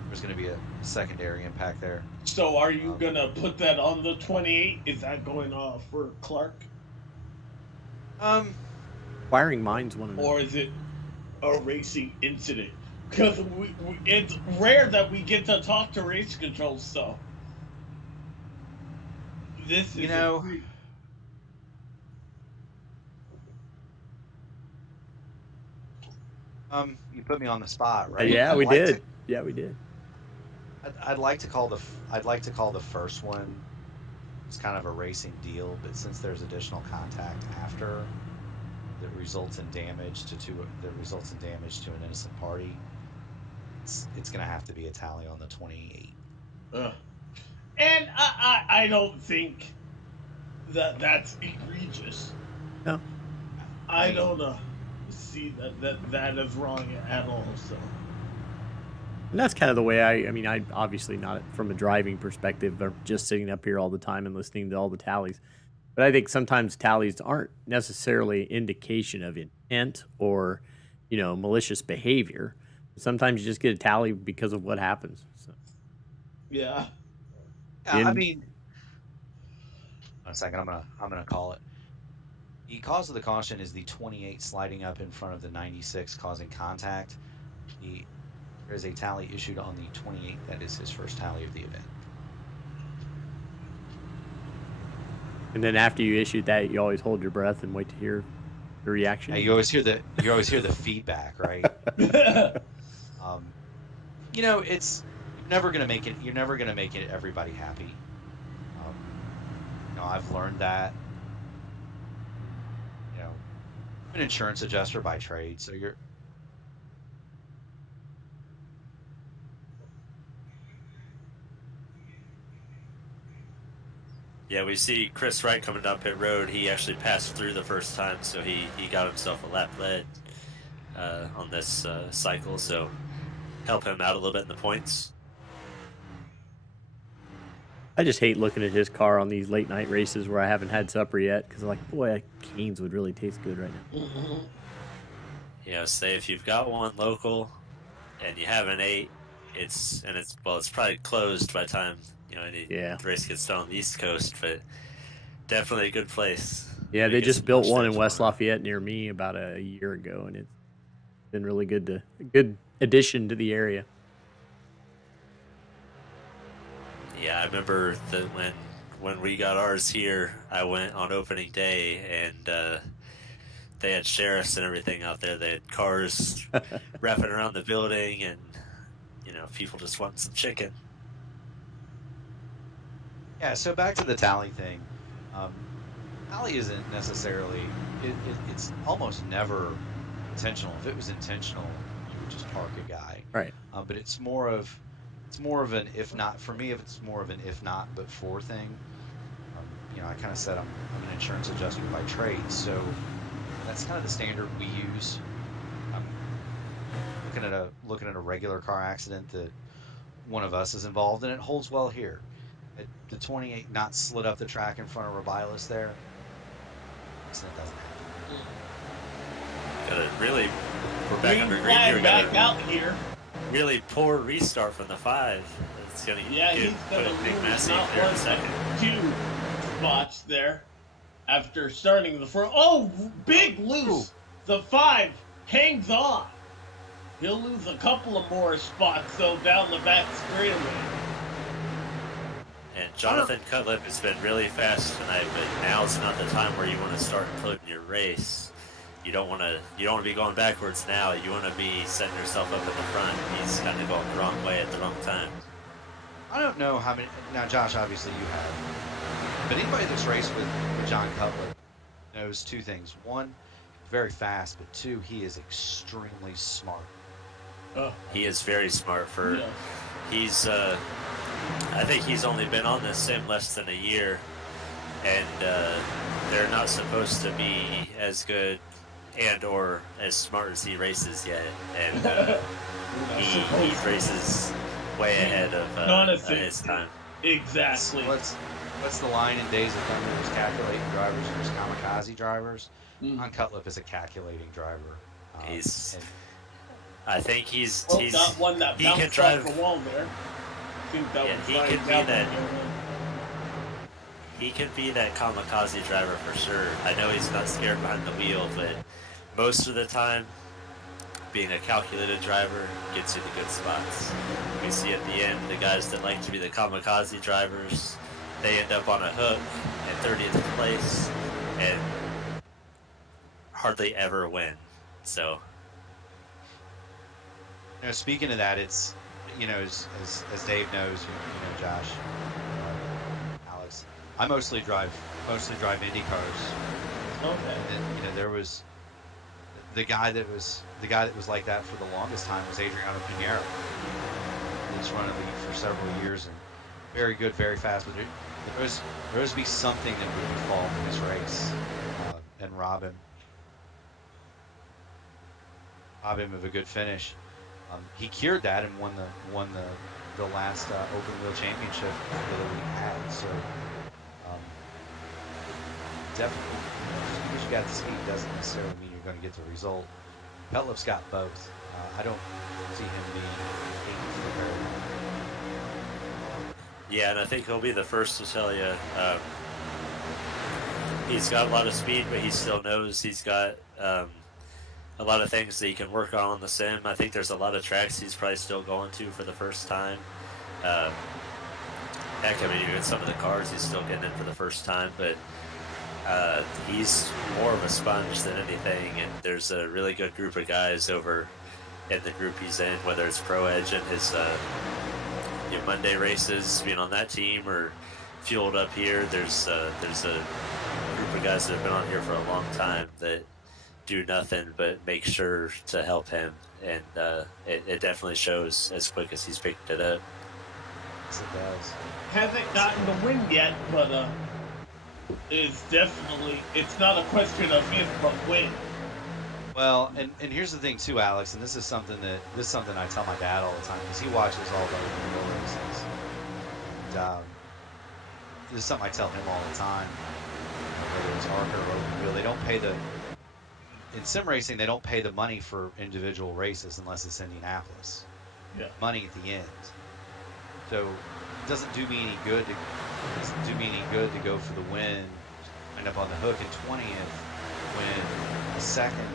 There's going to be a secondary impact there. So are you going to put that on the 28? Is that going off for Clark? Firing minds one another. Or is it a racing incident? Because it's rare that we get to talk to race control, so... This is... You put me on the spot, right? Yeah, I'd we like did. to- Yeah, we did. I'd like to call the first one. It's kind of a racing deal, but since there's additional contact after that results in damage to an innocent party, it's gonna have to be a tally on the 28. And I don't think that's egregious. No. I don't see that is wrong at all. So. And that's kind of the way I mean, I obviously not from a driving perspective, but just sitting up here all the time and listening to all the tallies. But I think sometimes tallies aren't necessarily indication of intent or, malicious behavior. Sometimes you just get a tally because of what happens. So. Yeah. I mean, one second, I'm gonna call it. The cause of the caution is the 28 sliding up in front of the 96 causing contact. There is a tally issued on the 28. That is his first tally of the event. And then after you issued that, you always hold your breath and wait to hear the reaction. Yeah, you always hear the feedback, right? It's you're never gonna make it everybody happy. I've learned that. I'm an insurance adjuster by trade, so you're. Yeah, we see Chris Wright coming down pit road. He actually passed through the first time, so he got himself a lap lead on this cycle, so help him out a little bit in the points. I just hate looking at his car on these late night races where I haven't had supper yet because I'm like, boy, Canes would really taste good right now. Say if you've got one local and you haven't ate, it's probably closed by the time the race gets done on the East Coast, but definitely a good place. Yeah, they just built one in West Lafayette near me about a year ago, and it's been really good addition to the area. Yeah, I remember that when we got ours here, I went on opening day, and they had sheriffs and everything out there. They had cars wrapping around the building, and people just wanting some chicken. Yeah, so back to the tally thing. Tally isn't necessarily. It's almost never intentional. If it was intentional, you would just park a guy. Right. But it's more of an if not for me. If it's more of an if not but for thing. I kind of said I'm an insurance adjuster by trade, so that's kind of the standard we use. Looking at a regular car accident that one of us is involved in, it holds well here. The 28 not slid up the track in front of Robilas there. Accident doesn't happen. We're back under green here. Back out here. Really poor restart from the 5. It's gonna he's put gonna a big lose mess in not there in one a second. but 2 spots there after starting the front. Oh, big loose. The 5 hangs on. He'll lose a couple of more spots though down the back straightaway. And Jonathan Cutlip has been really fast tonight, but now's not the time where you want to start imploding your race. You don't want to be going backwards now. You want to be setting yourself up at the front. He's kind of going the wrong way at the wrong time. I don't know how many. Now, Josh, obviously you have. But anybody that's raced with John Cutlip knows 2 things. 1, very fast, but 2, he is extremely smart. He is very smart he's I think he's only been on this sim less than a year, and they're not supposed to be as good and or as smart as he races yet, and he races way ahead of his time. Exactly. What's the line in Days of Thunder? There's calculating drivers, there's kamikaze drivers. John Cutlip is a calculating driver. I think he's not one that he can bounced drive off the wall there. I think that was he right can be down that. the He can be that kamikaze driver for sure. I know he's not scared behind the wheel, but most of the time, being a calculated driver gets you the good spots. We see at the end the guys that like to be the kamikaze drivers, they end up on a hook at 30th place and hardly ever win. So speaking of that, it's as Dave knows, Josh, Alex, I mostly drive Indy cars. Okay. And then, there was the guy that was like that for the longest time was Adriano Pinheiro. He's run a league for several years and very good, very fast. But there was be something that would fall in his race and rob him of a good finish. He cured that and won the last open wheel championship that the league had. So definitely, just because you got the speed doesn't necessarily mean you're going to get the result. Petlif's got both. I don't see him being aiming for very long. Yeah, and I think he'll be the first to tell you he's got a lot of speed, but he still knows he's got a lot of things that he can work on the sim. I think there's a lot of tracks he's probably still going to for the first time. Heck, I mean, even some of the cars he's still getting in for the first time, but he's more of a sponge than anything, and there's a really good group of guys over in the group he's in, whether it's Pro Edge and his Monday races, being on that team, or Fueled up here. There's a group of guys that have been on here for a long time that do nothing but make sure to help him, and it definitely shows as quick as he's picked it up. Yes, it does. Hasn't gotten the win yet, but it's not a question of if but when. Well, and here's the thing too, Alex, and this is something I tell my dad all the time because he watches all the open wheel races. And, this is something I tell him all the time. Whether it's ARCA or open wheel, they don't pay in sim racing. They don't pay the money for individual races unless it's Indianapolis. Yeah. Money at the end. So it doesn't do me any good to go for the win, end up on the hook in 20th when a second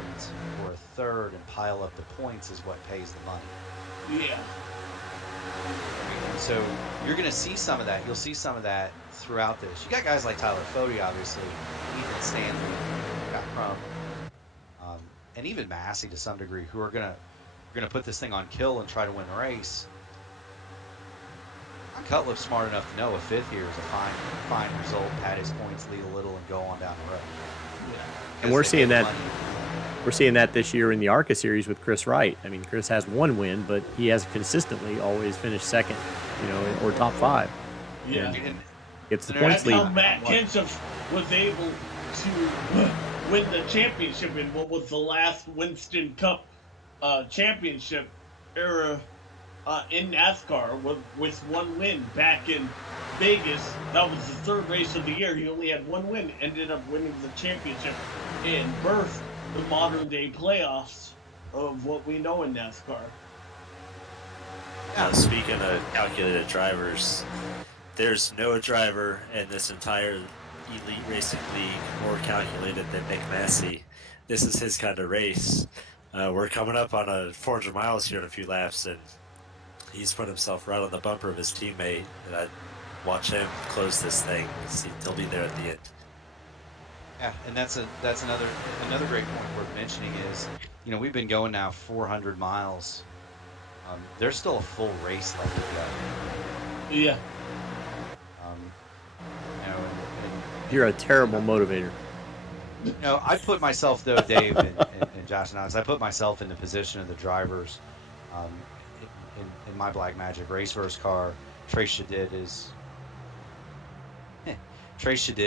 or a third and pile up the points is what pays the money. Yeah. And so you're going to see some of that. You'll see some of that throughout this. You got guys like Tyler Fody, obviously, Ethan Stanley, got Crump, and even Massey to some degree, who are going to put this thing on kill and try to win the race. Cutliff's smart enough to know a fifth here is a fine result, pad his points, lead a little, and go on down the road. Yeah. And we're seeing that this year in the ARCA series with Chris Wright. I mean, Chris has one win, but he has consistently always finished second, or top five. Yeah. And It's the That's points That's how lead. Matt Kenseth was able to win the championship in what was the last Winston Cup championship era in NASCAR with one win back in Vegas. That was the third race of the year. He only had one win, ended up winning the championship and birthed the modern day playoffs of what we know in NASCAR. Now, speaking of calculated drivers, there's no driver in this entire Elite Racing League more calculated than Nick Massey. This is his kind of race. We're coming up on 400 miles here in a few laps, and he's put himself right on the bumper of his teammate. And I watch him close this thing. He'll be there at the end. Yeah, and that's another great point worth mentioning is, we've been going now 400 miles. There's still a full race left to go. Yeah. You're a terrible motivator. I put myself, though, Dave and Josh and Alex, I put myself in the position of the drivers. In my Black Magic Raceverse car, Trace Shadid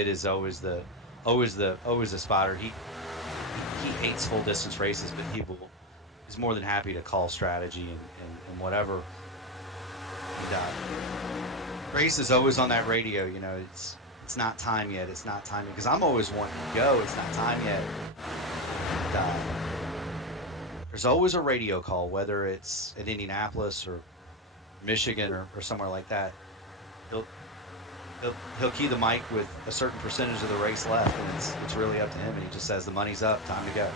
is always the spotter. He hates full distance races, but he's more than happy to call strategy and whatever. And, Trace is always on that radio. It's not time yet. It's not time yet. Because I'm always wanting to go. It's not time yet. And, there's always a radio call, whether it's at Indianapolis or Michigan or somewhere like that. He'll key the mic with a certain percentage of the race left, and it's really up to him. And he just says the money's up, time to go.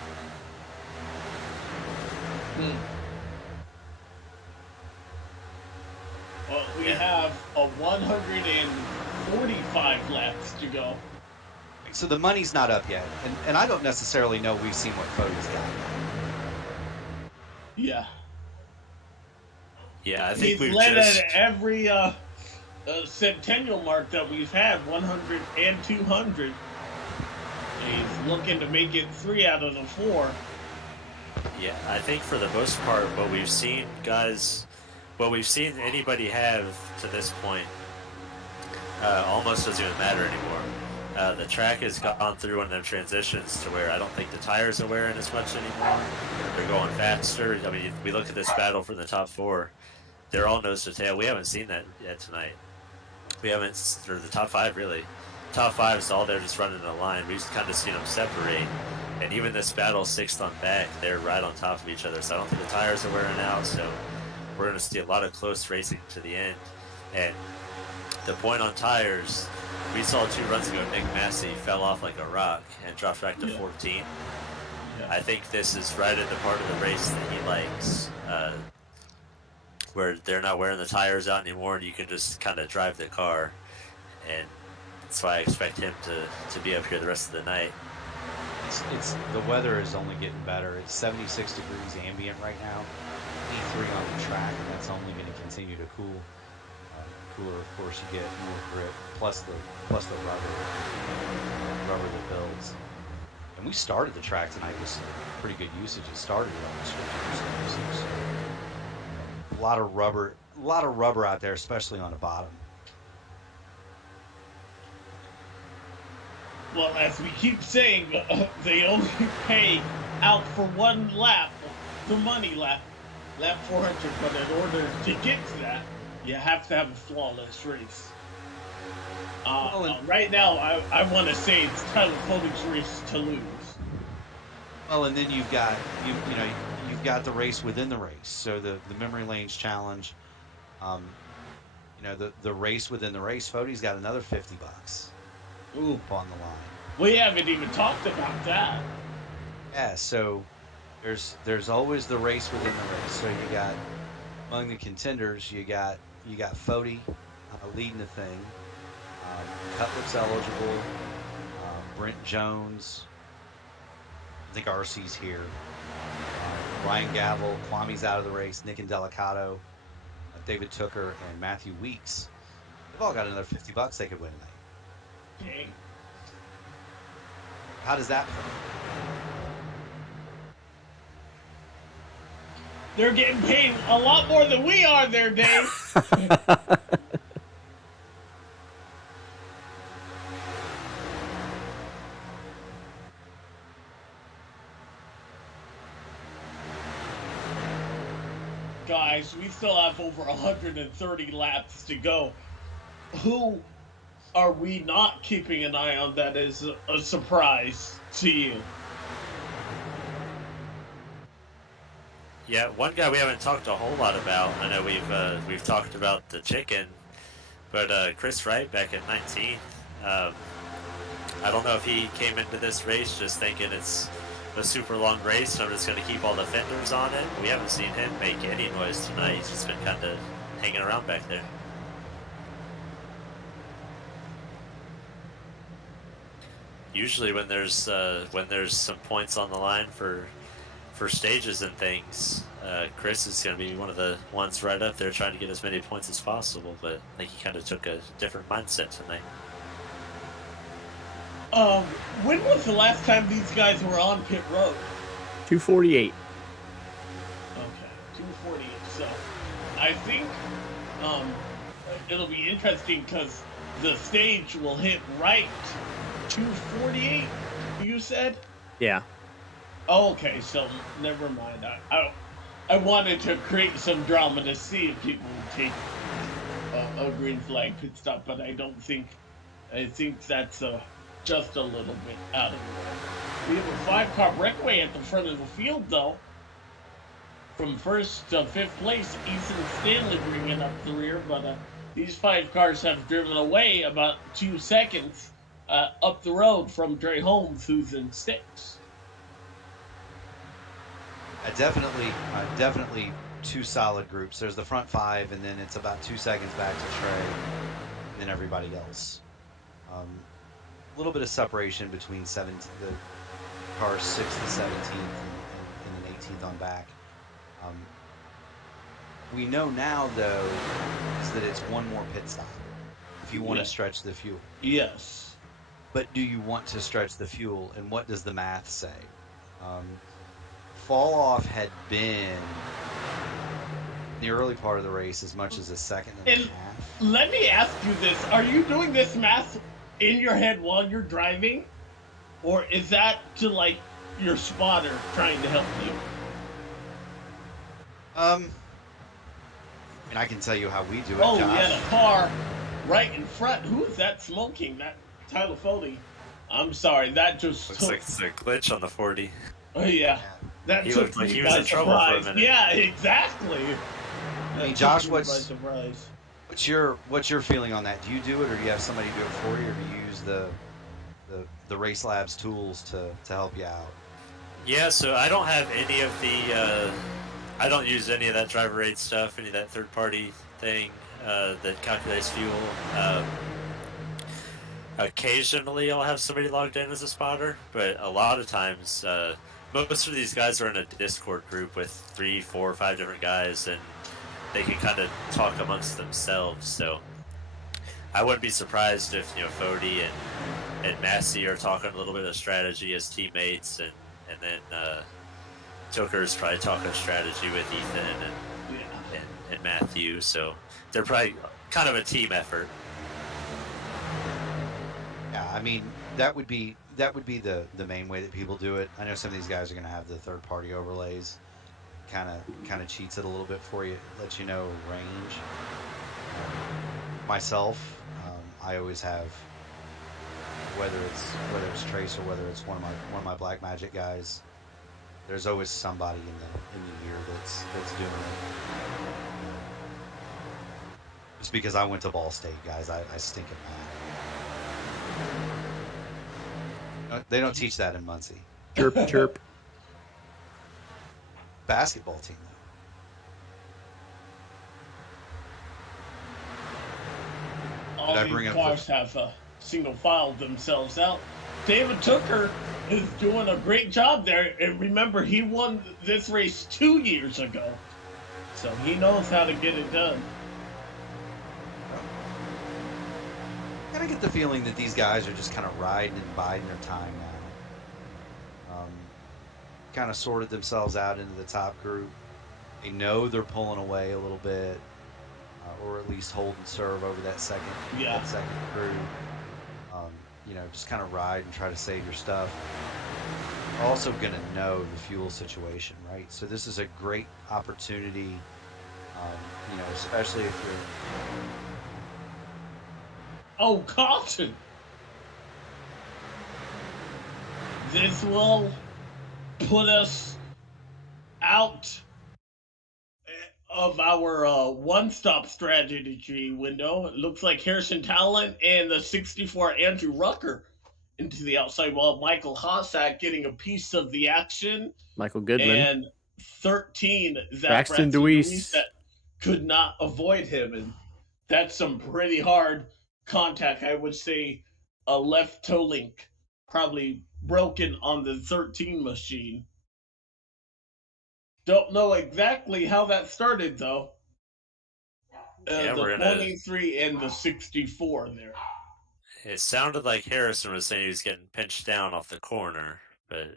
Well, we have a 145 laps to go. So the money's not up yet, and I don't necessarily know we've seen what Cody's got. Yeah. Yeah, I think He's we've led just. at every centennial mark that we've had, 100 and 200. He's looking to make it 3 out of the 4. Yeah, I think for the most part, what we've seen anybody have to this point almost doesn't even matter anymore. The track has gone through one of them transitions to where I don't think the tires are wearing as much anymore. They're going faster. I mean, we look at this battle for the top 4. They're all nose to tail. We haven't seen that yet tonight. We haven't, or the top 5 really. Top 5 is all they're just running in a line. We've kind of seen them separate. And even this battle 6th on back, they're right on top of each other. So I don't think the tires are wearing out. So we're going to see a lot of close racing to the end. And the point on tires, we saw 2 runs ago, Nick Massey fell off like a rock and dropped back to 14. Yeah. I think this is right at the part of the race that he likes, where they're not wearing the tires out anymore and you can just kind of drive the car. And that's why I expect him to be up here the rest of the night. It's the weather is only getting better. It's 76 degrees ambient right now, E3 on the track, and that's only going to continue to cool. Cooler, of course, you get more grip, plus the rubber that builds. And we started the track tonight with some pretty good usage. It started almost 50% usage. A lot of rubber out there, especially on the bottom. Well, as we keep saying, they only pay out for 1 lap, the money lap 400. But in order to get to that, you have to have a flawless race. Right now, I want to say it's Tyler Cody's race to lose. Well, and then you've got you've got the race within the race. So the memory lanes challenge, the race within the race. Fody's got another $50. Ooh, on the line. We haven't even talked about that. Yeah, so there's always the race within the race. So you got among the contenders, you got Fody leading the thing. Cutlet's eligible. Brent Jones. I think RC's here. Ryan Gavel, Kwame's out of the race. Nick Indelicato, David Tooker, and Matthew Weeks. They've all got another $50 they could win tonight. Dang. How does that feel? They're getting paid a lot more than we are there, Dave. Guys, we still have over 130 laps to go. Who are we not keeping an eye on that is a surprise to you? Yeah, one guy we haven't talked a whole lot about. I know we've talked about the chicken, but Chris Wright back at 19. I don't know if he came into this race just thinking it's a super long race, so I'm just going to keep all the fenders on it. We haven't seen him make any noise tonight. He's just been kind of hanging around back there. Usually when there's some points on the line for stages and things, Chris is going to be one of the ones right up there trying to get as many points as possible, but I think he kind of took a different mindset tonight. When was the last time these guys were on pit road? 248. Okay, 248. So I think it'll be interesting because the stage will hit right 248, you said? Yeah. Oh, okay, so never mind. I wanted to create some drama to see if people would take a green flag pit stop, but I think that's just a little bit out of the way. We have a 5-car breakaway at the front of the field, though. From first to fifth place, Easton Stanley bringing up the rear, but these 5 cars have driven away about 2 seconds up the road from Trey Holmes, who's in 6th. Definitely 2 solid groups. There's the front 5, and then it's about 2 seconds back to Trey, and then everybody else. A little bit of separation between the cars 6th to 17th and then 18th on back. we know now, though, is that it's one more pit stop if you want to stretch the fuel. Yes. But do you want to stretch the fuel, and what does the math say? Fall off had been the early part of the race as much as a second and a half. Let me ask you this. Are you doing this math in your head while you're driving? Or is that to, like, your spotter trying to help you? And I can tell you how we do it, Oh, Josh. we had a car right in front. Who is that smoking? That Tyler Foley. I'm sorry, that just Looks like it's a glitch on the 40. Oh, yeah. That He took looked like me he was by in trouble for a surprise. minute. Yeah, exactly. I mean, Josh, what's your feeling on that? Do you do it, or do you have somebody do it for you, or do you use the Race Labs tools to help you out? Yeah, so I don't have any of the. I don't use any of that driver aid stuff, any of that third-party thing that calculates fuel. Occasionally, I'll have somebody logged in as a spotter, but a lot of times, most of these guys are in a Discord group with 3, 4, 5 different guys, and they can kind of talk amongst themselves. So I wouldn't be surprised if Fody and Massey are talking a little bit of strategy as teammates, and then Tooker's probably talking strategy with Ethan and Matthew. So they're probably kind of a team effort. Yeah, I mean that would be the main way that people do it. I know some of these guys are going to have the third party overlays, kind of cheats it a little bit for you, lets you know range. Myself, I always have, whether it's Trace or whether it's one of my Black Magic guys. There's always somebody in the year that's doing it. Just because I went to Ball State, guys, I stink at math. They don't teach that in Muncie. Chirp, chirp. Basketball team, though. All these cars have single filed themselves out. David Tooker is doing a great job there. And remember, he won this race 2 years ago. So he knows how to get it done. I kind of get the feeling that these guys are just kind of riding and biding their time now. Kind of sorted themselves out into the top group. They know they're pulling away a little bit, or at least hold and serve over that second crew. Just kind of ride and try to save your stuff. You're also going to know the fuel situation, right? So this is a great opportunity, especially if you're... Oh, caution! This will put us out of our one-stop strategy window. It looks like Harrison Talent and the 64 Andrew Rucker into the outside wall. Michael Hossack getting a piece of the action. Michael Goodman. And 13, Braxton Deweese that could not avoid him. And that's some pretty hard contact. I would say a left toe link probably broken on the 13 machine. Don't know exactly how that started, though. The 23 and the 64 there. It sounded like Harrison was saying he was getting pinched down off the corner, but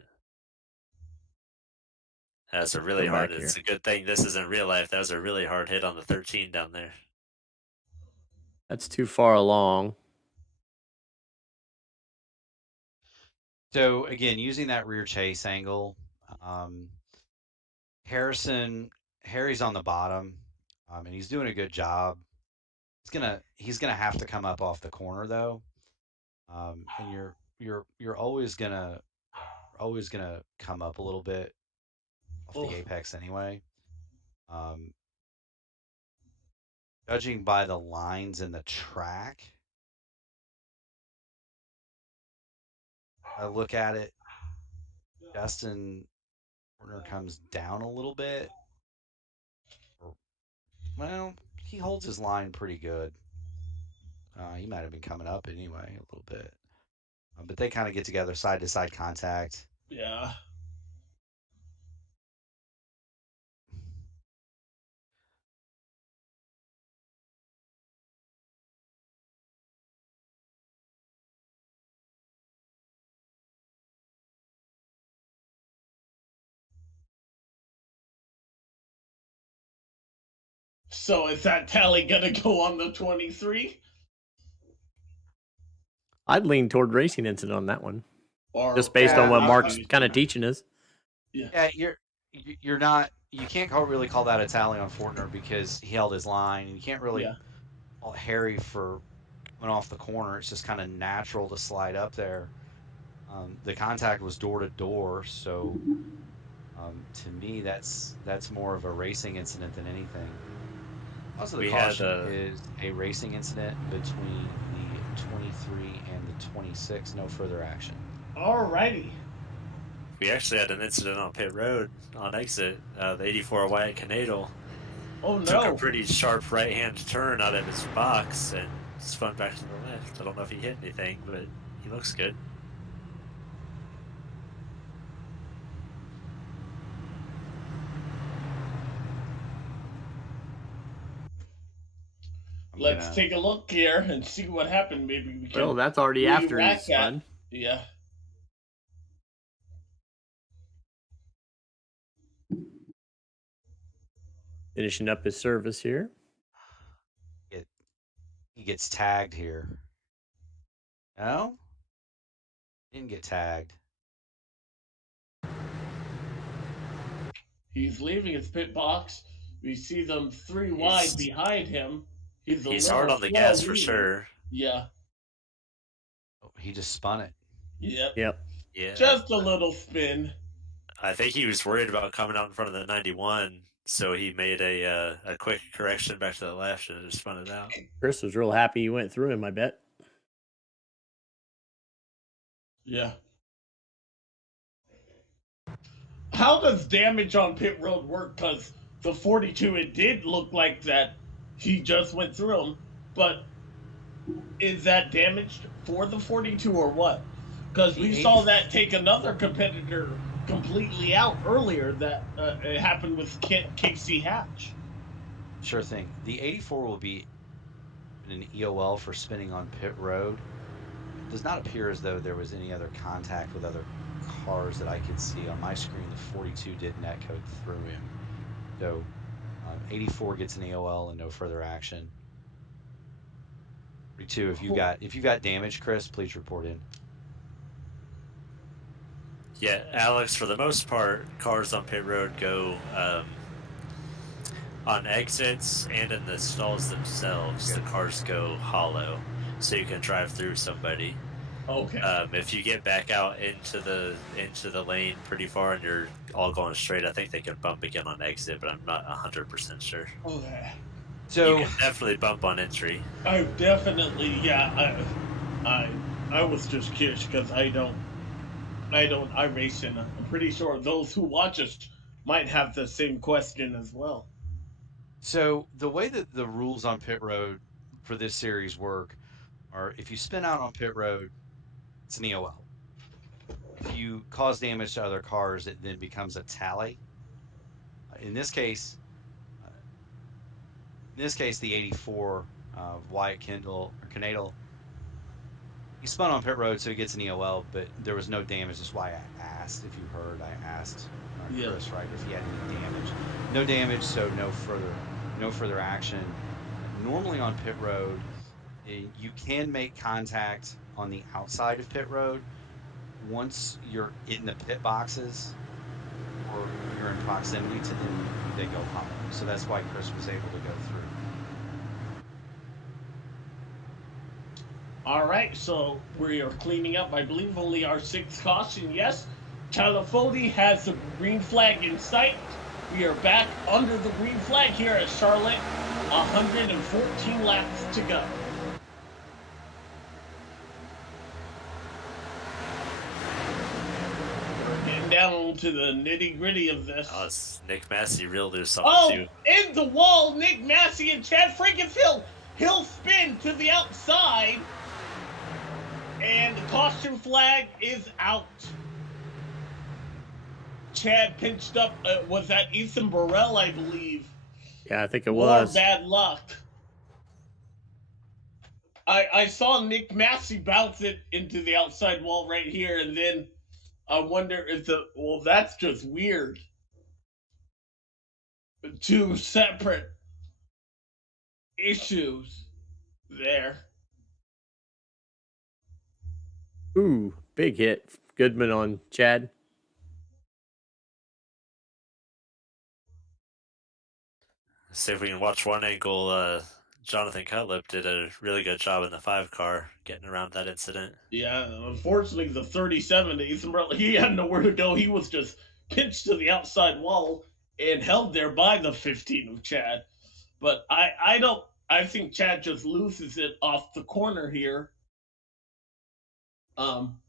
that's a really hard. It's a good thing this isn't real life. That was a really hard hit on the 13 down there. That's too far along. So again, using that rear chase angle, Harry's on the bottom, and he's doing a good job. He's gonna have to come up off the corner though, and you're always gonna come up a little bit off the apex anyway. Judging by the lines in the track, I look at it, Justin Horner comes down a little bit. Well, he holds his line pretty good. He might have been coming up anyway a little bit. But they kind of get together, side-to-side contact. Yeah. So is that tally gonna go on the 23? I'd lean toward racing incident on that one, Or just based on what I- Mark's kind of teaching us. Yeah, you're not. You can't really call that a tally on Fortner because he held his line. You can't really call Harry for went off the corner. It's just kind of natural to slide up there. The contact was door to door, so to me, that's more of a racing incident than anything. Also, the caution is a racing incident between the 23 and the 26. No further action. Alrighty. We actually had an incident on pit road on exit. The 84 Wyatt Canadal took a pretty sharp right-hand turn out of his box and spun back to the left. I don't know if he hit anything, but he looks good. Let's take a look here and see what happened. Maybe we can. Well, that's already after he's spun. Yeah. Finishing up his service here. He gets tagged here. No? Didn't get tagged. He's leaving his pit box. We see them 3 wide behind him. He's hard on the gas for sure. Yeah. Oh, he just spun it. Yep. Yeah. Just a little spin. I think he was worried about coming out in front of the 91, so he made a quick correction back to the left and just spun it out. Chris was real happy he went through him, I bet. Yeah. How does damage on pit road work? Because the 42, it did look like that he just went through him, but is that damaged for the 42 or what? Because we saw that take another competitor completely out earlier. That it happened with Casey Hatch. Sure thing. The 84 will be an EOL for spinning on pit road. It does not appear as though there was any other contact with other cars that I could see on my screen. The 42 did netcode through him. So 84 gets an EOL and no further action. 42, if you got damage, Chris, please report in. Yeah, Alex, for the most part, cars on pit road go on exits and in the stalls themselves. The cars go hollow, so you can drive through somebody. Okay. If you get back out into the lane pretty far and you're all going straight, I think they can bump again on exit, but I'm not 100% sure. Okay. So you can definitely bump on entry. I definitely, I was just curious because I race and I'm pretty sure those who watch us might have the same question as well. So the way that the rules on pit road for this series work are if you spin out on pit road, it's an EOL. If you cause damage to other cars, it then becomes a tally. In this case, the 84 Wyatt Canadal, he spun on pit road, so he gets an EOL, but there was no damage. That's why I asked. If you heard, I asked Chris, right, if he had any damage. No damage, so no further action. Normally on pit road, you can make contact on the outside of pit road once you're in the pit boxes or you're in proximity to them, they go hollow. So that's why Chris was able to go through. All right, so we are cleaning up. I believe only our 6th caution. Yes, California has the green flag in sight. We are back under the green flag here at Charlotte. 114 laps to go. We're getting down to the nitty-gritty of this. Oh, it's Nick Massey real do something too. In the wall, Nick Massey and Chad Frankenfield. He'll spin to the outside. And the caution flag is out. Chad pinched up, was that Ethan Burrell, I believe. Yeah, I think it was. More bad luck. I saw Nick Massey bounce it into the outside wall right here, and then I wonder if well, that's just weird. 2 separate issues there. Ooh, big hit. Goodman on Chad. See if we can watch one angle. Jonathan Cutlip did a really good job in the 5 car getting around that incident. Yeah, unfortunately, the 37, he had nowhere to go. He was just pinched to the outside wall and held there by the 15 of Chad. But I don't. I think Chad just loses it off the corner here. Um,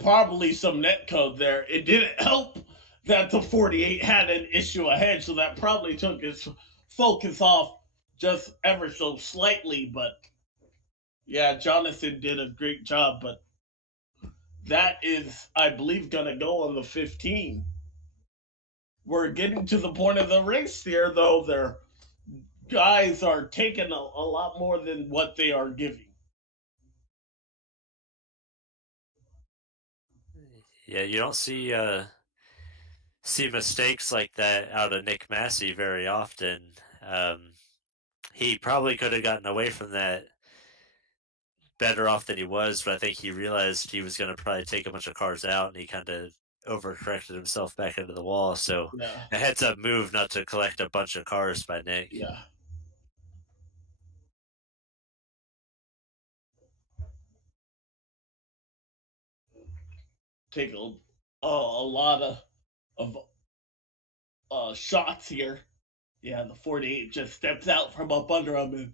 Probably some net code there. It didn't help that the 48 had an issue ahead, so that probably took his focus off just ever so slightly. But yeah, Jonathan did a great job. But that is, I believe, going to go on the 15. We're getting to the point of the race here, though. Their guys are taking a lot more than what they are giving. Yeah, you don't see mistakes like that out of Nick Massey very often. He probably could have gotten away from that better off than he was, but I think he realized he was going to probably take a bunch of cars out, and he kind of overcorrected himself back into the wall. So Yeah. a heads-up move not to collect a bunch of cars by Nick. Yeah. Take a lot of shots here. Yeah, the 48 just steps out from up under him, and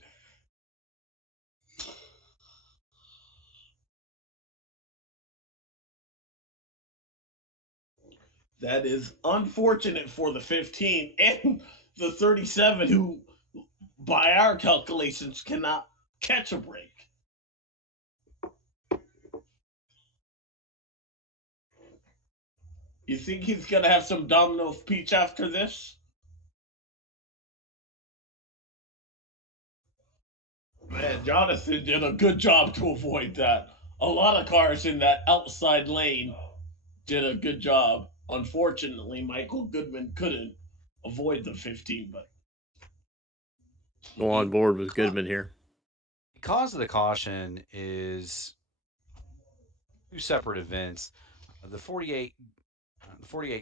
that is unfortunate for the 15 and the 37, who, by our calculations, cannot catch a break. You think he's gonna have some domino speech after this? Man, Jonathan did a good job to avoid that. A lot of cars in that outside lane did a good job. Unfortunately, Michael Goodman couldn't avoid the 15, but Go on board with Goodman here. The cause of the caution is two separate events. The 48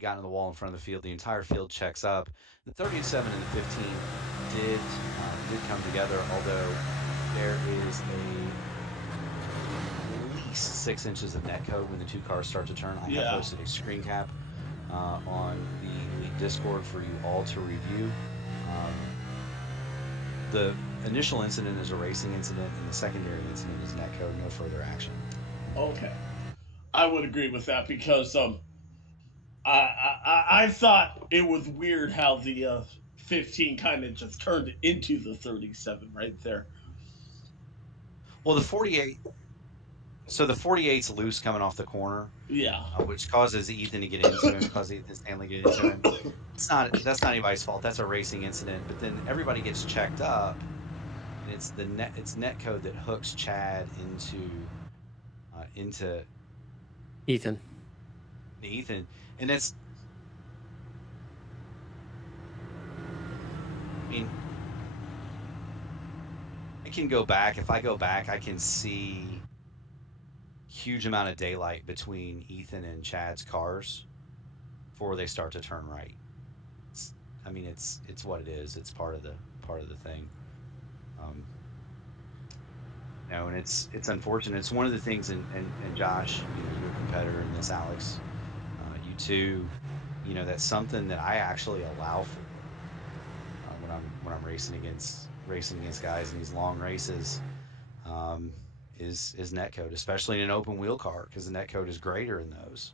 got in the wall in front of the field. The entire field checks up. The 37 and the 15 did come together, although there is at least 6 inches of net code when the two cars start to turn. I have posted a screen cap on the Elite Discord for you all to review. The initial incident is a racing incident, and the secondary incident is net code, no further action. okay. I would agree with that because I thought it was weird how the 15 kind of just turned into the 37 right there. Well, the 48. So the 48's loose coming off the corner. Yeah. Which causes Ethan to get into him, causes Ethan Stanley to get into him. That's not anybody's fault. That's a racing incident. But then everybody gets checked up, and it's net code that hooks Chad into Ethan. And it's, I mean, I can go back. If I go back, I can see huge amount of daylight between Ethan and Chad's cars before they start to turn right. It's what it is. It's part of the thing. And it's unfortunate. It's one of the things, and Josh, you're a competitor in this, Alex, you too, that's something that I actually allow for when I'm racing against guys in these long races. Is net code, especially in an open wheel car, because the net code is greater in those.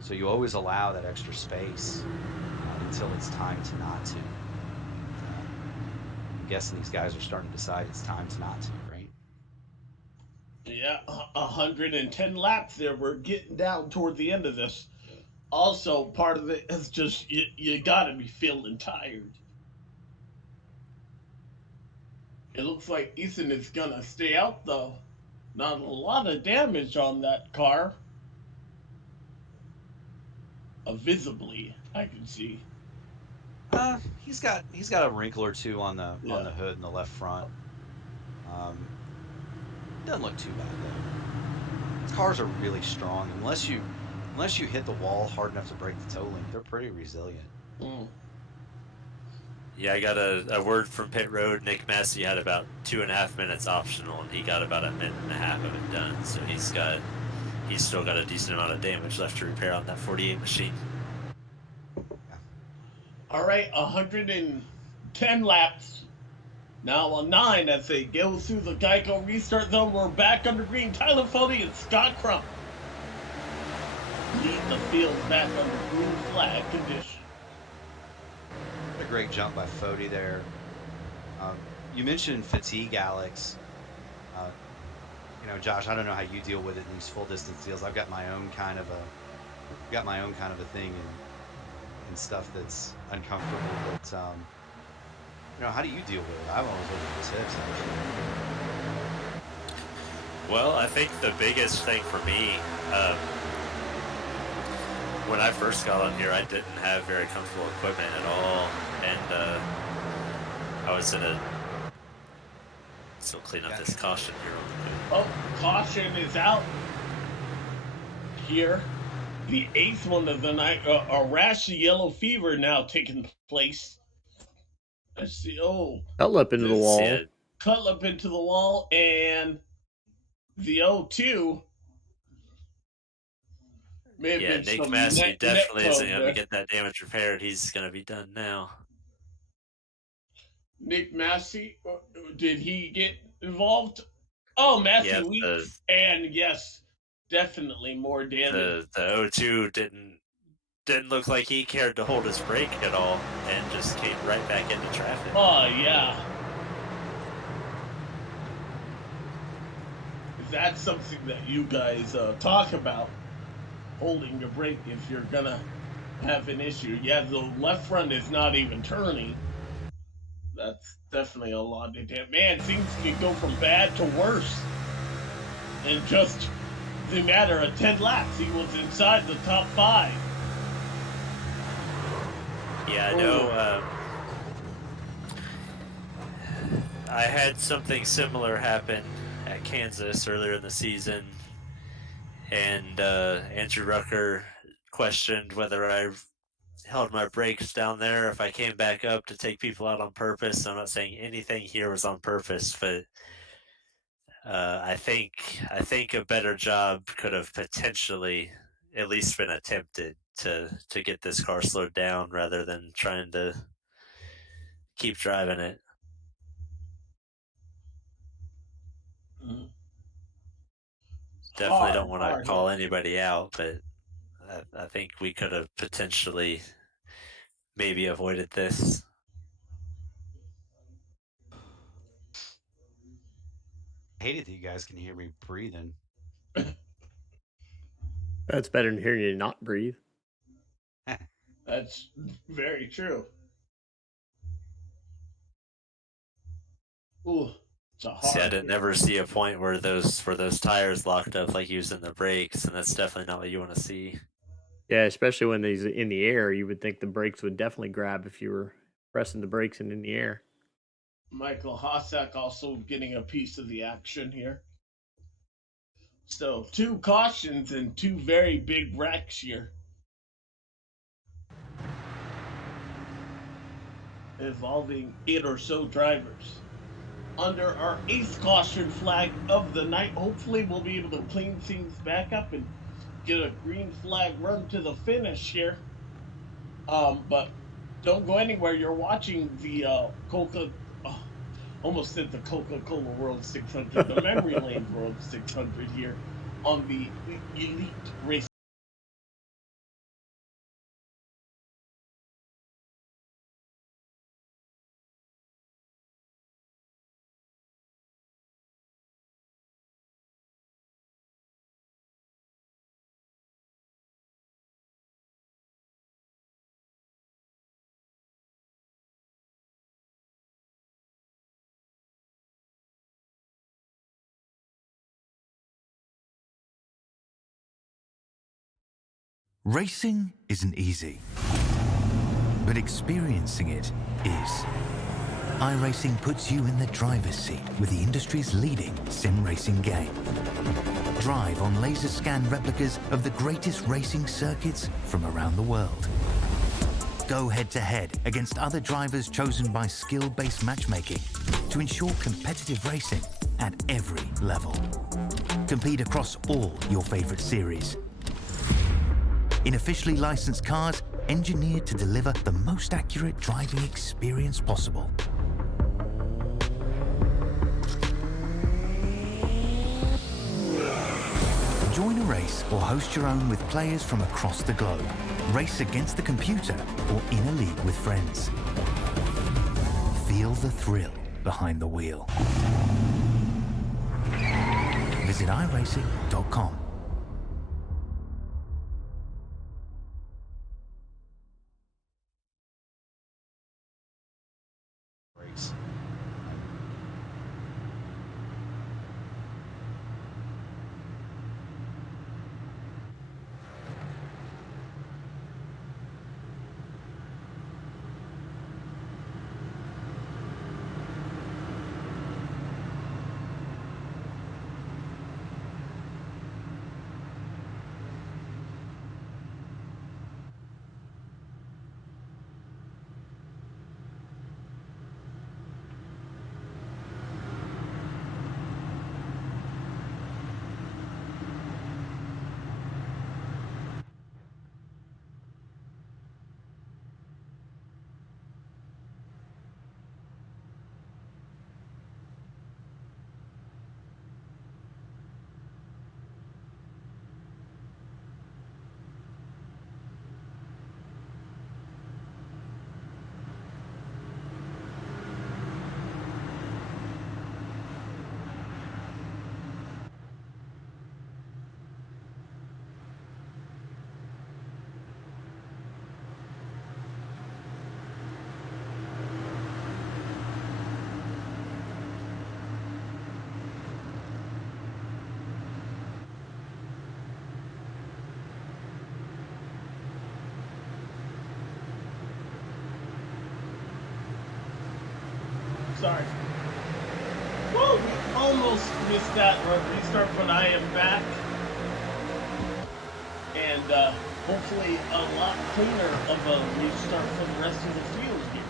So you always allow that extra space until it's time to not to. I'm guessing these guys are starting to decide it's time to not to, right? Yeah, 110 laps there. We're getting down toward the end of this. Also, part of it is just you gotta be feeling tired. It looks like Ethan is gonna stay out though. Not a lot of damage on that car. Visibly, I can see. He's got a wrinkle or two on the Yeah. hood in the left front. Doesn't look too bad though. These cars are really strong. Unless you hit the wall hard enough to break the toe link, they're pretty resilient. Mm. Yeah, I got a word from pit road. Nick Massey had about 2.5 minutes optional, and he got about 1.5 minutes of it done. So he's still got a decent amount of damage left to repair on that 48 machine. All right, 110 laps. Now on 9 as they go through the Geico restart zone. We're back under green. Tyler Fody and Scott Crump lead the field back under green flag condition. A great jump by Fody there. You mentioned fatigue, Alex. Josh, I don't know how you deal with it in these full distance deals. I've got my own kind of a thing and stuff that's uncomfortable. But how do you deal with it? I've always looked at the tips, actually. Well, I think the biggest thing for me, when I first got on here, I didn't have very comfortable equipment at all, and I was in a. So clean up this caution here. Oh, caution is out here. The 8th one of the night. A rash of yellow fever now taking place. Let's see. Oh, Fell up into the wall. Cut up into the wall, and the 0-2. Yeah, Nick Massey definitely isn't going to get that damage repaired. He's going to be done now. Nick Massey, did he get involved? Oh, Massey Weeks, and yes, definitely more damage. The 0-2 didn't look like he cared to hold his brake at all, and just came right back into traffic. Oh yeah, that's something that you guys talk about, holding your brake if you're gonna have an issue. Yeah, the left front is not even turning. That's definitely a lot of damage. Man, things can go from bad to worse in just the matter of 10 laps. He was inside the top 5. Yeah, I know. I had something similar happen at Kansas earlier in the season, and Andrew Rucker questioned whether I held my brakes down there if I came back up to take people out on purpose. I'm not saying anything here was on purpose, but I think a better job could have potentially at least been attempted to get this car slowed down rather than trying to keep driving it. Definitely don't want to call anybody out, but I think we could have potentially maybe avoided this. I hate it that you guys can hear me breathing. That's better than hearing you not breathe. That's very true. Ooh, it's a hard. See, I didn't ever see a point where those tires locked up like using the brakes, and that's definitely not what you want to see. Yeah, especially when these in the air, you would think the brakes would definitely grab if you were pressing the brakes and in the air. Michael Hossack also getting a piece of the action here. So 2 cautions and 2 very big wrecks here. Involving 8 or so drivers. Under our 8th caution flag of the night, hopefully we'll be able to clean things back up and get a green flag run to the finish here. But don't go anywhere. You're watching the almost said the Coca-Cola World 600, the Memory Lane World 600 here on the Elite Race. Racing isn't easy, but experiencing it is. iRacing puts you in the driver's seat with the industry's leading sim racing game. Drive on laser scan replicas of the greatest racing circuits from around the world. Go head-to-head against other drivers chosen by skill-based matchmaking to ensure competitive racing at every level. Compete across all your favorite series. In officially licensed cars, engineered to deliver the most accurate driving experience possible. Join a race or host your own with players from across the globe. Race against the computer or in a league with friends. Feel the thrill behind the wheel. Visit iRacing.com. Race. Sorry. Woo! Almost missed that restart, but I am back. And hopefully a lot cleaner of a restart for the rest of the field here.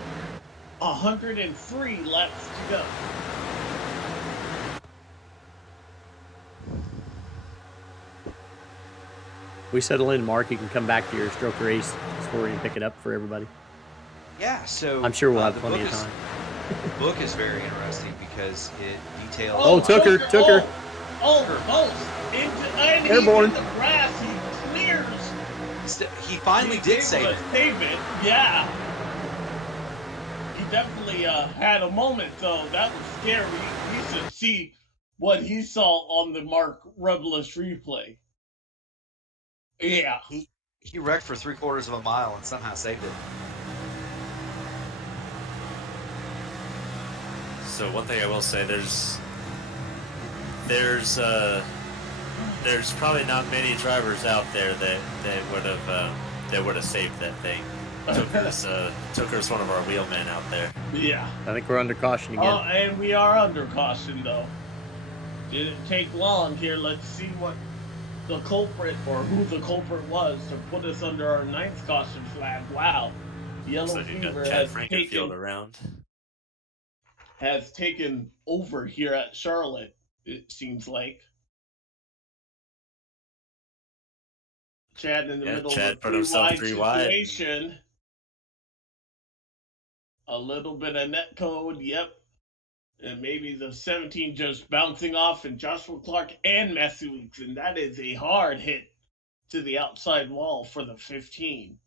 103 laps to go. We settle in, Mark. You can come back to your stroke race story and pick it up for everybody. Yeah, so I'm sure we'll have the plenty book of time. The book is very interesting because it details. Oh, took her. And Airborne. he's in the grass. He clears. He finally did save it. Save it, yeah. He definitely had a moment, though. That was scary. You should see what he saw on the Mark Rebellish replay. Yeah. He wrecked for 3/4 of a mile and somehow saved it. So one thing I will say, there's probably not many drivers out there that would have saved that thing. Tucker's one of our wheelmen out there. Yeah. I think we're under caution again. Oh, and we are under caution, though. Didn't take long here. Let's see what the culprit, or who the culprit was, to put us under our 9th caution flag. Wow. Yellow So you Fever got Chad Frankenfield has taken over here at Charlotte, it seems like. Chad in the middle Chad of put a himself 3 3 wide wide. situation. A little bit of net code, yep. And maybe the 17 just bouncing off, and Joshua Clark and Matthew Weeks, and that is a hard hit to the outside wall for the 15.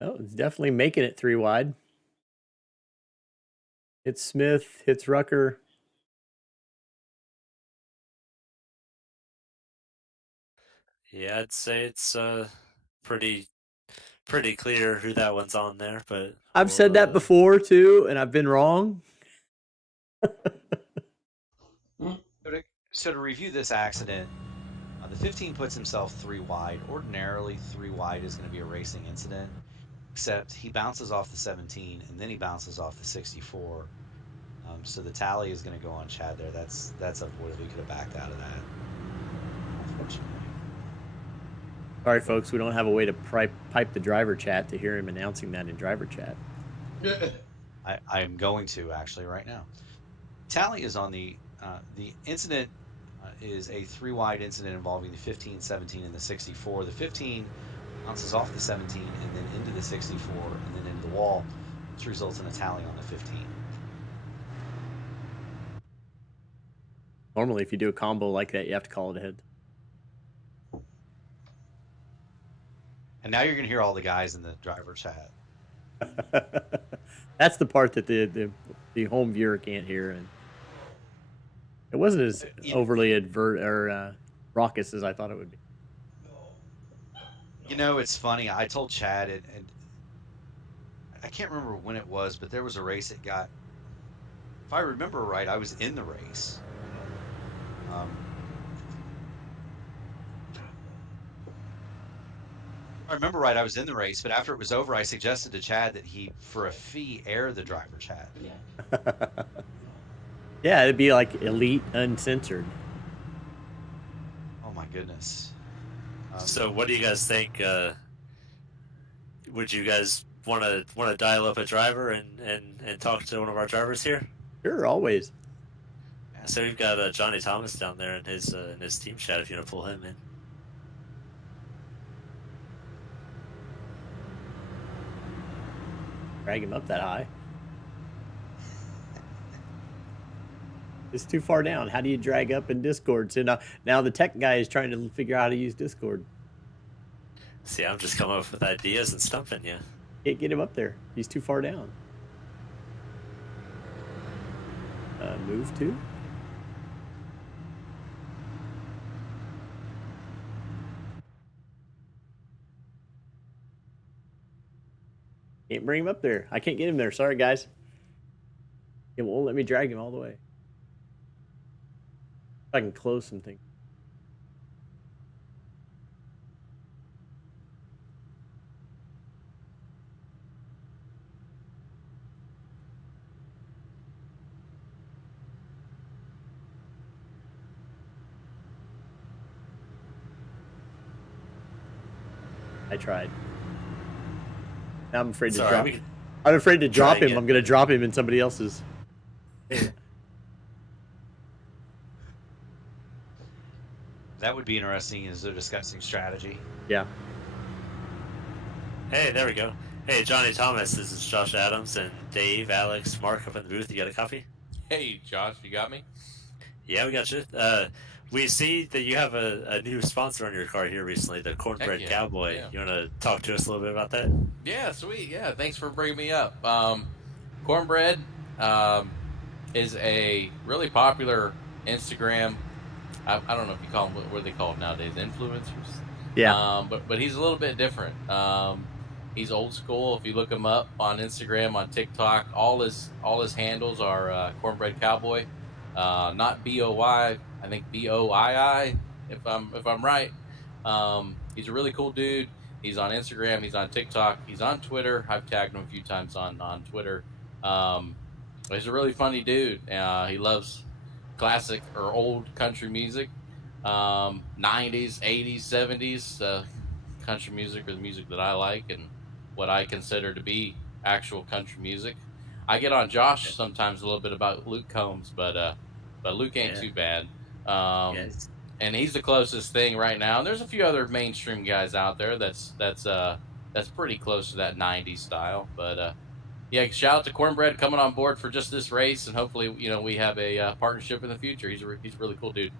Oh, it's definitely making it 3 wide. Hits Smith, hits Rucker. Yeah, I'd say it's pretty pretty clear who that one's on there, but I've said that before too, and I've been wrong. So to review this accident, the 15 puts himself 3 wide. Ordinarily, 3 wide is going to be a racing incident, except he bounces off the 17 and then he bounces off the 64. So the tally is going to go on Chad there. That's avoidable. He could have backed out of that, unfortunately. Sorry, folks, we don't have a way to pipe the driver chat to hear him announcing that in driver chat. I'm going to actually right now. Tally is on the incident is a 3 wide incident involving the 15, 17, and the 64. The 15 bounces off the 17 and then into the 64 and then into the wall, which results in a tally on the 15. Normally, if you do a combo like that, you have to call it ahead. And now you're going to hear all the guys in the driver chat. That's the part that the home viewer can't hear, and it wasn't as overly raucous as I thought it would be. You know, it's funny. I told Chad, and I can't remember when it was, but there was a race that got. If I remember right, I was in the race. I remember right, I was in the race, but after it was over, I suggested to Chad that he, for a fee, air the driver chat. Yeah, it'd be like elite uncensored. Oh my goodness. So what do you guys think? Would you guys want to dial up a driver and talk to one of our drivers here? Sure, always. So we've got Johnny Thomas down there in his team chat if you want to pull him in. Drag him up that high. It's too far down. How do you drag up in Discord? So now the tech guy is trying to figure out how to use Discord. See, I'm just coming up with ideas and stumping you. Can't get him up there. He's too far down. Move to. Can't bring him up there. I can't get him there. Sorry, guys. It won't let me drag him all the way. I can close some things. I tried. Now I'm afraid to drop him. I'm afraid to drop him. I'm going to drop him in somebody else's. That would be interesting as they're discussing strategy. Yeah. Hey, there we go. Hey, Johnny Thomas, this is Josh Adams and Dave, Alex, Mark up in the booth. You got a coffee? Hey, Josh, you got me? Yeah, we got you. We see that you have a new sponsor on your car here recently, the Cornbread Cowboy. Yeah. You want to talk to us a little bit about that? Yeah, sweet. Yeah, thanks for bringing me up. Cornbread is a really popular Instagram. I don't know if you call them, what are they called nowadays? Influencers? Yeah. But he's a little bit different. He's old school. If you look him up on Instagram, on TikTok, all his handles are Cornbread Cowboy. Not BOY, I think BOII, if I'm right. He's a really cool dude. He's on Instagram, he's on TikTok, he's on Twitter. I've tagged him a few times on Twitter. He's a really funny dude. He loves classic or old country music, 90s, 80s, 70s. Country music or the music that I like and what I consider to be actual country music. I get on Josh sometimes a little bit about Luke Combs, but Luke ain't too bad. Yes. And he's the closest thing right now. And there's a few other mainstream guys out there that's pretty close to that 90s style. But yeah, shout out to Cornbread coming on board for just this race, and hopefully we have a partnership in the future. He's a really cool dude.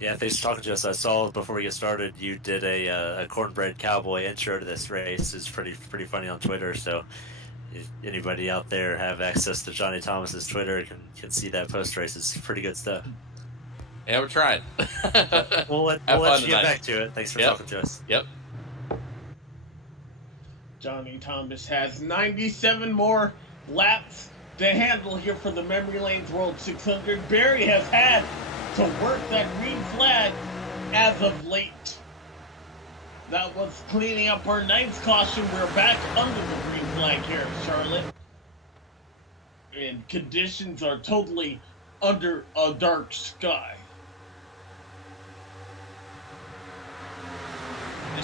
Yeah, thanks for talking to us. I saw before we get started, you did a Cornbread Cowboy intro to this race. It's pretty funny on Twitter. So if anybody out there have access to Johnny Thomas's Twitter can see that post race. It's pretty good stuff. Yeah, we're trying. We'll let you get back to it. Thanks for talking to us. Yep. Johnny Thomas has 97 more laps to handle here for the Memory Lanes World 600. Barry has had to work that green flag as of late. That was cleaning up our ninth caution. We're back under the green flag here at Charlotte. And conditions are totally under a dark sky. You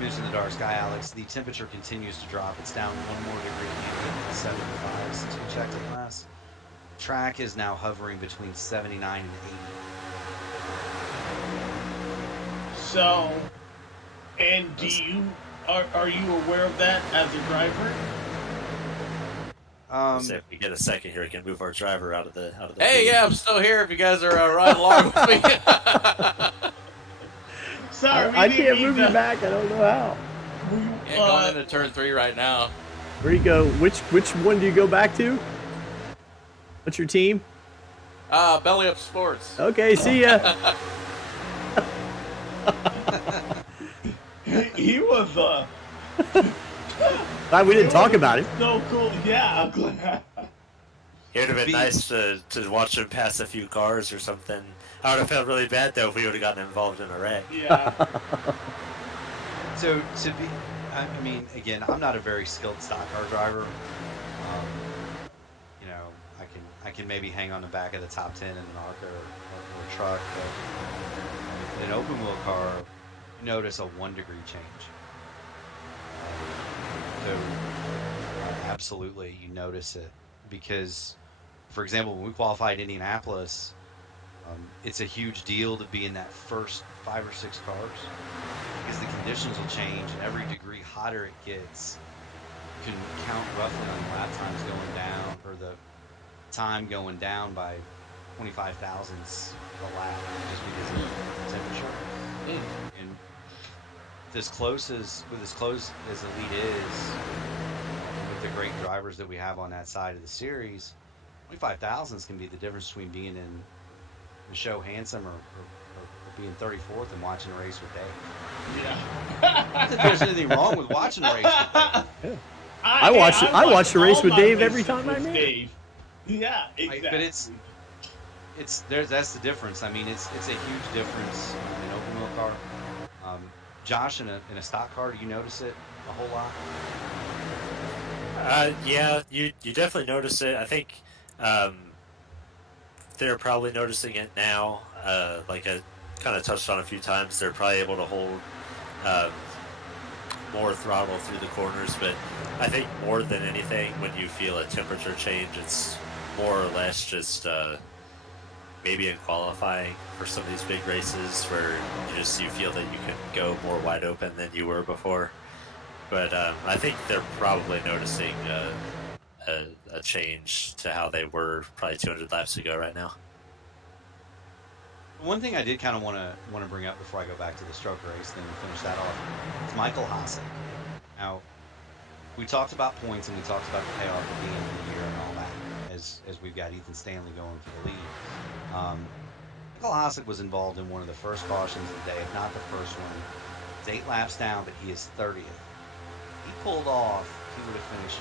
mentioned the dark sky, Alex. The temperature continues to drop. It's down 1 more degree to 75 since we checked it last. Track is now hovering between 79 and 80. So, and are you aware of that as a driver? So if we get a second here, we can move our driver out of the. Hey, booth. yeah, I'm still here. If you guys are riding along with me. Sorry, I can't move you back. I don't know how. Yeah, going into turn 3 right now. Where do you go? Which one do you go back to? What's your team? Belly Up Sports. Okay, see ya. he was Glad we didn't talk about it. so cool. Yeah, I'm glad. It would have been nice to watch him pass a few cars or something. I would have felt really bad though if we would have gotten involved in a wreck. Yeah. So I mean, again, I'm not a very skilled stock car driver. You know, I can maybe hang on the back of the top 10 in an ARCA or a truck, but in an open wheel car, you notice a 1 degree change. So absolutely, you notice it because, for example, when we qualified Indianapolis, it's a huge deal to be in that first 5 or 6 cars because the conditions will change, and every degree hotter it gets, you can count roughly on the lap times going down, or the time going down by 25 thousandths a lap just because of the temperature. And as close as the lead is, with the great drivers that we have on that side of the series, 25 thousandths can be the difference between being in the show handsome or being 34th and watching a race with Dave. Yeah. Not that there's anything wrong with watching a race with Dave. I watch the race with Dave every time I'm in. Dave. Yeah, exactly. But that's the difference. I mean, it's a huge difference in an open wheel car. Josh, in a stock car, do you notice it a whole lot? Yeah, you definitely notice it. I think they're probably noticing it now. Like I kind of touched on a few times, they're probably able to hold more throttle through the corners. But I think more than anything, when you feel a temperature change, it's more or less just maybe in qualifying for some of these big races where you feel that you can go more wide open than you were before. But I think they're probably noticing a change to how they were probably 200 laps ago right now. One thing I did kind of want to bring up before I go back to the stroke race, then finish that off, is Michael Hasek. Now, we talked about points and we talked about the payoff at the end of the year and all that, as we've got Ethan Stanley going for the lead. Michael Hasek was involved in one of the first cautions of the day, if not the first one. It's 8 laps down, but he is 30th. He pulled off, he would have finished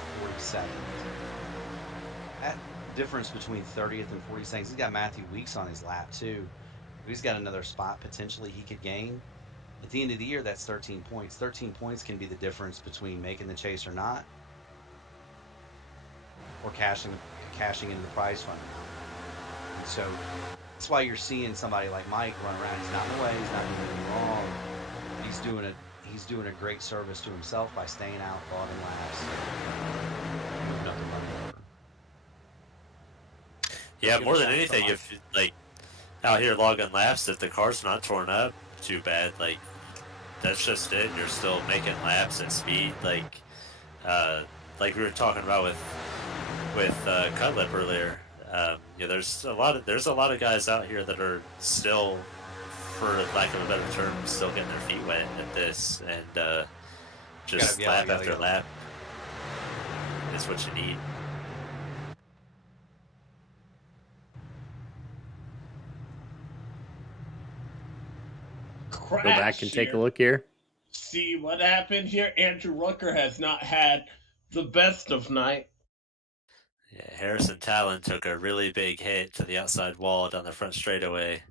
47th. That difference between 30th and 42nd, he's got Matthew Weeks on his lap too. He's got another spot potentially he could gain. At the end of the year, that's 13 points. 13 points can be the difference between making the chase or not, or cashing into the prize fund. And so that's why you're seeing somebody like Mike run around. He's not in the way. He's not doing anything wrong. He's doing a great service to himself by staying out, logging laps, moving up the running order. Yeah, more than anything, if like out here logging laps, if the car's not torn up too bad, like that's just it. You're still making laps at speed, like we were talking about with Cutlip earlier. There's a lot of guys out here that are still, for lack of a better term, still getting their feet wet at this, and just lap after lap is what you need. Go back and take a look here. see what happened here. Andrew Rucker has not had the best of night. Yeah, Harrison Talon took a really big hit to the outside wall down the front straightaway.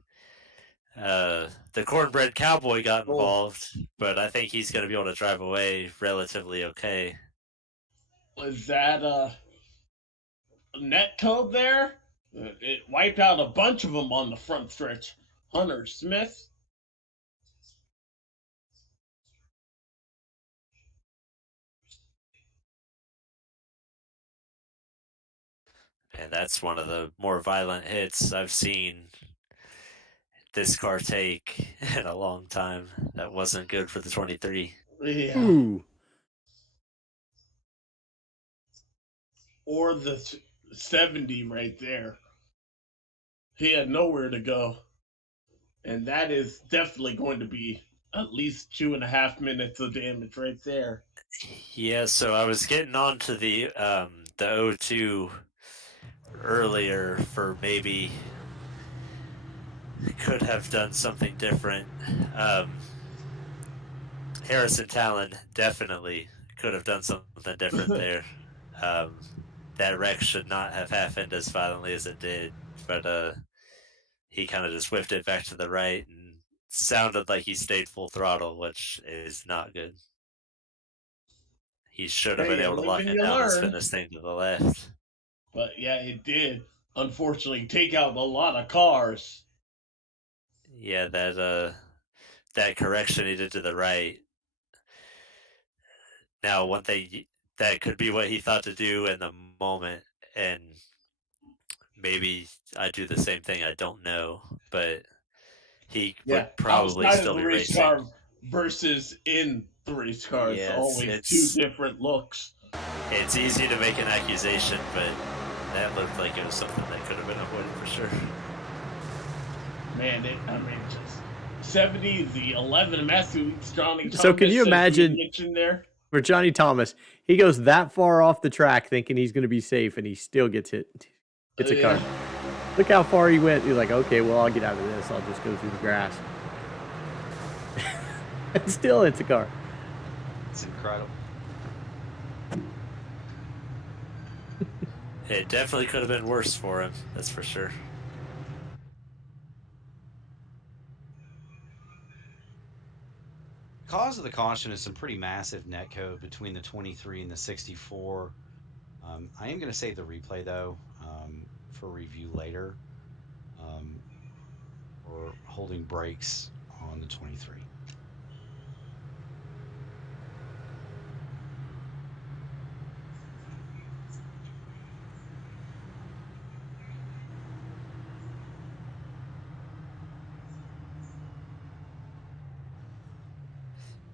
The Cornbread Cowboy got involved, but I think he's going to be able to drive away relatively okay. Was that net code there? It wiped out a bunch of them on the front stretch. Hunter Smith. And that's one of the more violent hits I've seen this car take in a long time. That wasn't good for the 23. Yeah. Ooh. Or the 70 right there. He had nowhere to go. And that is definitely going to be at least 2.5 minutes of damage right there. Yeah, so I was getting on to the O2 earlier for maybe could have done something different. Harrison Talon definitely could have done something different there. That wreck should not have happened as violently as it did, but he kind of just whipped it back to the right and sounded like he stayed full throttle, which is not good. He should have been able to lock it down and spin this thing to the left. But yeah, it did, unfortunately, take out a lot of cars. Yeah, that correction he did to the right. Now, one thing that could be what he thought to do in the moment, and maybe I do the same thing. I don't know, but he would probably outside still of the be race racing. car versus in the race car. It's always two different looks. It's easy to make an accusation, but that looked like it was something that could have been avoided for sure. Man, just 70, the 11 Matthew Johnny Thomas. So can you imagine there? For Johnny Thomas, he goes that far off the track thinking he's going to be safe, and he still gets hit. Hits a car. Look how far he went. He's like, okay, well, I'll get out of this. I'll just go through the grass. And still hits a car. It's incredible. It definitely could have been worse for him, that's for sure. Cause of the caution is some pretty massive net code between the 23 and the 64. I am going to save the replay, though, for review later. We're holding brakes on the 23.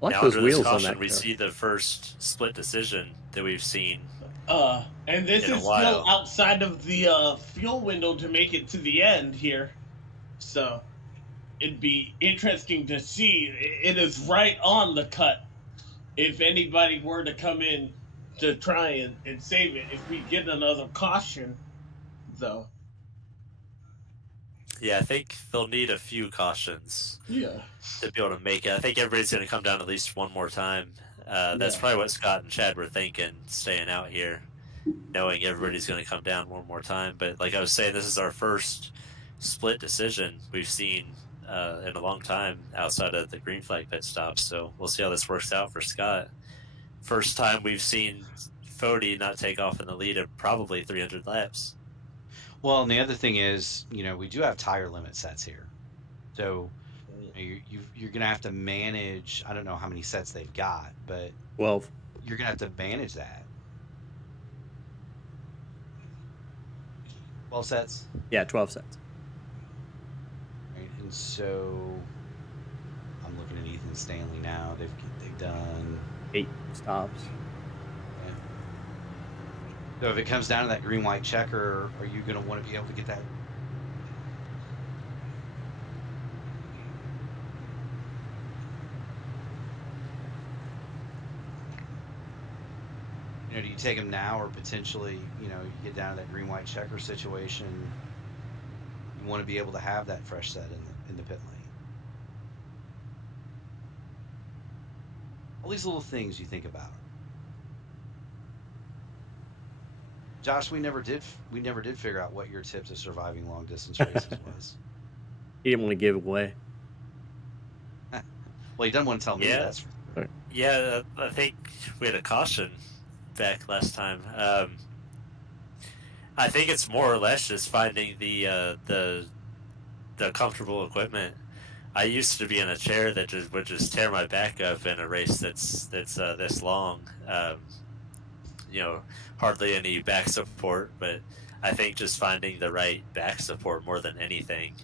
I like now, those under wheels this on caution, that we car. see the first split decision that we've seen. And this is still outside of the fuel window to make it to the end here. So it'd be interesting to see. It is right on the cut. If anybody were to come in to try and save it, if we get another caution, though. Yeah, I think they'll need a few cautions to be able to make it. I think everybody's going to come down at least one more time. That's probably what Scott and Chad were thinking, staying out here, knowing everybody's going to come down one more time. But like I was saying, this is our first split decision we've seen in a long time outside of the green flag pit stop. So we'll see how this works out for Scott. First time we've seen Fody not take off in the lead of probably 300 laps. Well, and the other thing is, we do have tire limit sets here. So you're going to have to manage, I don't know how many sets they've got, but 12. You're going to have to manage that. 12 sets? Yeah, 12 sets. Right, and so I'm looking at Ethan Stanley now. They've done 8 stops. So if it comes down to that green-white checker, are you going to want to be able to get that? Do you take them now, or potentially, you get down to that green-white checker situation? You want to be able to have that fresh set in the pit lane. All these little things you think about. Josh, we never did figure out what your tip to surviving long distance races was. He didn't want to give away. Well, he doesn't want to tell me. Yeah. That's Yeah, I think we had a caution back last time. I think it's more or less just finding the comfortable equipment. I used to be in a chair that would just tear my back up in a race that's this long. Hardly any back support, but I think just finding the right back support more than anything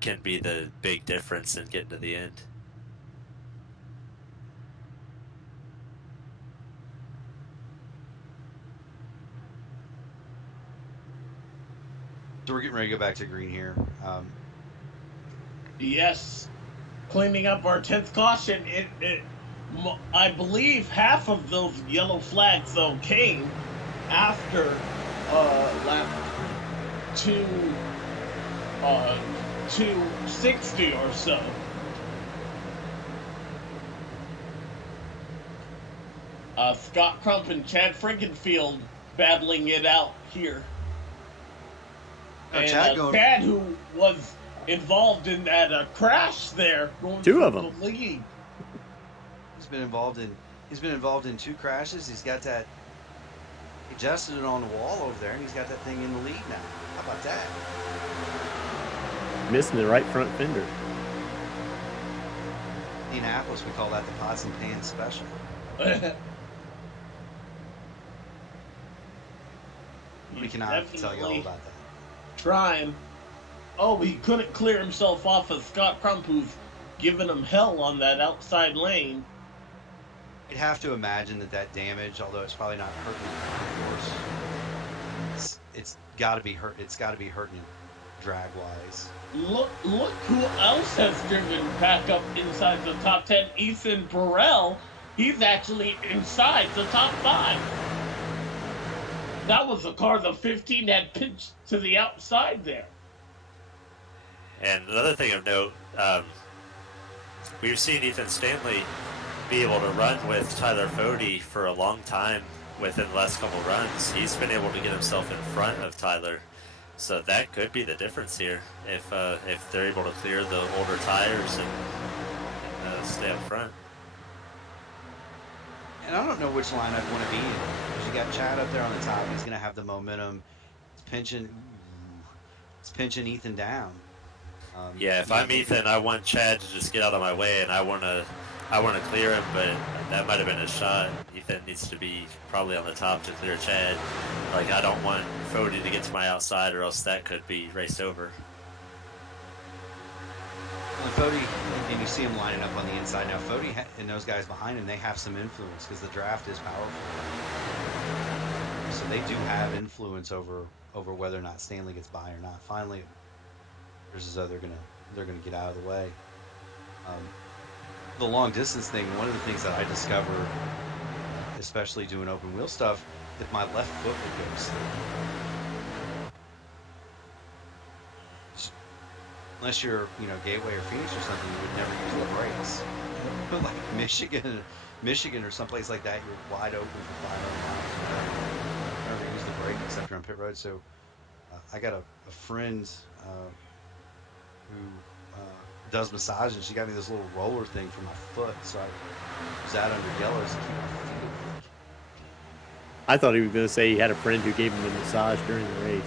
can be the big difference in getting to the end. So we're getting ready to go back to green here. Yes, cleaning up our 10th caution. I believe half of those yellow flags though came after lap 260 or so. Scott Crump and Chad Frankenfield battling it out here. Oh, And Chad Chad, who was involved in that crash there, going Two for of them. the lead. He's been involved in 2 crashes. He's got that. He adjusted it on the wall over there, and he's got that thing in the lead now. How about that? Missing the right front fender. Indianapolis, we call that the pots and pans special. We cannot tell you all about that. Trying. Oh, he couldn't clear himself off of Scott Crump, who's giving him hell on that outside lane. You'd have to imagine that damage, although it's probably not hurting the force. It's got to be hurt. It's got to be hurting drag wise. Look who else has driven back up inside the top 10. Ethan Burrell. He's actually inside the top 5. That was the car the 15 had pitched to the outside there. And another thing of note, we've seen Ethan Stanley be able to run with Tyler Fode for a long time within the last couple runs. He's been able to get himself in front of Tyler. So that could be the difference here if they're able to clear the older tires and stay up front. And I don't know which line I'd want to be in. Because you got Chad up there on the top. He's going to have the momentum. It's pinching Ethan down. Yeah, if I'm Ethan, I want Chad to just get out of my way, and I want to clear him, but that might have been a shot. Ethan needs to be probably on the top to clear Chad. Like, I don't want Fode to get to my outside, or else that could be raced over. And Fode, and you see him lining up on the inside. Now, Fode and those guys behind him, they have some influence because the draft is powerful. So they do have influence over whether or not Stanley gets by or not. Finally, there's as though they're gonna get out of the way. The long distance thing, one of the things that I discovered, especially doing open wheel stuff, if my left foot would go slip. Unless you're, Gateway or Phoenix or something, you would never use the brakes. But like Michigan or someplace like that, you're wide open for 500 miles. You never use the brake except you're on pit road. So I got a friend who does massage, and she got me this little roller thing for my foot, so I was out under yellows to keep my feet awake. I thought he was going to say he had a friend who gave him a massage during the race.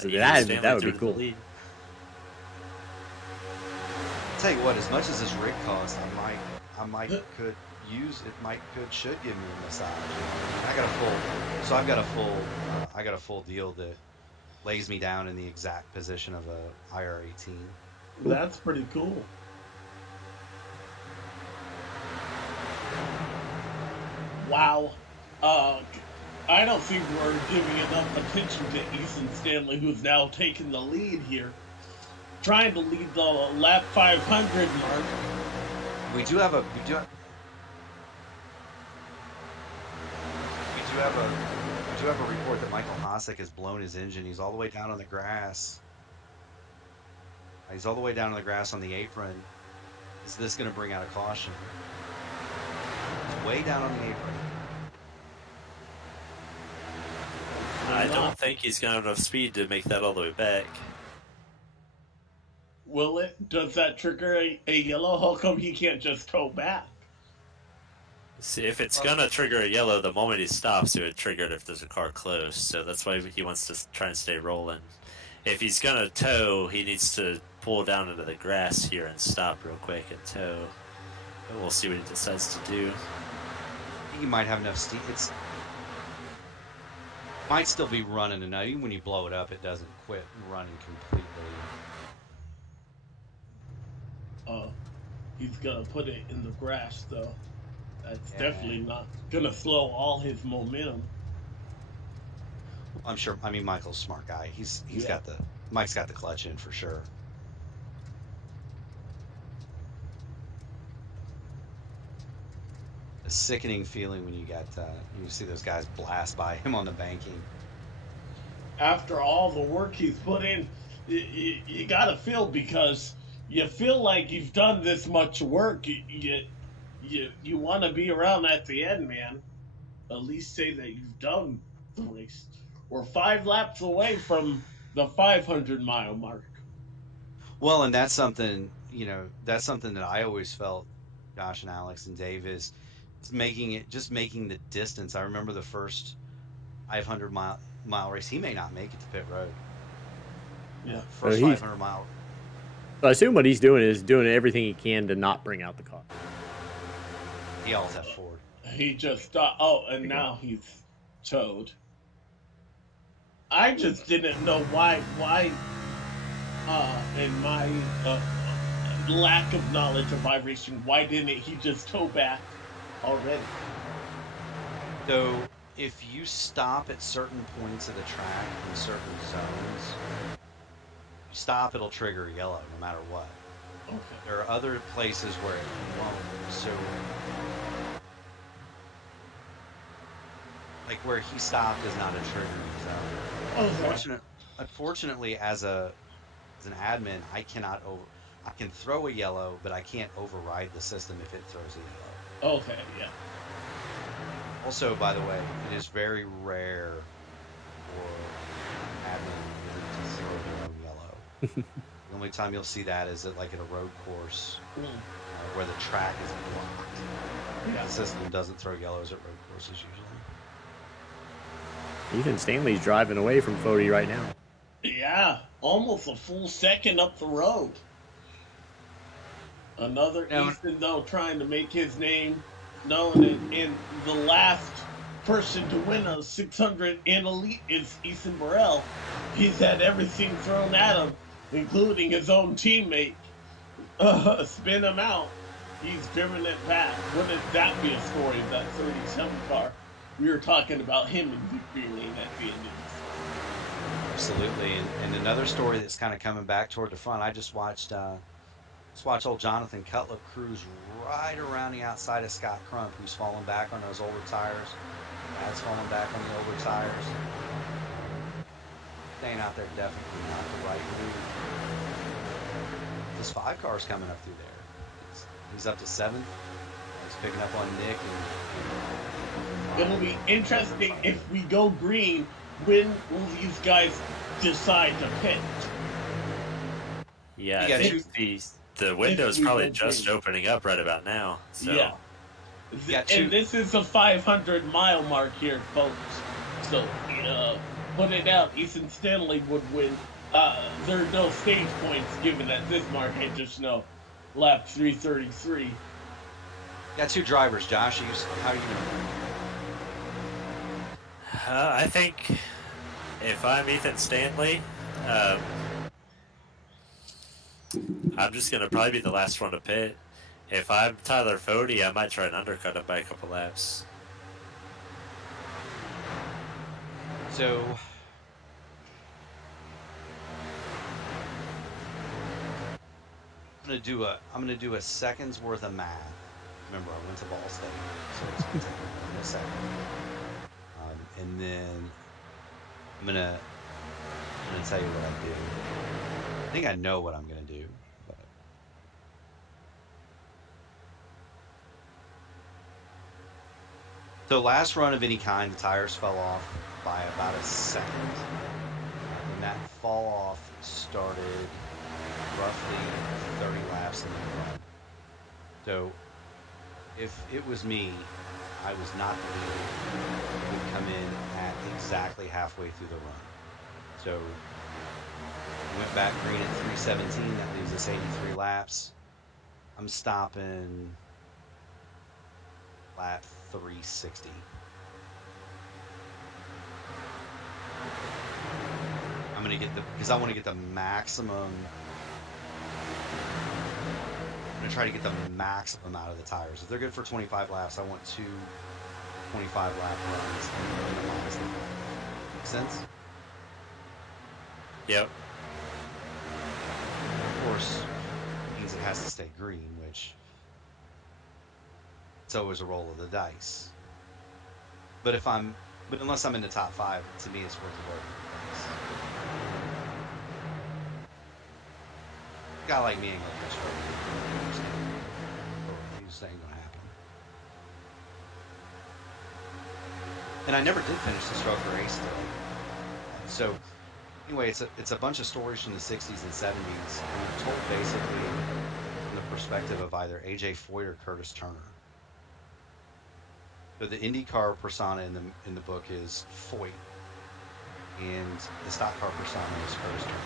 So that would be cool. Tell you what, as much as this rig costs, should give me a massage. I got a full deal that lays me down in the exact position of a IR-18. That's pretty cool. Wow. I don't think we're giving enough attention to Ethan Stanley, who's now taking the lead here. Trying to lead the lap 500 mark. We do have a report that Michael Hosek has blown his engine. He's all the way down on the grass. He's all the way down on the grass on the apron. Is this going to bring out a caution? It's way down on the apron. I don't think he's got enough speed to make that all the way back. Will it? Does that trigger a yellow? How come he can't just tow back? See, if it's gonna trigger a yellow, the moment he stops, it would trigger it if there's a car close. So that's why he wants to try and stay rolling. If he's gonna tow, he needs to pull down into the grass here and stop real quick and tow. But we'll see what he decides to do. I think he might have enough steam. It's might still be running enough. Even when you blow it up, it doesn't quit running completely. He's gonna put it in the grass though. That's definitely not gonna slow all his momentum. I'm sure. I mean, Michael's a smart guy. He's got Mike's got the clutch in for sure. A sickening feeling when you see those guys blast by him on the banking. After all the work he's put in, you gotta feel, because you feel like you've done this much work. You want to be around at the end, man. At least say that you've done the race. We're 5 laps away from the 500-mile mark. Well, and that's something, that's something that I always felt, Josh and Alex and Dave, is making the distance. I remember the first 500-mile race. He may not make it to pit road. Yeah. First 500-mile. I assume what he's doing is doing everything he can to not bring out the car. He always has forward. He just stopped. Oh, and now he's towed. I just didn't know why, in my lack of knowledge of iRacing, why didn't he just tow back already? So, if you stop at certain points of the track in certain zones, you stop, it'll trigger yellow no matter what. Okay. There are other places where it won't. So, like where he stopped is not a triggering zone. Unfortunately, as an admin, I can throw a yellow, but I can't override the system if it throws a yellow. Okay, yeah. Also, by the way, it is very rare for admin to throw their own yellow. The only time you'll see that is at a road course where the track is blocked. Yeah. The system doesn't throw yellows at road courses usually. Ethan Stanley's driving away from Fody right now. Yeah, almost a full second up the road. Another Ethan, though, trying to make his name known, and the last person to win a 600 in Elite is Ethan Burrell. He's had everything thrown at him, including his own teammate. Spin him out. He's driven it back. Wouldn't that be a story of that 37 car? We were talking about him in victory lane at the end of this. Absolutely, and another story that's kind of coming back toward the front. I just watched old Jonathan Cutlip cruise right around the outside of Scott Crump, who's falling back on those older tires. Dad's falling back on the older tires. Staying out there definitely not the right move. This 5 car's coming up through there. He's up to 7th. He's picking up on Nick and It'll be interesting if we go green. When will these guys decide to pit? Yeah, I think the window's probably just opening up right about now. So. Yeah. And this is a 500-mile mark here, folks. So, put it out. Ethan Stanley would win. There are no stage points given at this mark. I just know lap 333. Got 2 drivers, Josh. How do you know? I think if I'm Ethan Stanley, I'm just going to probably be the last one to pit. If I'm Tyler Fody, I might try and undercut him by a couple laps. So, I'm gonna do a second's worth of math. Remember, I went to Ball State, so it's gonna take me a second. And then I'm gonna tell you what I do. I think I know what I'm gonna do. But So last run of any kind, the tires fell off by about a second. And that fall off started roughly 30 laps in the run. So if it was me, I was not the leader. It would come in at exactly halfway through the run. So went back green at 317. That leaves us 83 laps. I'm stopping lap 360. I'm gonna get because I want to get the maximum. I'm gonna try to get the maximum out of the tires. If they're good for 25 laps, I want 2 25 lap runs and minimize them. Make sense? Yep. Of course, it means it has to stay green, which it's always a roll of the dice. But unless I'm in the top 5, to me it's worth the roll of the dice. A guy like me ain't gonna get straight. It just ain't gonna happen. And I never did finish the stroker race today. So anyway, it's a bunch of stories from the 60s and 70s, and they're told basically from the perspective of either A.J. Foyt or Curtis Turner. So the IndyCar persona in the book is Foyt, and the stock car persona is Curtis Turner.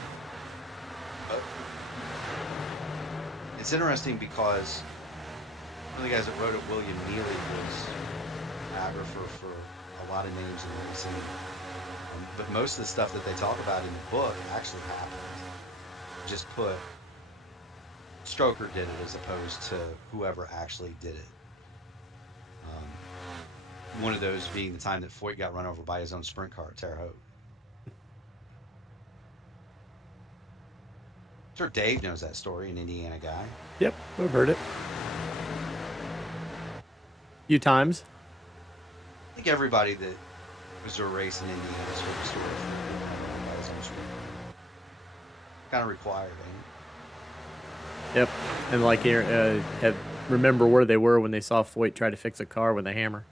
But it's interesting because one of the guys that wrote it, William Neely, was an biographer for a lot of names in racing. But most of the stuff that they talk about in the book actually happened. Just put Stroker did it as opposed to whoever actually did it. One of those being the time that Foyt got run over by his own sprint car at Terre Haute. Sure, Dave knows that story, an Indiana guy. Yep, I've heard it. A few times. I think everybody that was to a race in Indiana has heard the story of Foyt being run over by his own sprint car. Kind of required, ain't it? Yep, and like remember where they were when they saw Foyt try to fix a car with a hammer.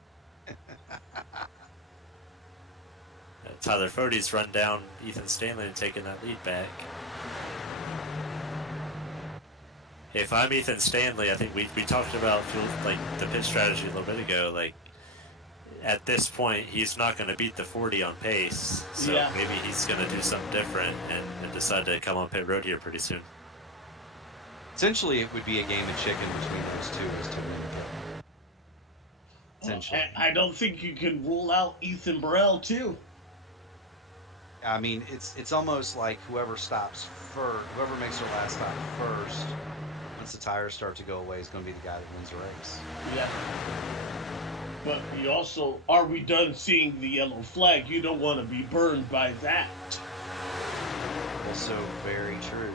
Tyler Fody's run down Ethan Stanley and taken that lead back. If I'm Ethan Stanley, I think we talked about like the pit strategy a little bit ago. Like at this point, he's not going to beat the 40 on pace, so maybe he's going to do something different and decide to come on pit road here pretty soon. Essentially, it would be a game of chicken between those two as to win the pit. Essentially, I don't think you can rule out Ethan Burrell too. I mean, it's almost like whoever stops first, whoever makes their last stop first, once the tires start to go away, is going to be the guy that wins the race. Yeah. But you also, are we done seeing the yellow flag? You don't want to be burned by that. Also very true.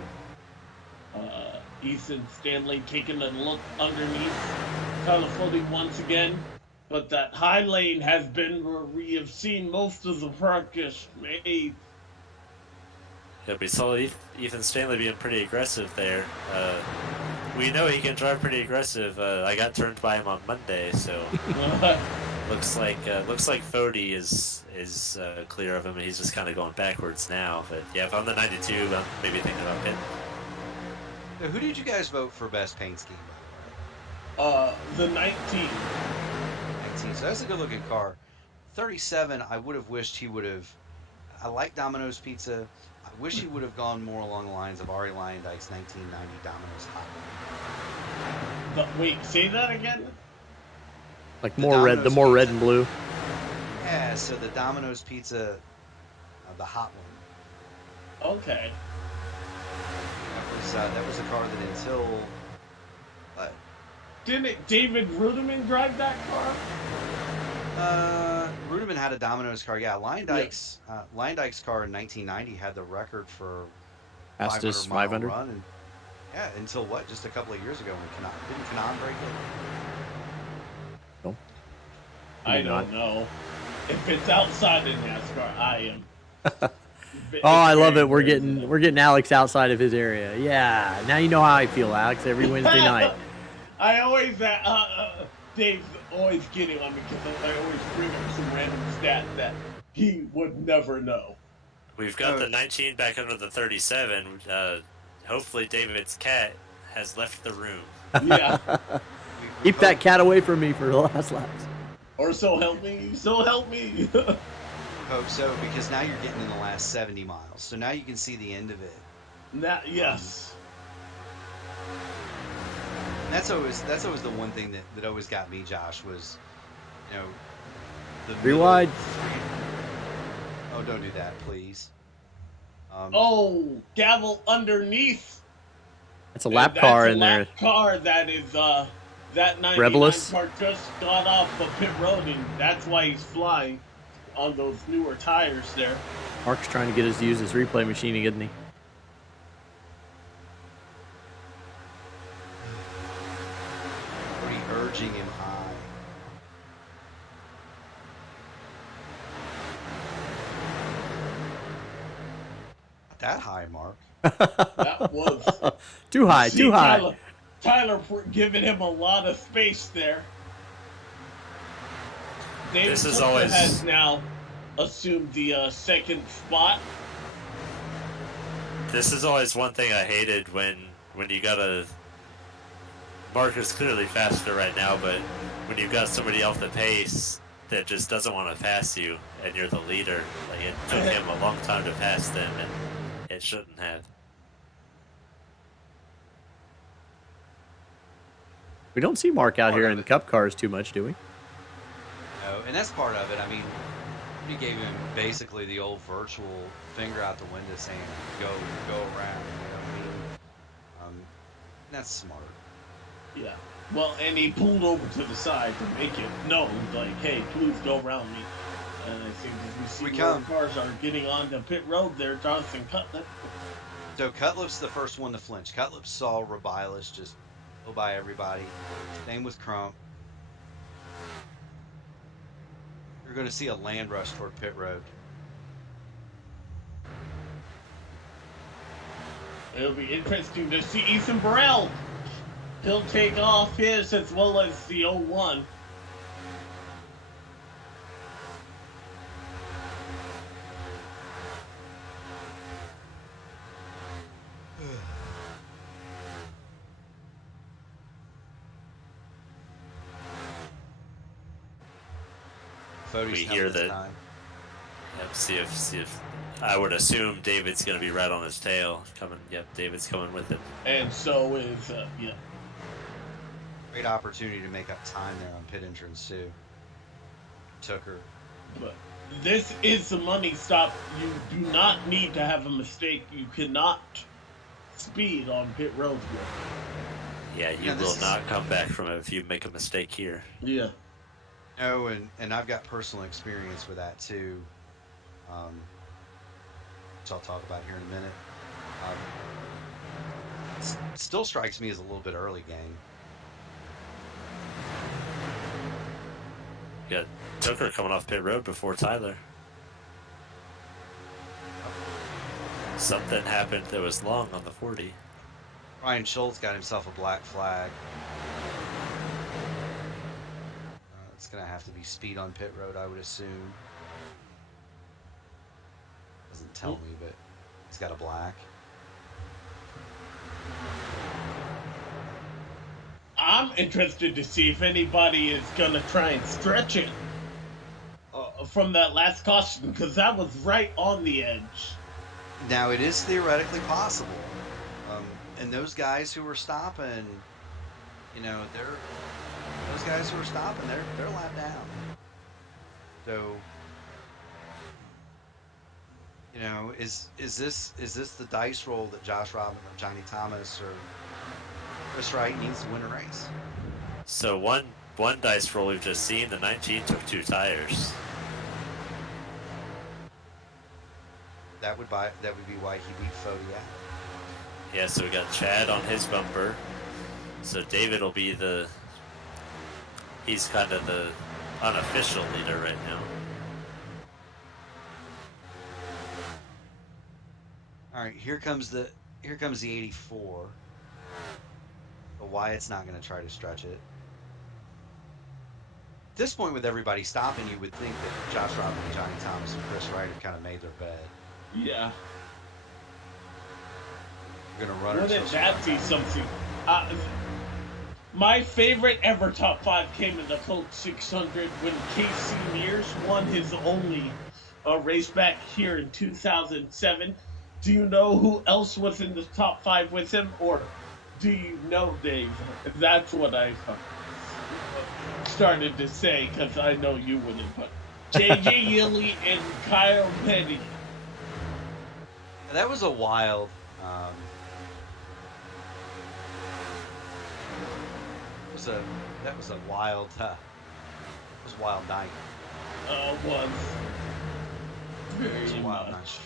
Ethan Stanley taking a look underneath Tyler Fody once again. But that high lane has been where we have seen most of the progress made. Yeah, we saw Ethan Stanley being pretty aggressive there. We know he can drive pretty aggressive. I got turned by him on Monday, so looks like Fody is clear of him, and he's just kind of going backwards now. But yeah, if I'm the 92, I'm maybe thinking about pitting. Now, who did you guys vote for best paint scheme, by the way? The 19. So that's a good looking car. 37, I would have wished he would have. I like Domino's Pizza. I wish he would have gone more along the lines of Arie Luyendyk's 1990 Domino's Hot One. Wait, say that again? Like more red, the more red and blue. Yeah, so the Domino's Pizza, the Hot One. Okay. That was a car that until. Didn't David Rudiman drive that car? Rudiman had a Domino's car. Yeah, Luyendyk's car in 1990 had the record for fastest 500 run. And, yeah, until what? Just a couple of years ago when didn't Kanaan break it? No. I don't know. If it's outside of NASCAR, I am. Oh, I love it. We're getting Alex outside of his area. Yeah. Now you know how I feel, Alex. Every Wednesday night. I always, Dave, always getting on me because I always bring up some random stat that he would never know. We've got the 19 back under the 37. Hopefully David's cat has left the room. Yeah. Keep that cat away from me for the last laps. Or so help me. So help me. Hope so, because now you're getting in the last 70 miles. So now you can see the end of it. Yes. And that's always the one thing that always got me, Josh, was, you know, the Three wide. Oh, don't do that, please. Gavel underneath. That's a lap car in there. Lap car that is that 99 Rebelous. car just got off the pit road, and that's why he's flying on those newer tires there. Mark's trying to get us to use his replay machine, isn't he? Already urging him high. Not that high, Mark. That was too high, See, too high. Tyler giving him a lot of space there. David This is Coulter always- has now assumed the second spot. This is always one thing I hated when you got a... Mark is clearly faster right now, but when you've got somebody off the pace that just doesn't want to pass you and you're the leader, like it took him a long time to pass them, and it shouldn't have. We don't see Mark out here in cup cars too much, do we? No, and that's part of it. I mean, you gave him basically the old virtual finger out the window saying, go around, you know what I mean? That's smart. Yeah. Well, and he pulled over to the side to make it known, like, hey, please go around me. And I think as we see more cars are getting on the pit road there, Jonathan Cutlip. So Cutlip's the first one to flinch. Cutlip saw Robilas just go by everybody. Same with Crump. You're going to see a land rush toward pit road. It'll be interesting to see Ethan Burrell. He'll take off his as well as the 01. Fode's We coming hear this that. time. Yep, see if I would assume David's going to be right on his tail. Coming. Yep, David's coming with it. And so is, Great opportunity to make up time there on pit entrance too. Took her. But this is the money stop. You do not need to have a mistake. You cannot speed on pit road here. Yeah, you will not come back from it if you make a mistake here. Yeah. No, and I've got personal experience with that too, which I'll talk about here in a minute. Still strikes me as a little bit early game. You got Tucker coming off pit road before Tyler. Something happened that was long on the 40. Ryan Schultz got himself a black flag. It's going to have to be speed on pit road, I would assume. Doesn't tell me, but he's got a black. I'm interested to see if anybody is going to try and stretch it from that last caution, because that was right on the edge. Now, it is theoretically possible. And those guys who were stopping, you know, those guys who are stopping, they're lap down. So, you know, is this the dice roll that Josh Robin or Johnny Thomas or Chris Wright needs to win a race? So one dice roll we've just seen, the 19 took 2 tires. That would be why he beat Fode out. Yeah, so we got Chad on his bumper. So David will be he's kind of the unofficial leader right now. All right, here comes the 84. But Wyatt's not going to try to stretch it. this point, with everybody stopping, you would think that Josh Robin and Johnny Thomas and Chris Ryder kind of made their bed. Yeah. We're gonna run. Wouldn't that be something? My favorite ever top 5 came in the Colt 600 when Casey Mears won his only race back here in 2007. Do you know who else was in the top 5 with him, or do you know, Dave? That's what I started to say, because I know you wouldn't. But J.J. Yeley and Kyle Petty. That was a wild. That was a wild. It was a wild night. Was very wild much. Night.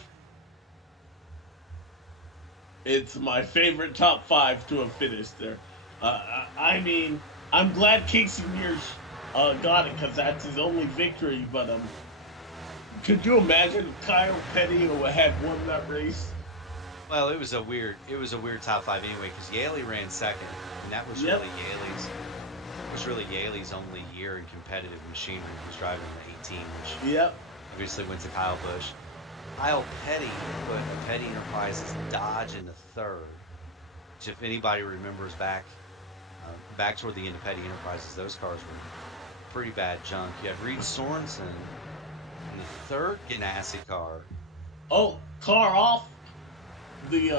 It's my favorite top 5 to have finished there. I mean, I'm glad Casey Mears got it because that's his only victory. But could you imagine if Kyle Petty had won that race? Well, it was a weird top 5 anyway because Yaley ran second, and that was really Yaley's only year in competitive machinery. He was driving the 18, which obviously went to Kyle Busch. Kyle Petty put a Petty Enterprises Dodge in the third, which if anybody remembers back toward the end of Petty Enterprises, those cars were pretty bad junk. You had Reed Sorensen in the third Ganassi car. Oh, car off the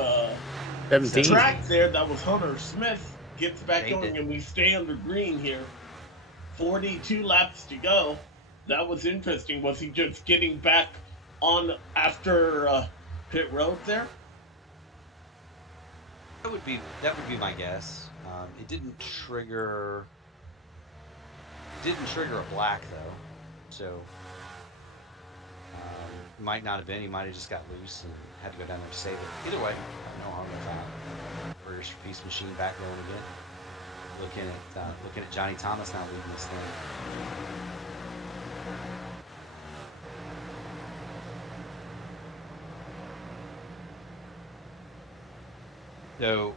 17 track there. That was Hunter Smith. Gets back They going, did. and we stay under green here. 42 laps to go. That was interesting. Was he just getting back on after pit road there? That would be my guess. It didn't trigger a black though, so might not have been. He might have just got loose and had to go down there to save it. Either way, no harm, no foul. Burgers Piece Machine back rolling again. Looking at Johnny Thomas now leading this thing. So,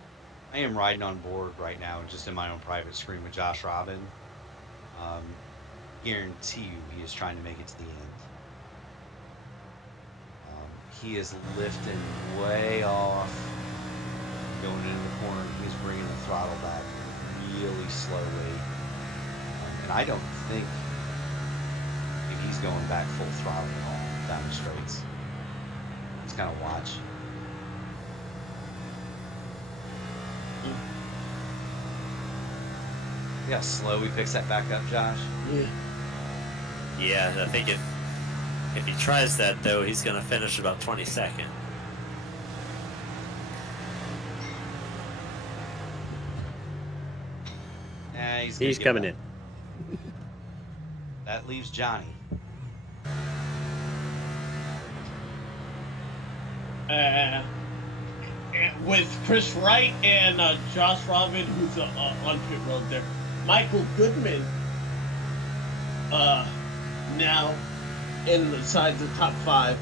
I am riding on board right now, just in my own private screen with Josh Robin. Guarantee you, he is trying to make it to the end. He is lifting way off, going into the corner. He's bringing the throttle back really slowly, and I don't think if he's going back full throttle at all down the straights. Just kind of watch. Yeah, slow he picks that back up, Josh. Yeah, I think if he tries that though, he's going to finish about 22nd. He's coming in. That leaves Johnny. With Chris Wright and Josh Robin, who's on pit road there. Michael Goodman now inside the top 5.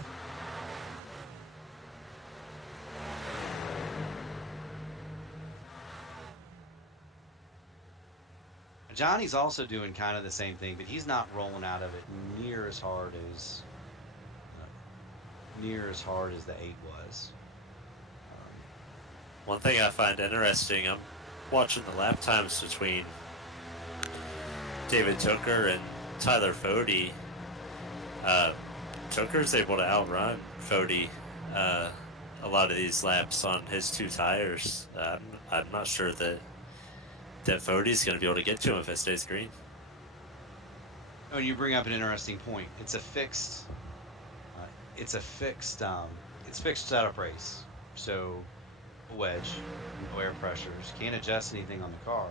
Johnny's also doing kind of the same thing, but he's not rolling out of it near as hard as the 8 was. One thing I find interesting, I'm watching the lap times between David Tooker and Tyler Fode. Tooker's able to outrun Fode a lot of these laps on his 2 tires. I'm not sure that Fode's going to be able to get to him if it stays green. Oh, and you bring up an interesting point. It's fixed setup race. So a wedge, no air pressures, can't adjust anything on the car.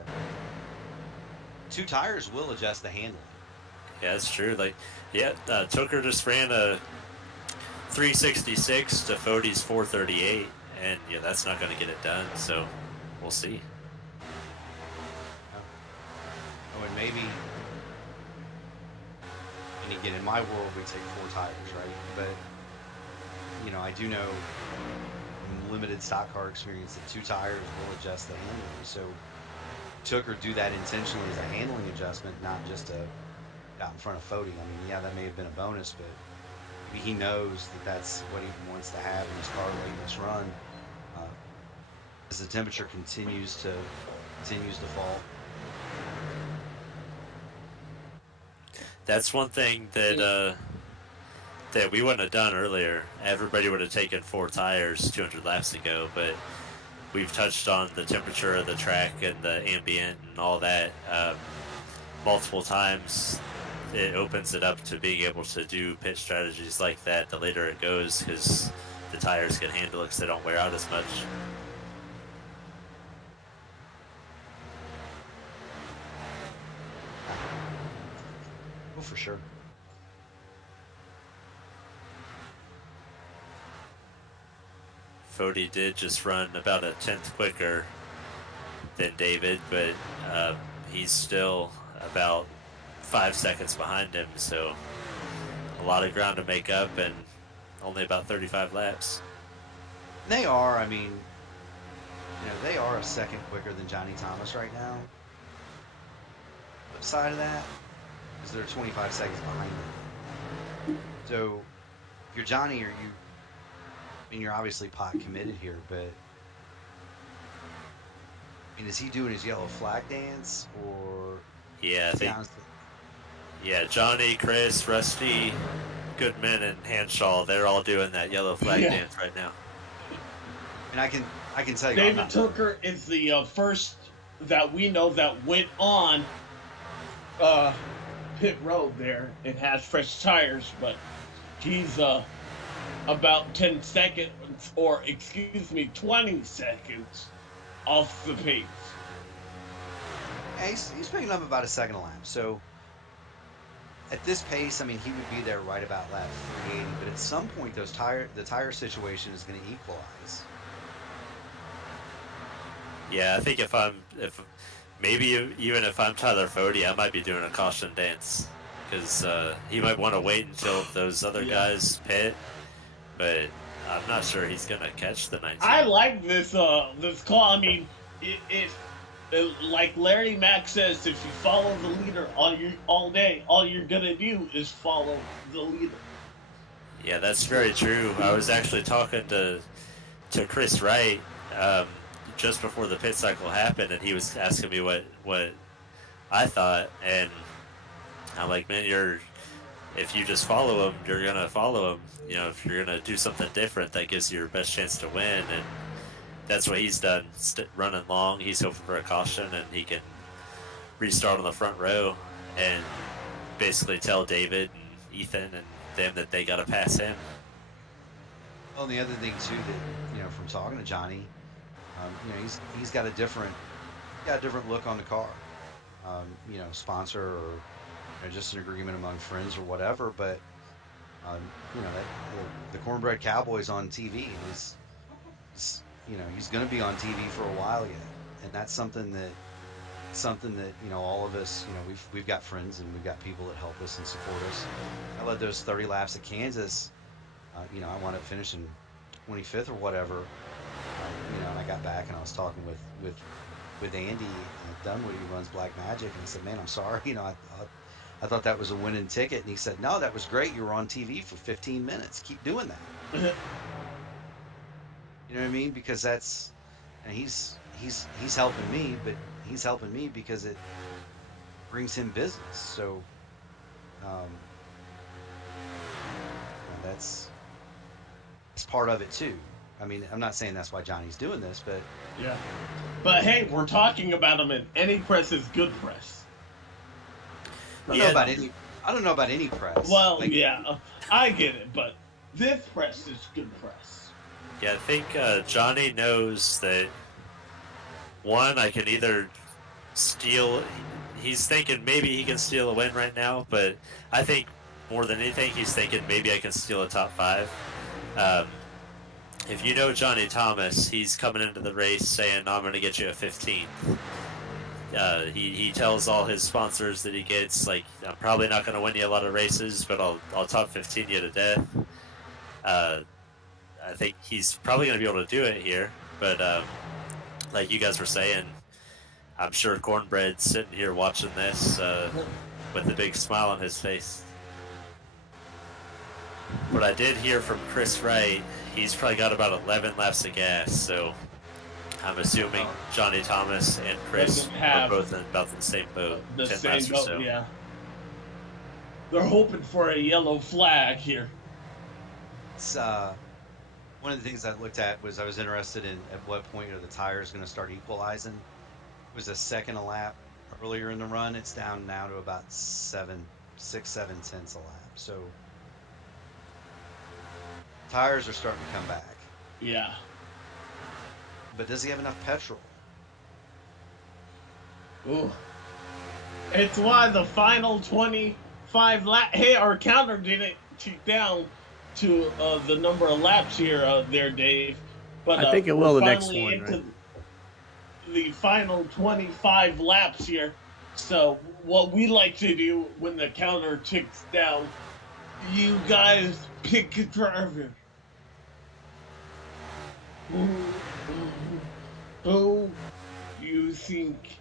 2 tires will adjust the handling. Yeah, that's true. Tooker just ran a 366 to Fode's 438, and that's not going to get it done. So we'll see. Oh, and maybe. And again, in my world, we take 4 tires, right? But I do know from limited stock car experience that 2 tires will adjust the handling. So Tooker do that intentionally as a handling adjustment, not just a out in front of Fody. I mean, yeah, that may have been a bonus, but maybe he knows that that's what he wants to have in his car late in this run. As the temperature continues to fall. That's one thing that that we wouldn't have done earlier. Everybody would have taken 4 tires 200 laps ago, but we've touched on the temperature of the track and the ambient and all that multiple times. It opens it up to being able to do pit strategies like that the later it goes, because the tires can handle it because they don't wear out as much. Oh, for sure. Fody did just run about a 10th quicker than David, but he's still about 5 seconds behind him, so a lot of ground to make up and only about 35 laps. They are, I mean, they are a second quicker than Johnny Thomas right now. Flip side of that is they're 25 seconds behind him. So if you're Johnny, I mean, you're obviously pot committed here, but I mean, is he doing his yellow flag dance, or? Yeah, yeah, Johnny, Chris, Rusty, Goodman, and Hanshaw, they're all doing that yellow flag dance right now. And I can tell you, David Tooker is the first that we know that went on pit road there and has fresh tires, but he's about 10 seconds, or excuse me, 20 seconds off the pace. Yeah, he's picking up about a second a lap. So at this pace, I mean, he would be there right about lap 380. But at some point, the tire situation is going to equalize. Yeah, I think if maybe even if I'm Tyler Fody, I might be doing a caution dance, because he might want to wait until those other guys pit, but I'm not sure he's gonna catch the 19. I like this call. I mean, if like Larry Mack says, if you follow the leader all day, all you're gonna do is follow the leader. Yeah, that's very true. I was actually talking to Chris Wright just before the pit cycle happened, and he was asking me what I thought, and I'm like, man, if you just follow him, you're gonna follow him. If you're gonna do something different, that gives you your best chance to win, and that's what he's done. Running long, he's hoping for a caution, and he can restart on the front row and basically tell David and Ethan and them that they gotta pass him. Well, and the other thing too that from talking to Johnny, he's got a different look on the car. Sponsor or just an agreement among friends or whatever, but the Cornbread Cowboy's on TV, and he's going to be on TV for a while yet, and that's something that all of us, we've got friends and we've got people that help us and support us. I led those 30 laps at Kansas. I wound up finishing 25th or whatever. And I got back and I was talking with Andy Dunwoody, who runs Black Magic, and I said, man, I'm sorry, I thought that was a winning ticket. And he said, no, that was great. You were on TV for 15 minutes. Keep doing that. You know what I mean? Because he's helping me, but he's helping me because it brings him business. So that's part of it too. I mean, I'm not saying that's why Johnny's doing this, but yeah. But hey, we're talking about him, and any press is good press. I don't know about any press. Well, I get it, but this press is good press. Yeah, I think Johnny knows that, one, I can either steal. He's thinking maybe he can steal a win right now, but I think more than anything, he's thinking maybe I can steal a top 5. If you know Johnny Thomas, he's coming into the race saying, I'm going to get you a 15th. He tells all his sponsors that he gets, like, I'm probably not going to win you a lot of races, but I'll top 15 you to death. I think he's probably going to be able to do it here, but like you guys were saying, I'm sure Cornbread's sitting here watching this, with a big smile on his face. What I did hear from Chris Wright, he's probably got about 11 laps of gas, so I'm assuming Johnny Thomas and Chris are both in about the same boat. The 10 same laps boat, or so. yeah. They're hoping for a yellow flag here. It's one of the things I looked at was I was interested in at what point are the tires going to start equalizing. It was a second a lap earlier in the run. It's down now to about 6-7 tenths a lap. So tires are starting to come back. Yeah. But does he have enough petrol? Ooh. It's why the final 25 lap. Hey, our counter didn't tick down to the number of laps here, there, Dave. But I think it will the next finally one, into right? the final 25 laps here. So what we like to do when the counter ticks down, you guys pick a driver. Who you think?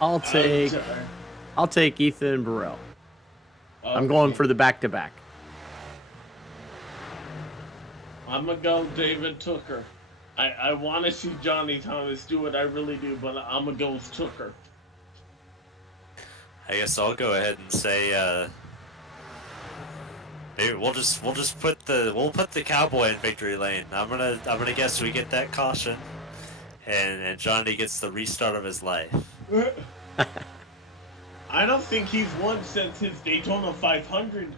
I'll take Ethan Burrell. I'm going for the back-to-back. I'm going to go David Tooker. I want to see Johnny Thomas do it. I really do, but I'm going to go with Tooker. I guess I'll go ahead and say maybe we'll put the cowboy in victory lane. I'm gonna guess we get that caution, and Johnny gets the restart of his life. I don't think he's won since his Daytona 500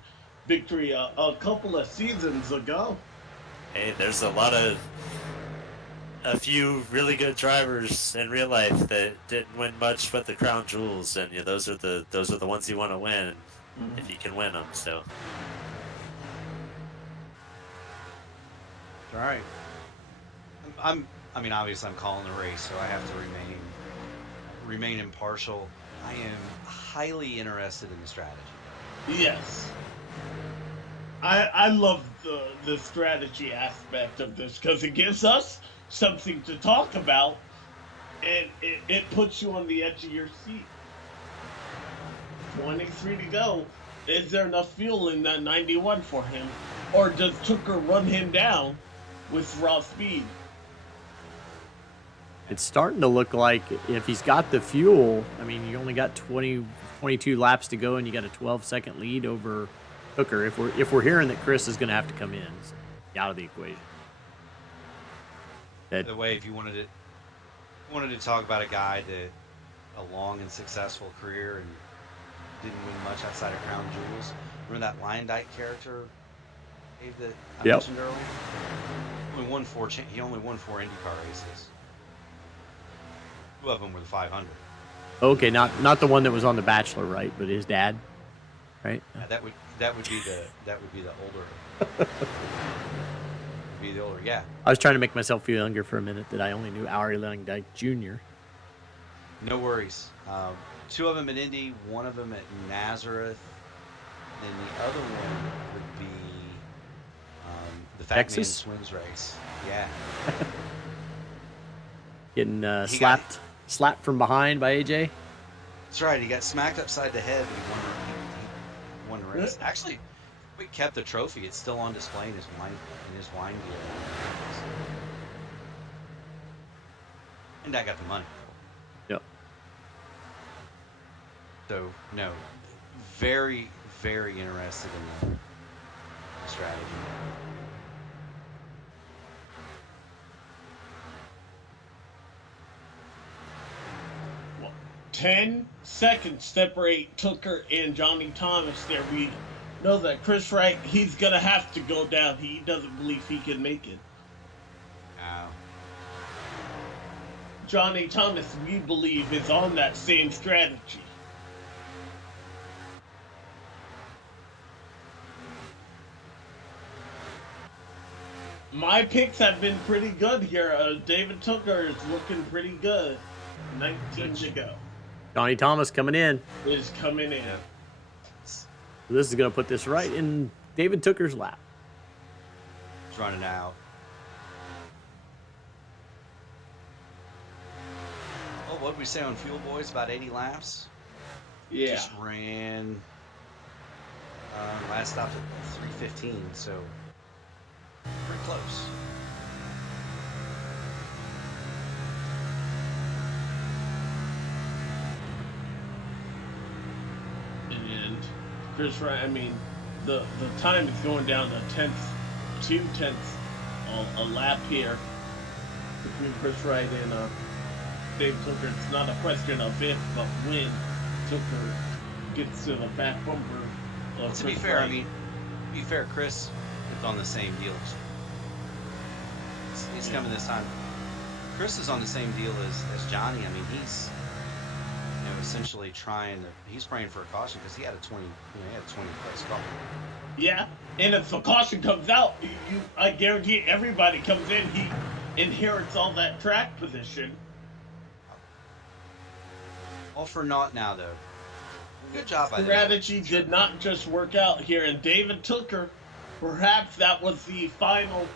victory a couple of seasons ago. Hey, there's a few really good drivers in real life that didn't win much but the crown jewels, and those are the ones you want to win if you can win them. So. All right. I mean, obviously, I'm calling the race, so I have to remain impartial. I am highly interested in the strategy. Yes. I love the strategy aspect of this because it gives us something to talk about, and it puts you on the edge of your seat. 23 to go. Is there enough fuel in that 91 for him? Or does Tooker run him down with raw speed? It's starting to look like if he's got the fuel, I mean, you only got 22 laps to go, and you got a 12-second lead over Hooker. If we're hearing that Chris is going to have to come in, so out of the equation. The way, if you wanted to talk about a guy that a long and successful career and didn't win much outside of Crown Jewels, remember that Lion Dyke character, Dave, that I mentioned earlier? He only won 4 IndyCar races. 2 of them were the 500. Okay, not the one that was on The Bachelor, right? But his dad, right? That would be the older. Yeah. I was trying to make myself feel younger for a minute that I only knew Arie Luyendyk Jr. No worries. 2 of them at Indy, 1 of them at Nazareth, and the other one would be the Fat Texas? Man Twins race. Yeah. Getting slapped from behind by AJ. That's right. He got smacked upside the head, but he won the race. Actually, we kept the trophy. It's still on display in his wine deal. And I got the money. Yep. So, no, very, very interested in the strategy. Well, 10 seconds separate Tooker and Johnny Thomas there. We know that Chris Wright, he's going to have to go down. He doesn't believe he can make it. Wow. Johnny Thomas, we believe, is on that same strategy. My picks have been pretty good here. David Tooker is looking pretty good. 19 to go. Johnny Thomas coming in. Is coming in. So this is going to put this right in David Tooker's lap. He's running out. Oh, what did we say on Fuel Boys? About 80 laps. Yeah. Just ran. Last stopped at 3:15, so pretty close. And Chris Wright, I mean, the time is going down to 2/10 a lap here between Chris Wright and Dave Tooker. It's not a question of if, but when Tooker gets to the back bumper. To be fair, Chris is on the same deal. He's coming this time. Chris is on the same deal as Johnny. I mean, he's essentially he's praying for a caution because he had a 20 place car. Yeah, and if the caution comes out, I guarantee everybody comes in, he inherits all that track position. All for naught now, though. Good job by them. Strategy did not just work out here, and David Tooker, perhaps that was the final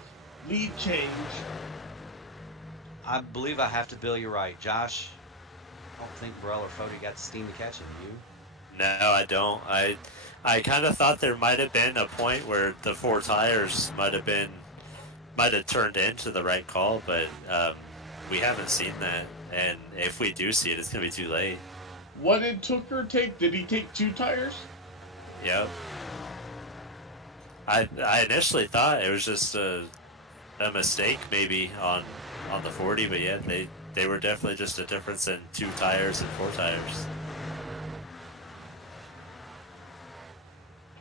lead change. I believe I have to bill you right. Josh, I don't think Burrell or Fody got the steam to catch him. You? No, I don't. I kind of thought there might have been a point where the 4 tires might have turned into the right call, but we haven't seen that. And if we do see it, it's going to be too late. What did Tooker take? Did he take 2 tires? Yep. I initially thought it was just a mistake maybe on the 40, but yeah, they were definitely just a difference in 2 tires and 4 tires.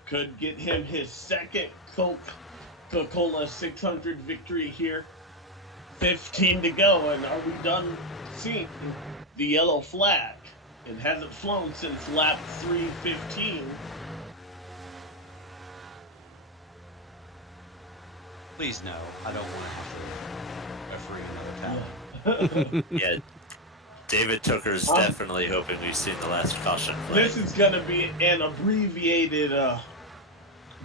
Could get him his second Coca-Cola 600 victory here. 15 to go, and are we done seeing the yellow flag? It hasn't flown since lap 3:15. Please no, I don't want to have to referee another penalty. Yeah, David Tooker's definitely hoping we've seen the last caution flag. This is going to be an abbreviated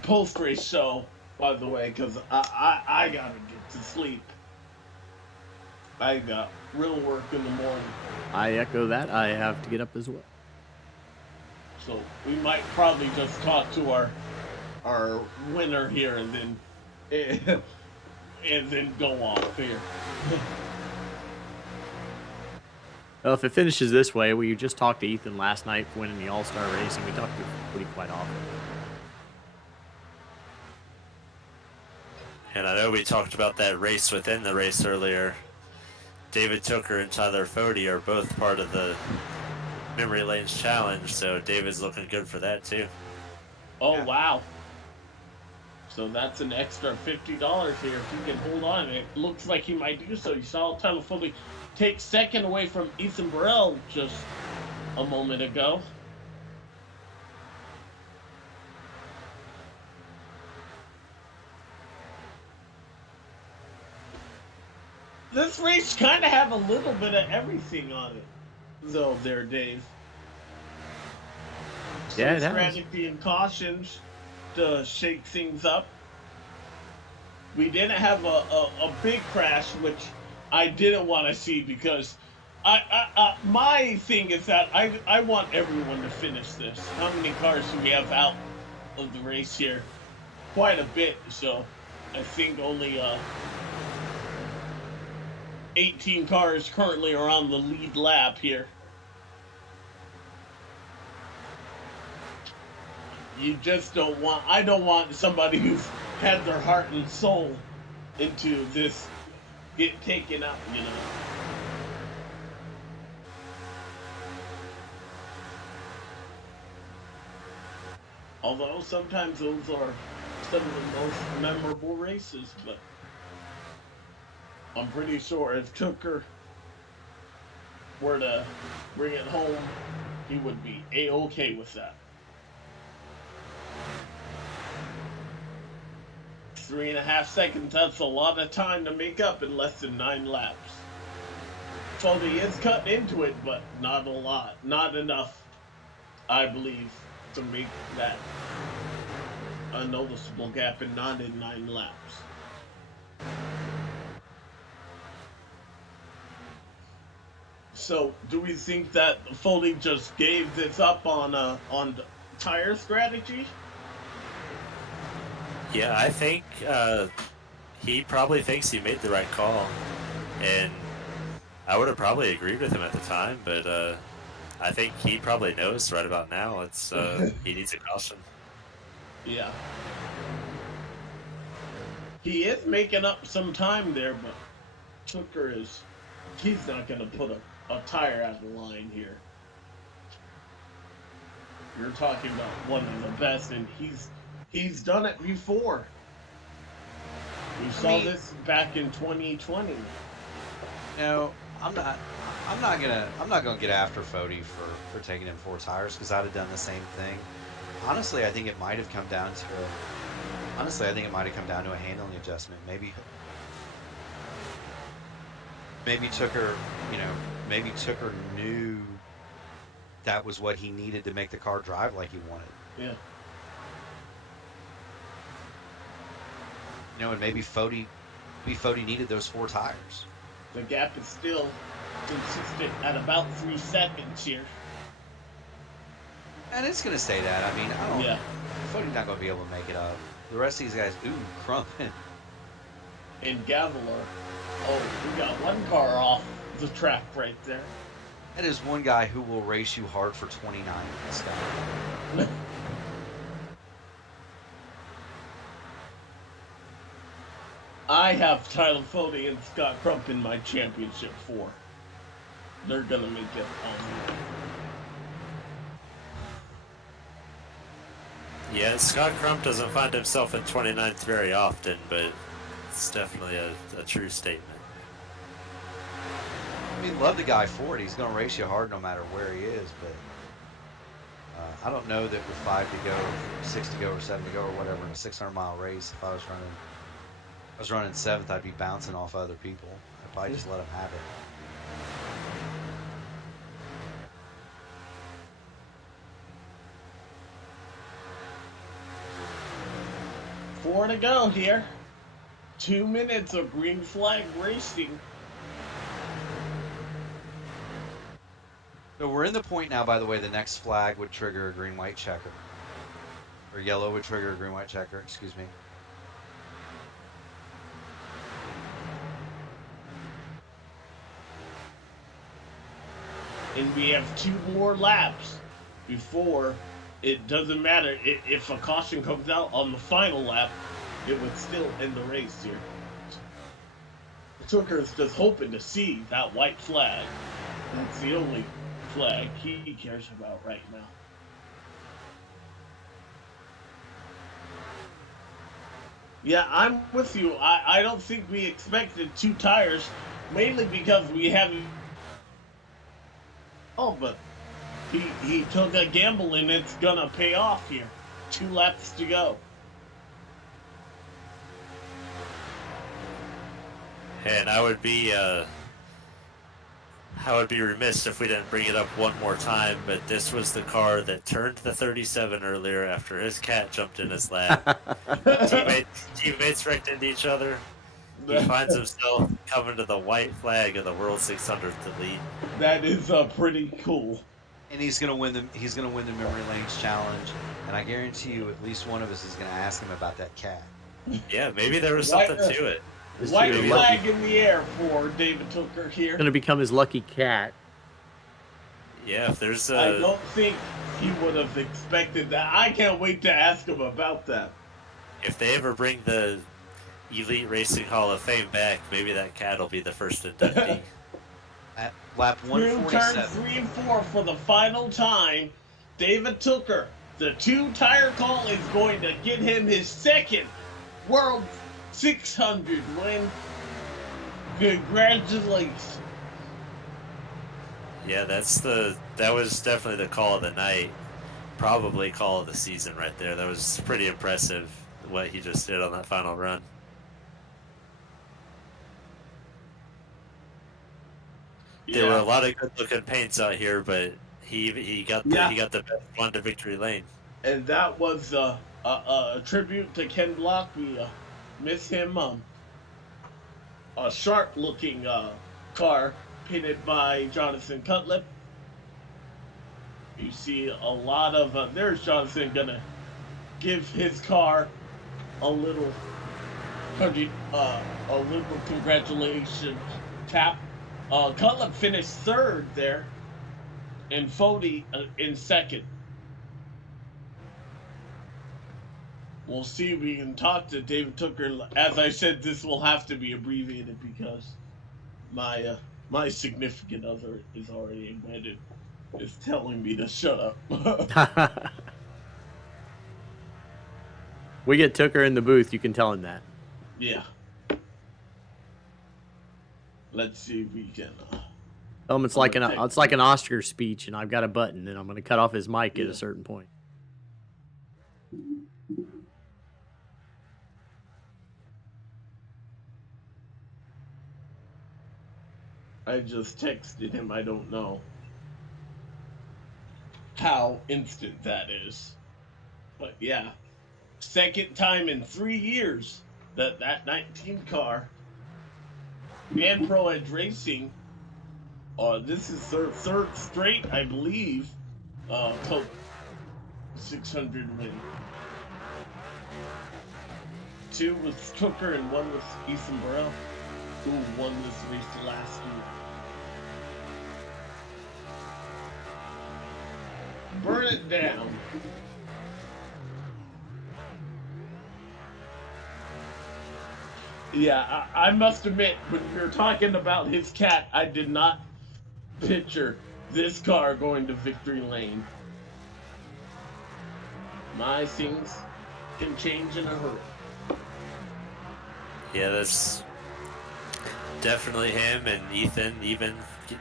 post-race show, by the way, because I got to get to sleep. I got real work in the morning. I echo that. I have to get up as well. So we might probably just talk to our winner here and then go off here. Well, if it finishes this way, we just talked to Ethan last night for winning the All-Star race, and we talked to Woody quite often. And I know we talked about that race within the race earlier. David Tooker and Tyler Fody are both part of the Memory Lanes Challenge, so David's looking good for that too. Oh, yeah. Wow. So that's an extra $50 here if he can hold on. It looks like he might do so. You saw Tyler Fody take second away from Ethan Burrell just a moment ago. This race kind of have a little bit of everything on it, though, there, Dave. Yeah, it has. Strategy and cautions to shake things up. We didn't have a big crash, which I didn't want to see because my thing is that I want everyone to finish this. How many cars do we have out of the race here? Quite a bit, so I think only 18 cars currently are on the lead lap here. You just don't want, I don't want somebody who's had their heart and soul into this get taken out, you know. Although sometimes those are some of the most memorable races, but I'm pretty sure if Tooker were to bring it home, he would be A-okay with that. 3.5 seconds, that's a lot of time to make up in less than 9 laps. Foley is cutting into it, but not a lot. Not enough, I believe, to make that a noticeable gap, and not in 9 laps. So, do we think that Foley just gave this up on tire strategy? Yeah, I think he probably thinks he made the right call, and I would have probably agreed with him at the time, but I think he probably knows right about now. It's he needs a caution. Yeah. He is making up some time there, but Tooker he's not going to put a tire out of line here. You're talking about one of the best, and he's done it before. We saw this back in 2020. You know, I'm not gonna get after Fody for taking in 4 tires, because I'd have done the same thing. Honestly, I think it might have come down to a handling adjustment. Maybe Tooker, maybe Tooker knew that was what he needed to make the car drive like he wanted. Yeah. And maybe Fody needed those 4 tires. The gap is still consistent at about 3 seconds here. And it's going to say that. I mean, Yeah. Fody's not going to be able to make it up. The rest of these guys, Crump. And Gavler. Oh, we got one car off the track right there. That is one guy who will race you hard for 29 minutes, guy. I have Tyler Fody and Scott Crump in my championship 4. They're gonna make it on. Yeah, Scott Crump doesn't find himself in 29th very often, but it's definitely a true statement. I mean, love the guy for it. He's going to race you hard no matter where he is, but I don't know that with 5 to go, 6 to go, or 7 to go, or whatever in a 600-mile race, if I was running 7th, I'd be bouncing off other people. I'd probably just let him have it. Four to go here. 2 minutes of green flag racing. So we're in the point now, by the way, the next flag would trigger a green-white checker. Or yellow would trigger a green-white checker, excuse me. And we have 2 more laps before it doesn't matter. If a caution comes out on the final lap, it would still end the race here. Tooker's just hoping to see that white flag. That's the only flag he cares about right now. Yeah, I'm with you. I don't think we expected 2 tires, mainly because we haven't. Oh, but he took a gamble and it's gonna pay off here. 2 laps to go. And I would be remiss if we didn't bring it up one more time, but this was the car that turned the 37 earlier after his cat jumped in his lap. Teammates wrecked into each other. He finds himself coming to the white flag of the World 600 to lead. That is pretty cool. And he's gonna win the memory lanes challenge, and I guarantee you, at least one of us is gonna ask him about that cat. Yeah, maybe there was something to it. White flag in the air for David Tooker here. Going to become his lucky cat. Yeah, if there's I don't think he would have expected that. I can't wait to ask him about that. If they ever bring the Elite Racing Hall of Fame back, maybe that cat will be the first inductee. At lap Through 147. turns 3 and 4 for the final time, David Tooker, the 2-tire call is going to get him his 2nd World 600 win. Congratulations. Yeah, that was definitely the call of the night. Probably call of the season right there. That was pretty impressive what he just did on that final run. There were a lot of good-looking paints out here, but he got the best one to victory lane. And that was a tribute to Ken Block. We miss him. A sharp-looking car pitted by Jonathan Cutlip. You see a lot of there's Jonathan gonna give his car a little congratulation tap. Cutlip finished third there, and Fody in second. We'll see if we can talk to David Tooker. As I said, this will have to be abbreviated because my significant other is already wedded. Is telling me to shut up. We get Tooker in the booth. You can tell him that. Yeah. Let's see if we can. Tell him it's like an Oscar speech, and I've got a button, and I'm going to cut off his mic at a certain point. I just texted him. I don't know how instant that is, but yeah, second time in 3 years that 19 car and Pro Edge Racing. This is their third straight, I believe. Coke 600 win. 2 with Tooker and 1 with Ethan Burrell, who won this race last year. Burn it down. Yeah, I must admit, when we were talking about his cat, I did not picture this car going to victory lane. My things can change in a hurry. Yeah, that's definitely him and Ethan, even,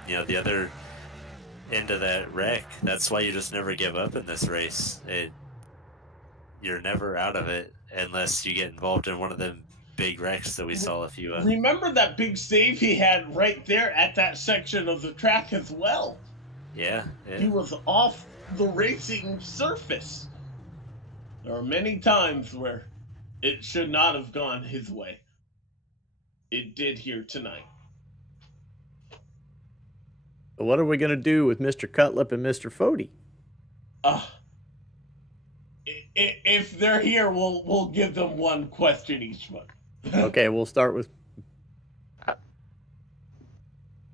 the other end of that wreck. That's why you just never give up in this race. You're never out of it unless you get involved in one of them big wrecks that we saw a few of. Remember that big save he had right there at that section of the track as well? Yeah. He was off the racing surface. There are many times where it should not have gone his way. It did here tonight. What are we going to do with Mr. Cutlip and Mr. Fody? If they're here, we'll give them one question each one. Okay, we'll start with.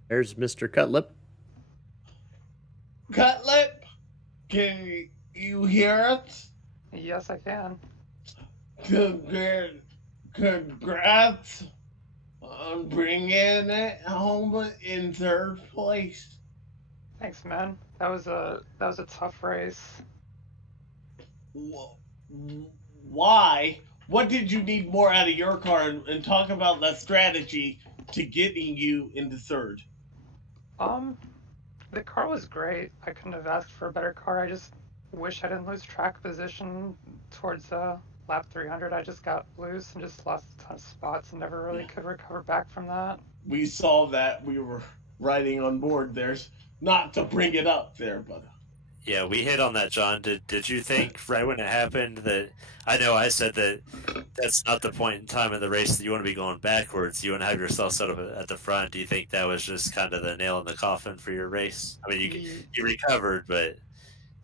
There's Mr. Cutlip. Cutlip, can you hear us? Yes, I can. Congrats on bringing it home in third place. Thanks, man. That was a tough race. Why? What did you need more out of your car? And talk about that strategy to getting you into third. The car was great. I couldn't have asked for a better car. I just wish I didn't lose track position towards lap 300. I just got loose and just lost a ton of spots and never really could recover back from that. We saw that. We were riding on board. There's not to bring it up there, but yeah, we hit on that, John. Did you think right when it happened that I know I said that that's not the point in time in the race that you want to be going backwards. You want to have yourself set up at the front. Do you think that was just kind of the nail in the coffin for your race? I mean, you recovered, but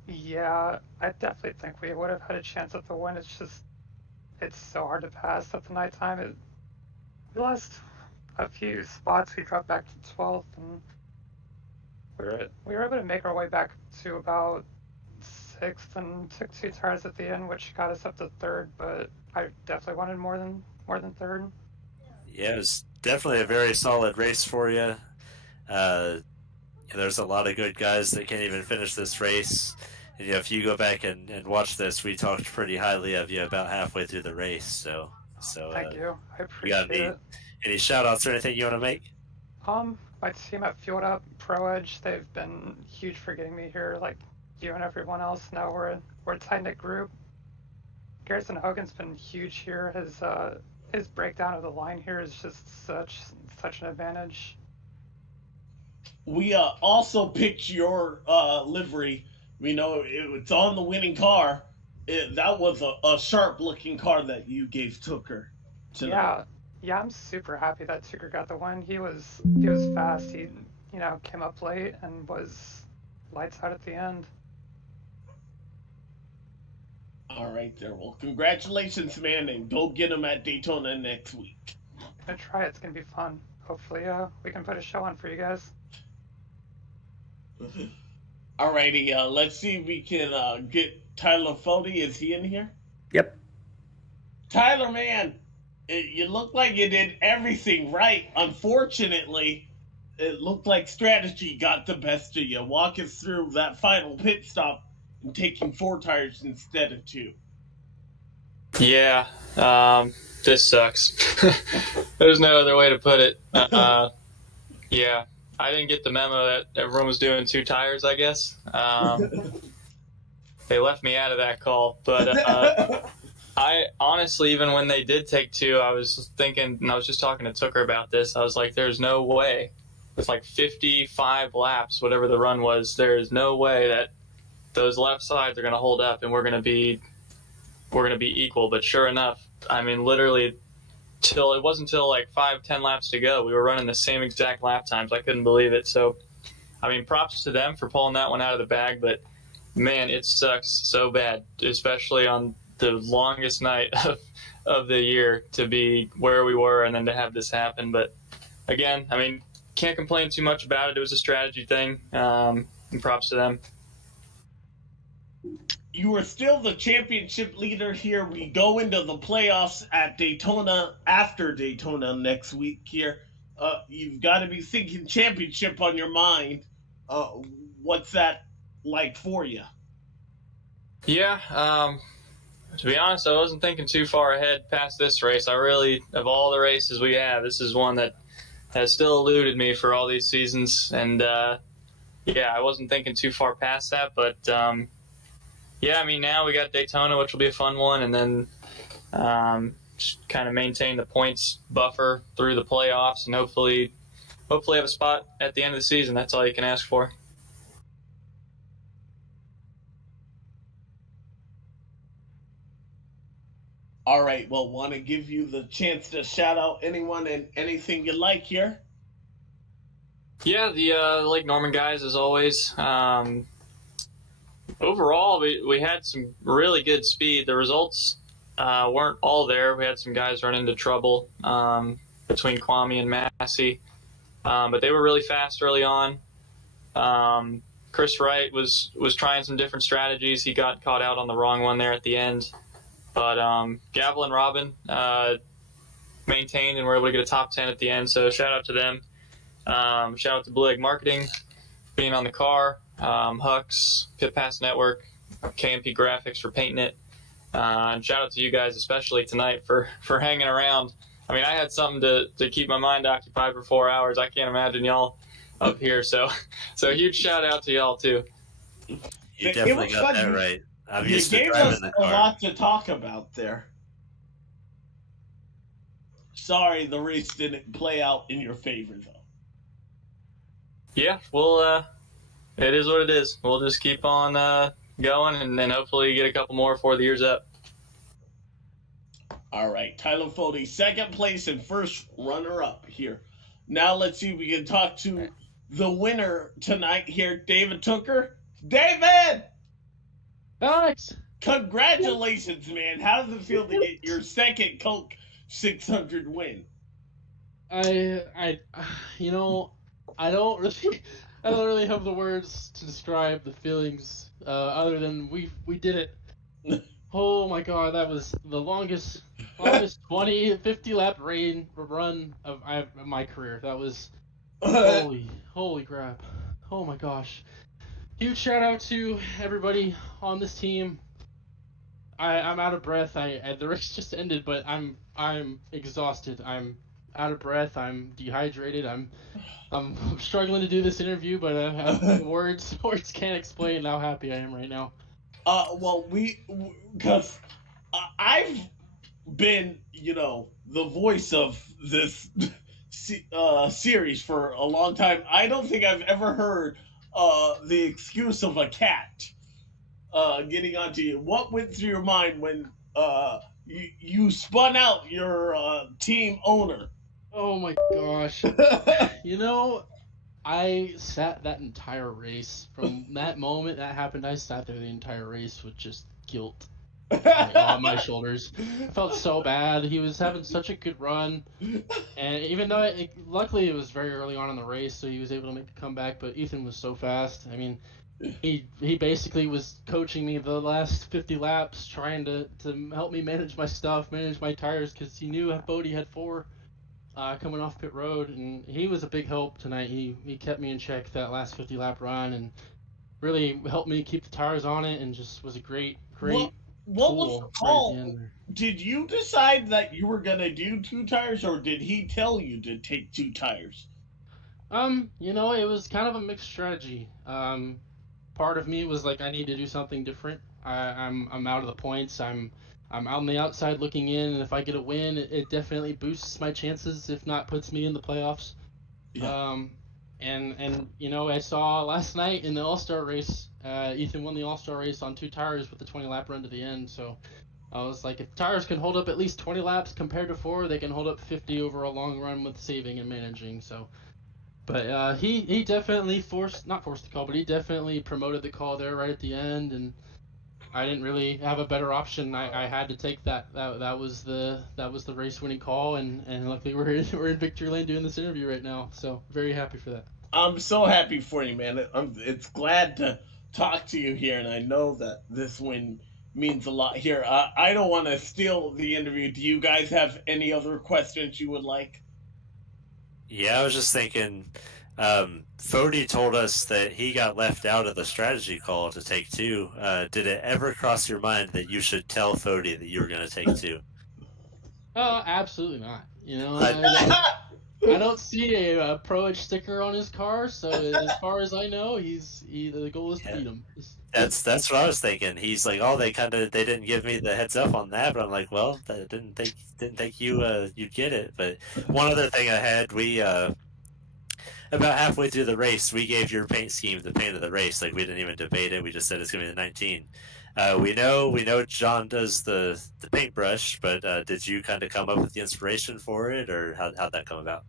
yeah, I definitely think we would have had a chance at the win. It's so hard to pass at the nighttime. We lost a few spots. We dropped back to 12th, and we were able to make our way back to about 6th and took 2 tires at the end, which got us up to 3rd, but I definitely wanted more than 3rd. Yeah, it was definitely a very solid race for you. There's a lot of good guys that can't even finish this race. And, if you go back and watch this, we talked pretty highly of you about halfway through the race. So thank you. I appreciate it. Any shout outs or anything you want to make? My team at Fueled Up, Pro Edge, they've been huge for getting me here, like you and everyone else. Now we're a tight-knit group. Garrison Hogan's been huge here. His breakdown of the line here is just such an advantage. We also picked your livery. We know it's on the winning car. That was a sharp-looking car that you gave Tooker tonight. Yeah, I'm super happy that Tooker got the win. He was fast. He came up late and was lights out at the end. All right, there. Well, congratulations, man, and go get him at Daytona next week. Gonna try it. It's gonna be fun. Hopefully, we can put a show on for you guys. Alrighty, let's see if we can get Tyler Fody. Is he in here? Yep. Tyler, man, you look like you did everything right. Unfortunately, it looked like strategy got the best of you. Walk us through that final pit stop and taking 4 tires instead of 2. Yeah, this sucks. There's no other way to put it. Yeah, I didn't get the memo that everyone was doing 2 tires, I guess. They left me out of that call. But I honestly, even when they did take 2, I was thinking, and I was just talking to Tucker about this, I was like, there's no way, with like 55 laps, whatever the run was, there's no way that those left sides are going to hold up and we're going to be equal. But sure enough, I mean, literally it wasn't until like 5-10 laps to go, we were running the same exact lap times. I couldn't believe it. So, I mean, props to them for pulling that one out of the bag, but man, it sucks so bad, especially on the longest night of the year, to be where we were and then to have this happen. But again, I mean, can't complain too much about it. It was a strategy thing, and props to them. You are still the championship leader here. We go into the playoffs at Daytona, after Daytona next week here. You've got to be thinking championship on your mind. What's that like for you? Yeah, to be honest, I wasn't thinking too far ahead past this race. I really, of all the races we have, this is one that has still eluded me for all these seasons. And yeah, I wasn't thinking too far past that. But yeah, I mean, now we got Daytona, which will be a fun one, and then just kind of maintain the points buffer through the playoffs, and hopefully have a spot at the end of the season. That's all you can ask for. All right, well, want to give you the chance to shout out anyone and anything you like here? Yeah, the Lake Norman guys, as always. Overall, we had some really good speed. The results weren't all there. We had some guys run into trouble between Kwame and Massey, but they were really fast early on. Chris Wright was trying some different strategies. He got caught out on the wrong one there at the end. But Gavel and Robin maintained and were able to get a top 10 at the end, so shout out to them. Shout out to Blue Egg Marketing being on the car, Hux, Pit Pass Network, KMP Graphics for painting it, and shout out to you guys especially tonight for hanging around. I mean, I had something to keep my mind occupied for 4 hours. I can't imagine y'all up here, so huge shout out to y'all too. You definitely got that right. I'm You used to gave driving us the a car. lot to talk about there. Sorry the race didn't play out in your favor, though. Yeah, well, it is what it is. We'll just keep on going, and then hopefully get a couple more before the year's up. All right, Tyler Fody, second place and first runner-up here. Now let's see if we can talk to the winner tonight here, David Tucker. David! Alex! Congratulations, man. How does it feel to get your second Coke 600 win? I don't really have the words to describe the feelings other than we did it. Oh my god, that was the longest 50 lap run of my career. That was holy crap. Oh my gosh. Huge shout out to everybody on this team. I'm out of breath. The race just ended, but I'm exhausted. I'm out of breath. I'm dehydrated. I'm struggling to do this interview, but words can't explain how happy I am right now. Well, because I've been, the voice of this series for a long time. I don't think I've ever heard the excuse of a cat getting onto you. What went through your mind when you spun out your team owner? Oh my gosh. I sat that entire race. From that moment that happened, I sat there the entire race with just guilt on my shoulders. I felt so bad. He was having such a good run, and even though luckily it was very early on in the race, so he was able to make a comeback. But Ethan was so fast. I mean, he basically was coaching me the last 50 laps, trying to help me manage my stuff, manage my tires, because he knew Bodie had 4 coming off pit road, and he was a big help tonight. He kept me in check that last 50 lap run and really helped me keep the tires on it, and just was a great what was the tool call? right at the end there. Did you decide that you were gonna do 2 tires, or did he tell you to take 2 tires? It was kind of a mixed strategy. Part of me was like, I need to do something different. I'm out of the points. I'm on the outside looking in, and if I get a win, it definitely boosts my chances, if not puts me in the playoffs. Yeah. And I saw last night in the All-Star race, Ethan won the All-Star race on 2 tires with the 20 lap run to the end. So I was like, if tires can hold up at least 20 laps compared to 4, they can hold up 50 over a long run with saving and managing. So. But he definitely not forced the call, but he definitely promoted the call there right at the end, and I didn't really have a better option. I had to take that. That was the race winning call, and luckily we're in victory lane doing this interview right now. So very happy for that. I'm so happy for you, man. It's glad to talk to you here, and I know that this win means a lot here. I don't want to steal the interview. Do you guys have any other questions you would like? Yeah, I was just thinking, Fody told us that he got left out of the strategy call to take 2. Did it ever cross your mind that you should tell Fody that you were going to take 2? Absolutely not. I don't see a Pro Edge sticker on his car, so as far as I know, the goal is to beat him. That's what I was thinking. He's like, oh, they didn't give me the heads up on that, but I'm like, well, I didn't think you'd get it. But one other thing I had, we about halfway through the race, we gave your paint scheme the paint of the race. Like, we didn't even debate it. We just said it's gonna be the 19. We know John does the paintbrush, but did you kind of come up with the inspiration for it, or how'd that come about?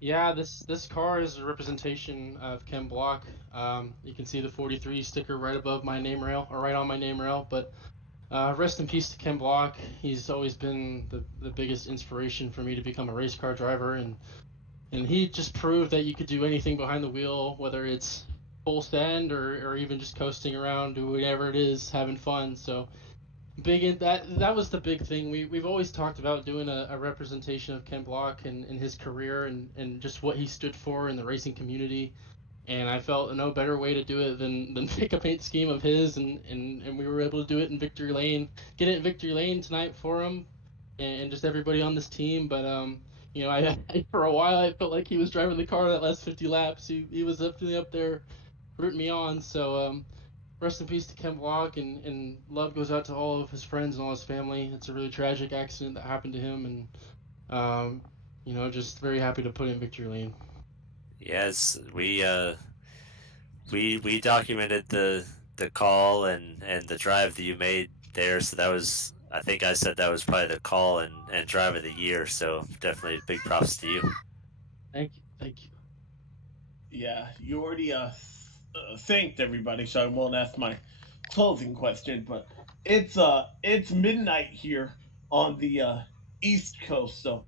Yeah, this car is a representation of Ken Block. You can see the 43 sticker right above my name rail, or right on my name rail. But rest in peace to Ken Block. He's always been the biggest inspiration for me to become a race car driver, and he just proved that you could do anything behind the wheel, whether it's full send or even just coasting around, do whatever it is, having fun. So that was the big thing. We've always talked about doing a representation of Ken Block and his career and just what he stood for in the racing community. And I felt no better way to do it than pick a paint scheme of his, and we were able to do it in Victory Lane, get it in Victory Lane tonight for him, and just everybody on this team. But I for a while I felt like he was driving the car that last 50 laps. He was definitely up there rooting me on. So rest in peace to Ken Block, and love goes out to all of his friends and all his family. It's a really tragic accident that happened to him, and just very happy to put in Victory Lane. Yes, we documented the call and the drive that you made there. So that was, I think I said that was probably the call and drive of the year. So definitely big props to you. Thank you. Yeah, you already thanked everybody, so I won't ask my closing question. But it's midnight here on the East Coast, so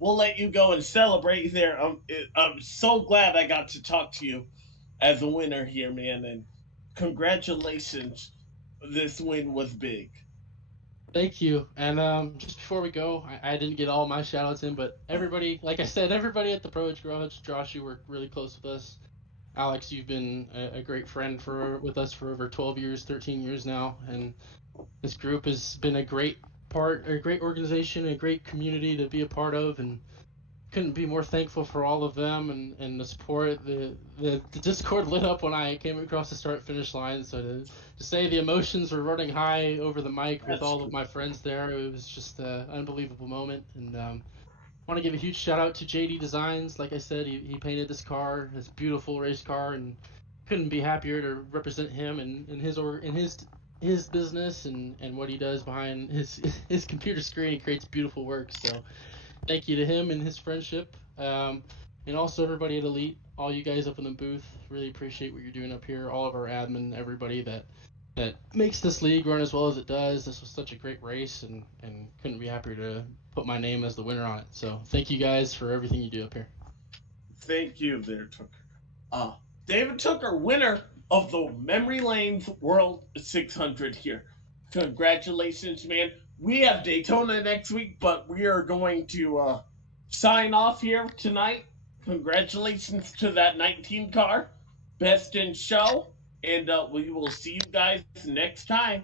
we'll let you go and celebrate there. I'm so glad I got to talk to you as a winner here, man, and congratulations. This win was big. Thank you. And just before we go, I didn't get all my shout outs in, but everybody, like I said, everybody at the Pro Edge Garage, Josh, you worked really close with us. Alex, you've been a great friend with us for over 12 years, 13 years now, and this group has been a great organization, a great community to be a part of, and couldn't be more thankful for all of them and the support. The Discord lit up when I came across the start finish line, so to say the emotions were running high over the mic with all of my friends there, it was just an unbelievable moment. And I want to give a huge shout out to JD Designs. Like I said, he painted this car, this beautiful race car, and couldn't be happier to represent him and his business and what he does behind his computer screen. He creates beautiful work. So thank you to him and his friendship. And And also everybody at Elite, all you guys up in the booth, really appreciate what you're doing up here. All of our admin, everybody that makes this league run as well as it does. This was such a great race, and couldn't be happier to put my name as the winner on it. So thank you guys for everything you do up here. Thank you there, Tucker. David Tucker, winner of the Memory Lanes World 600 here. Congratulations, man. We have Daytona next week, but we are going to sign off here tonight. Congratulations to that 19 car. Best in show. And we will see you guys next time.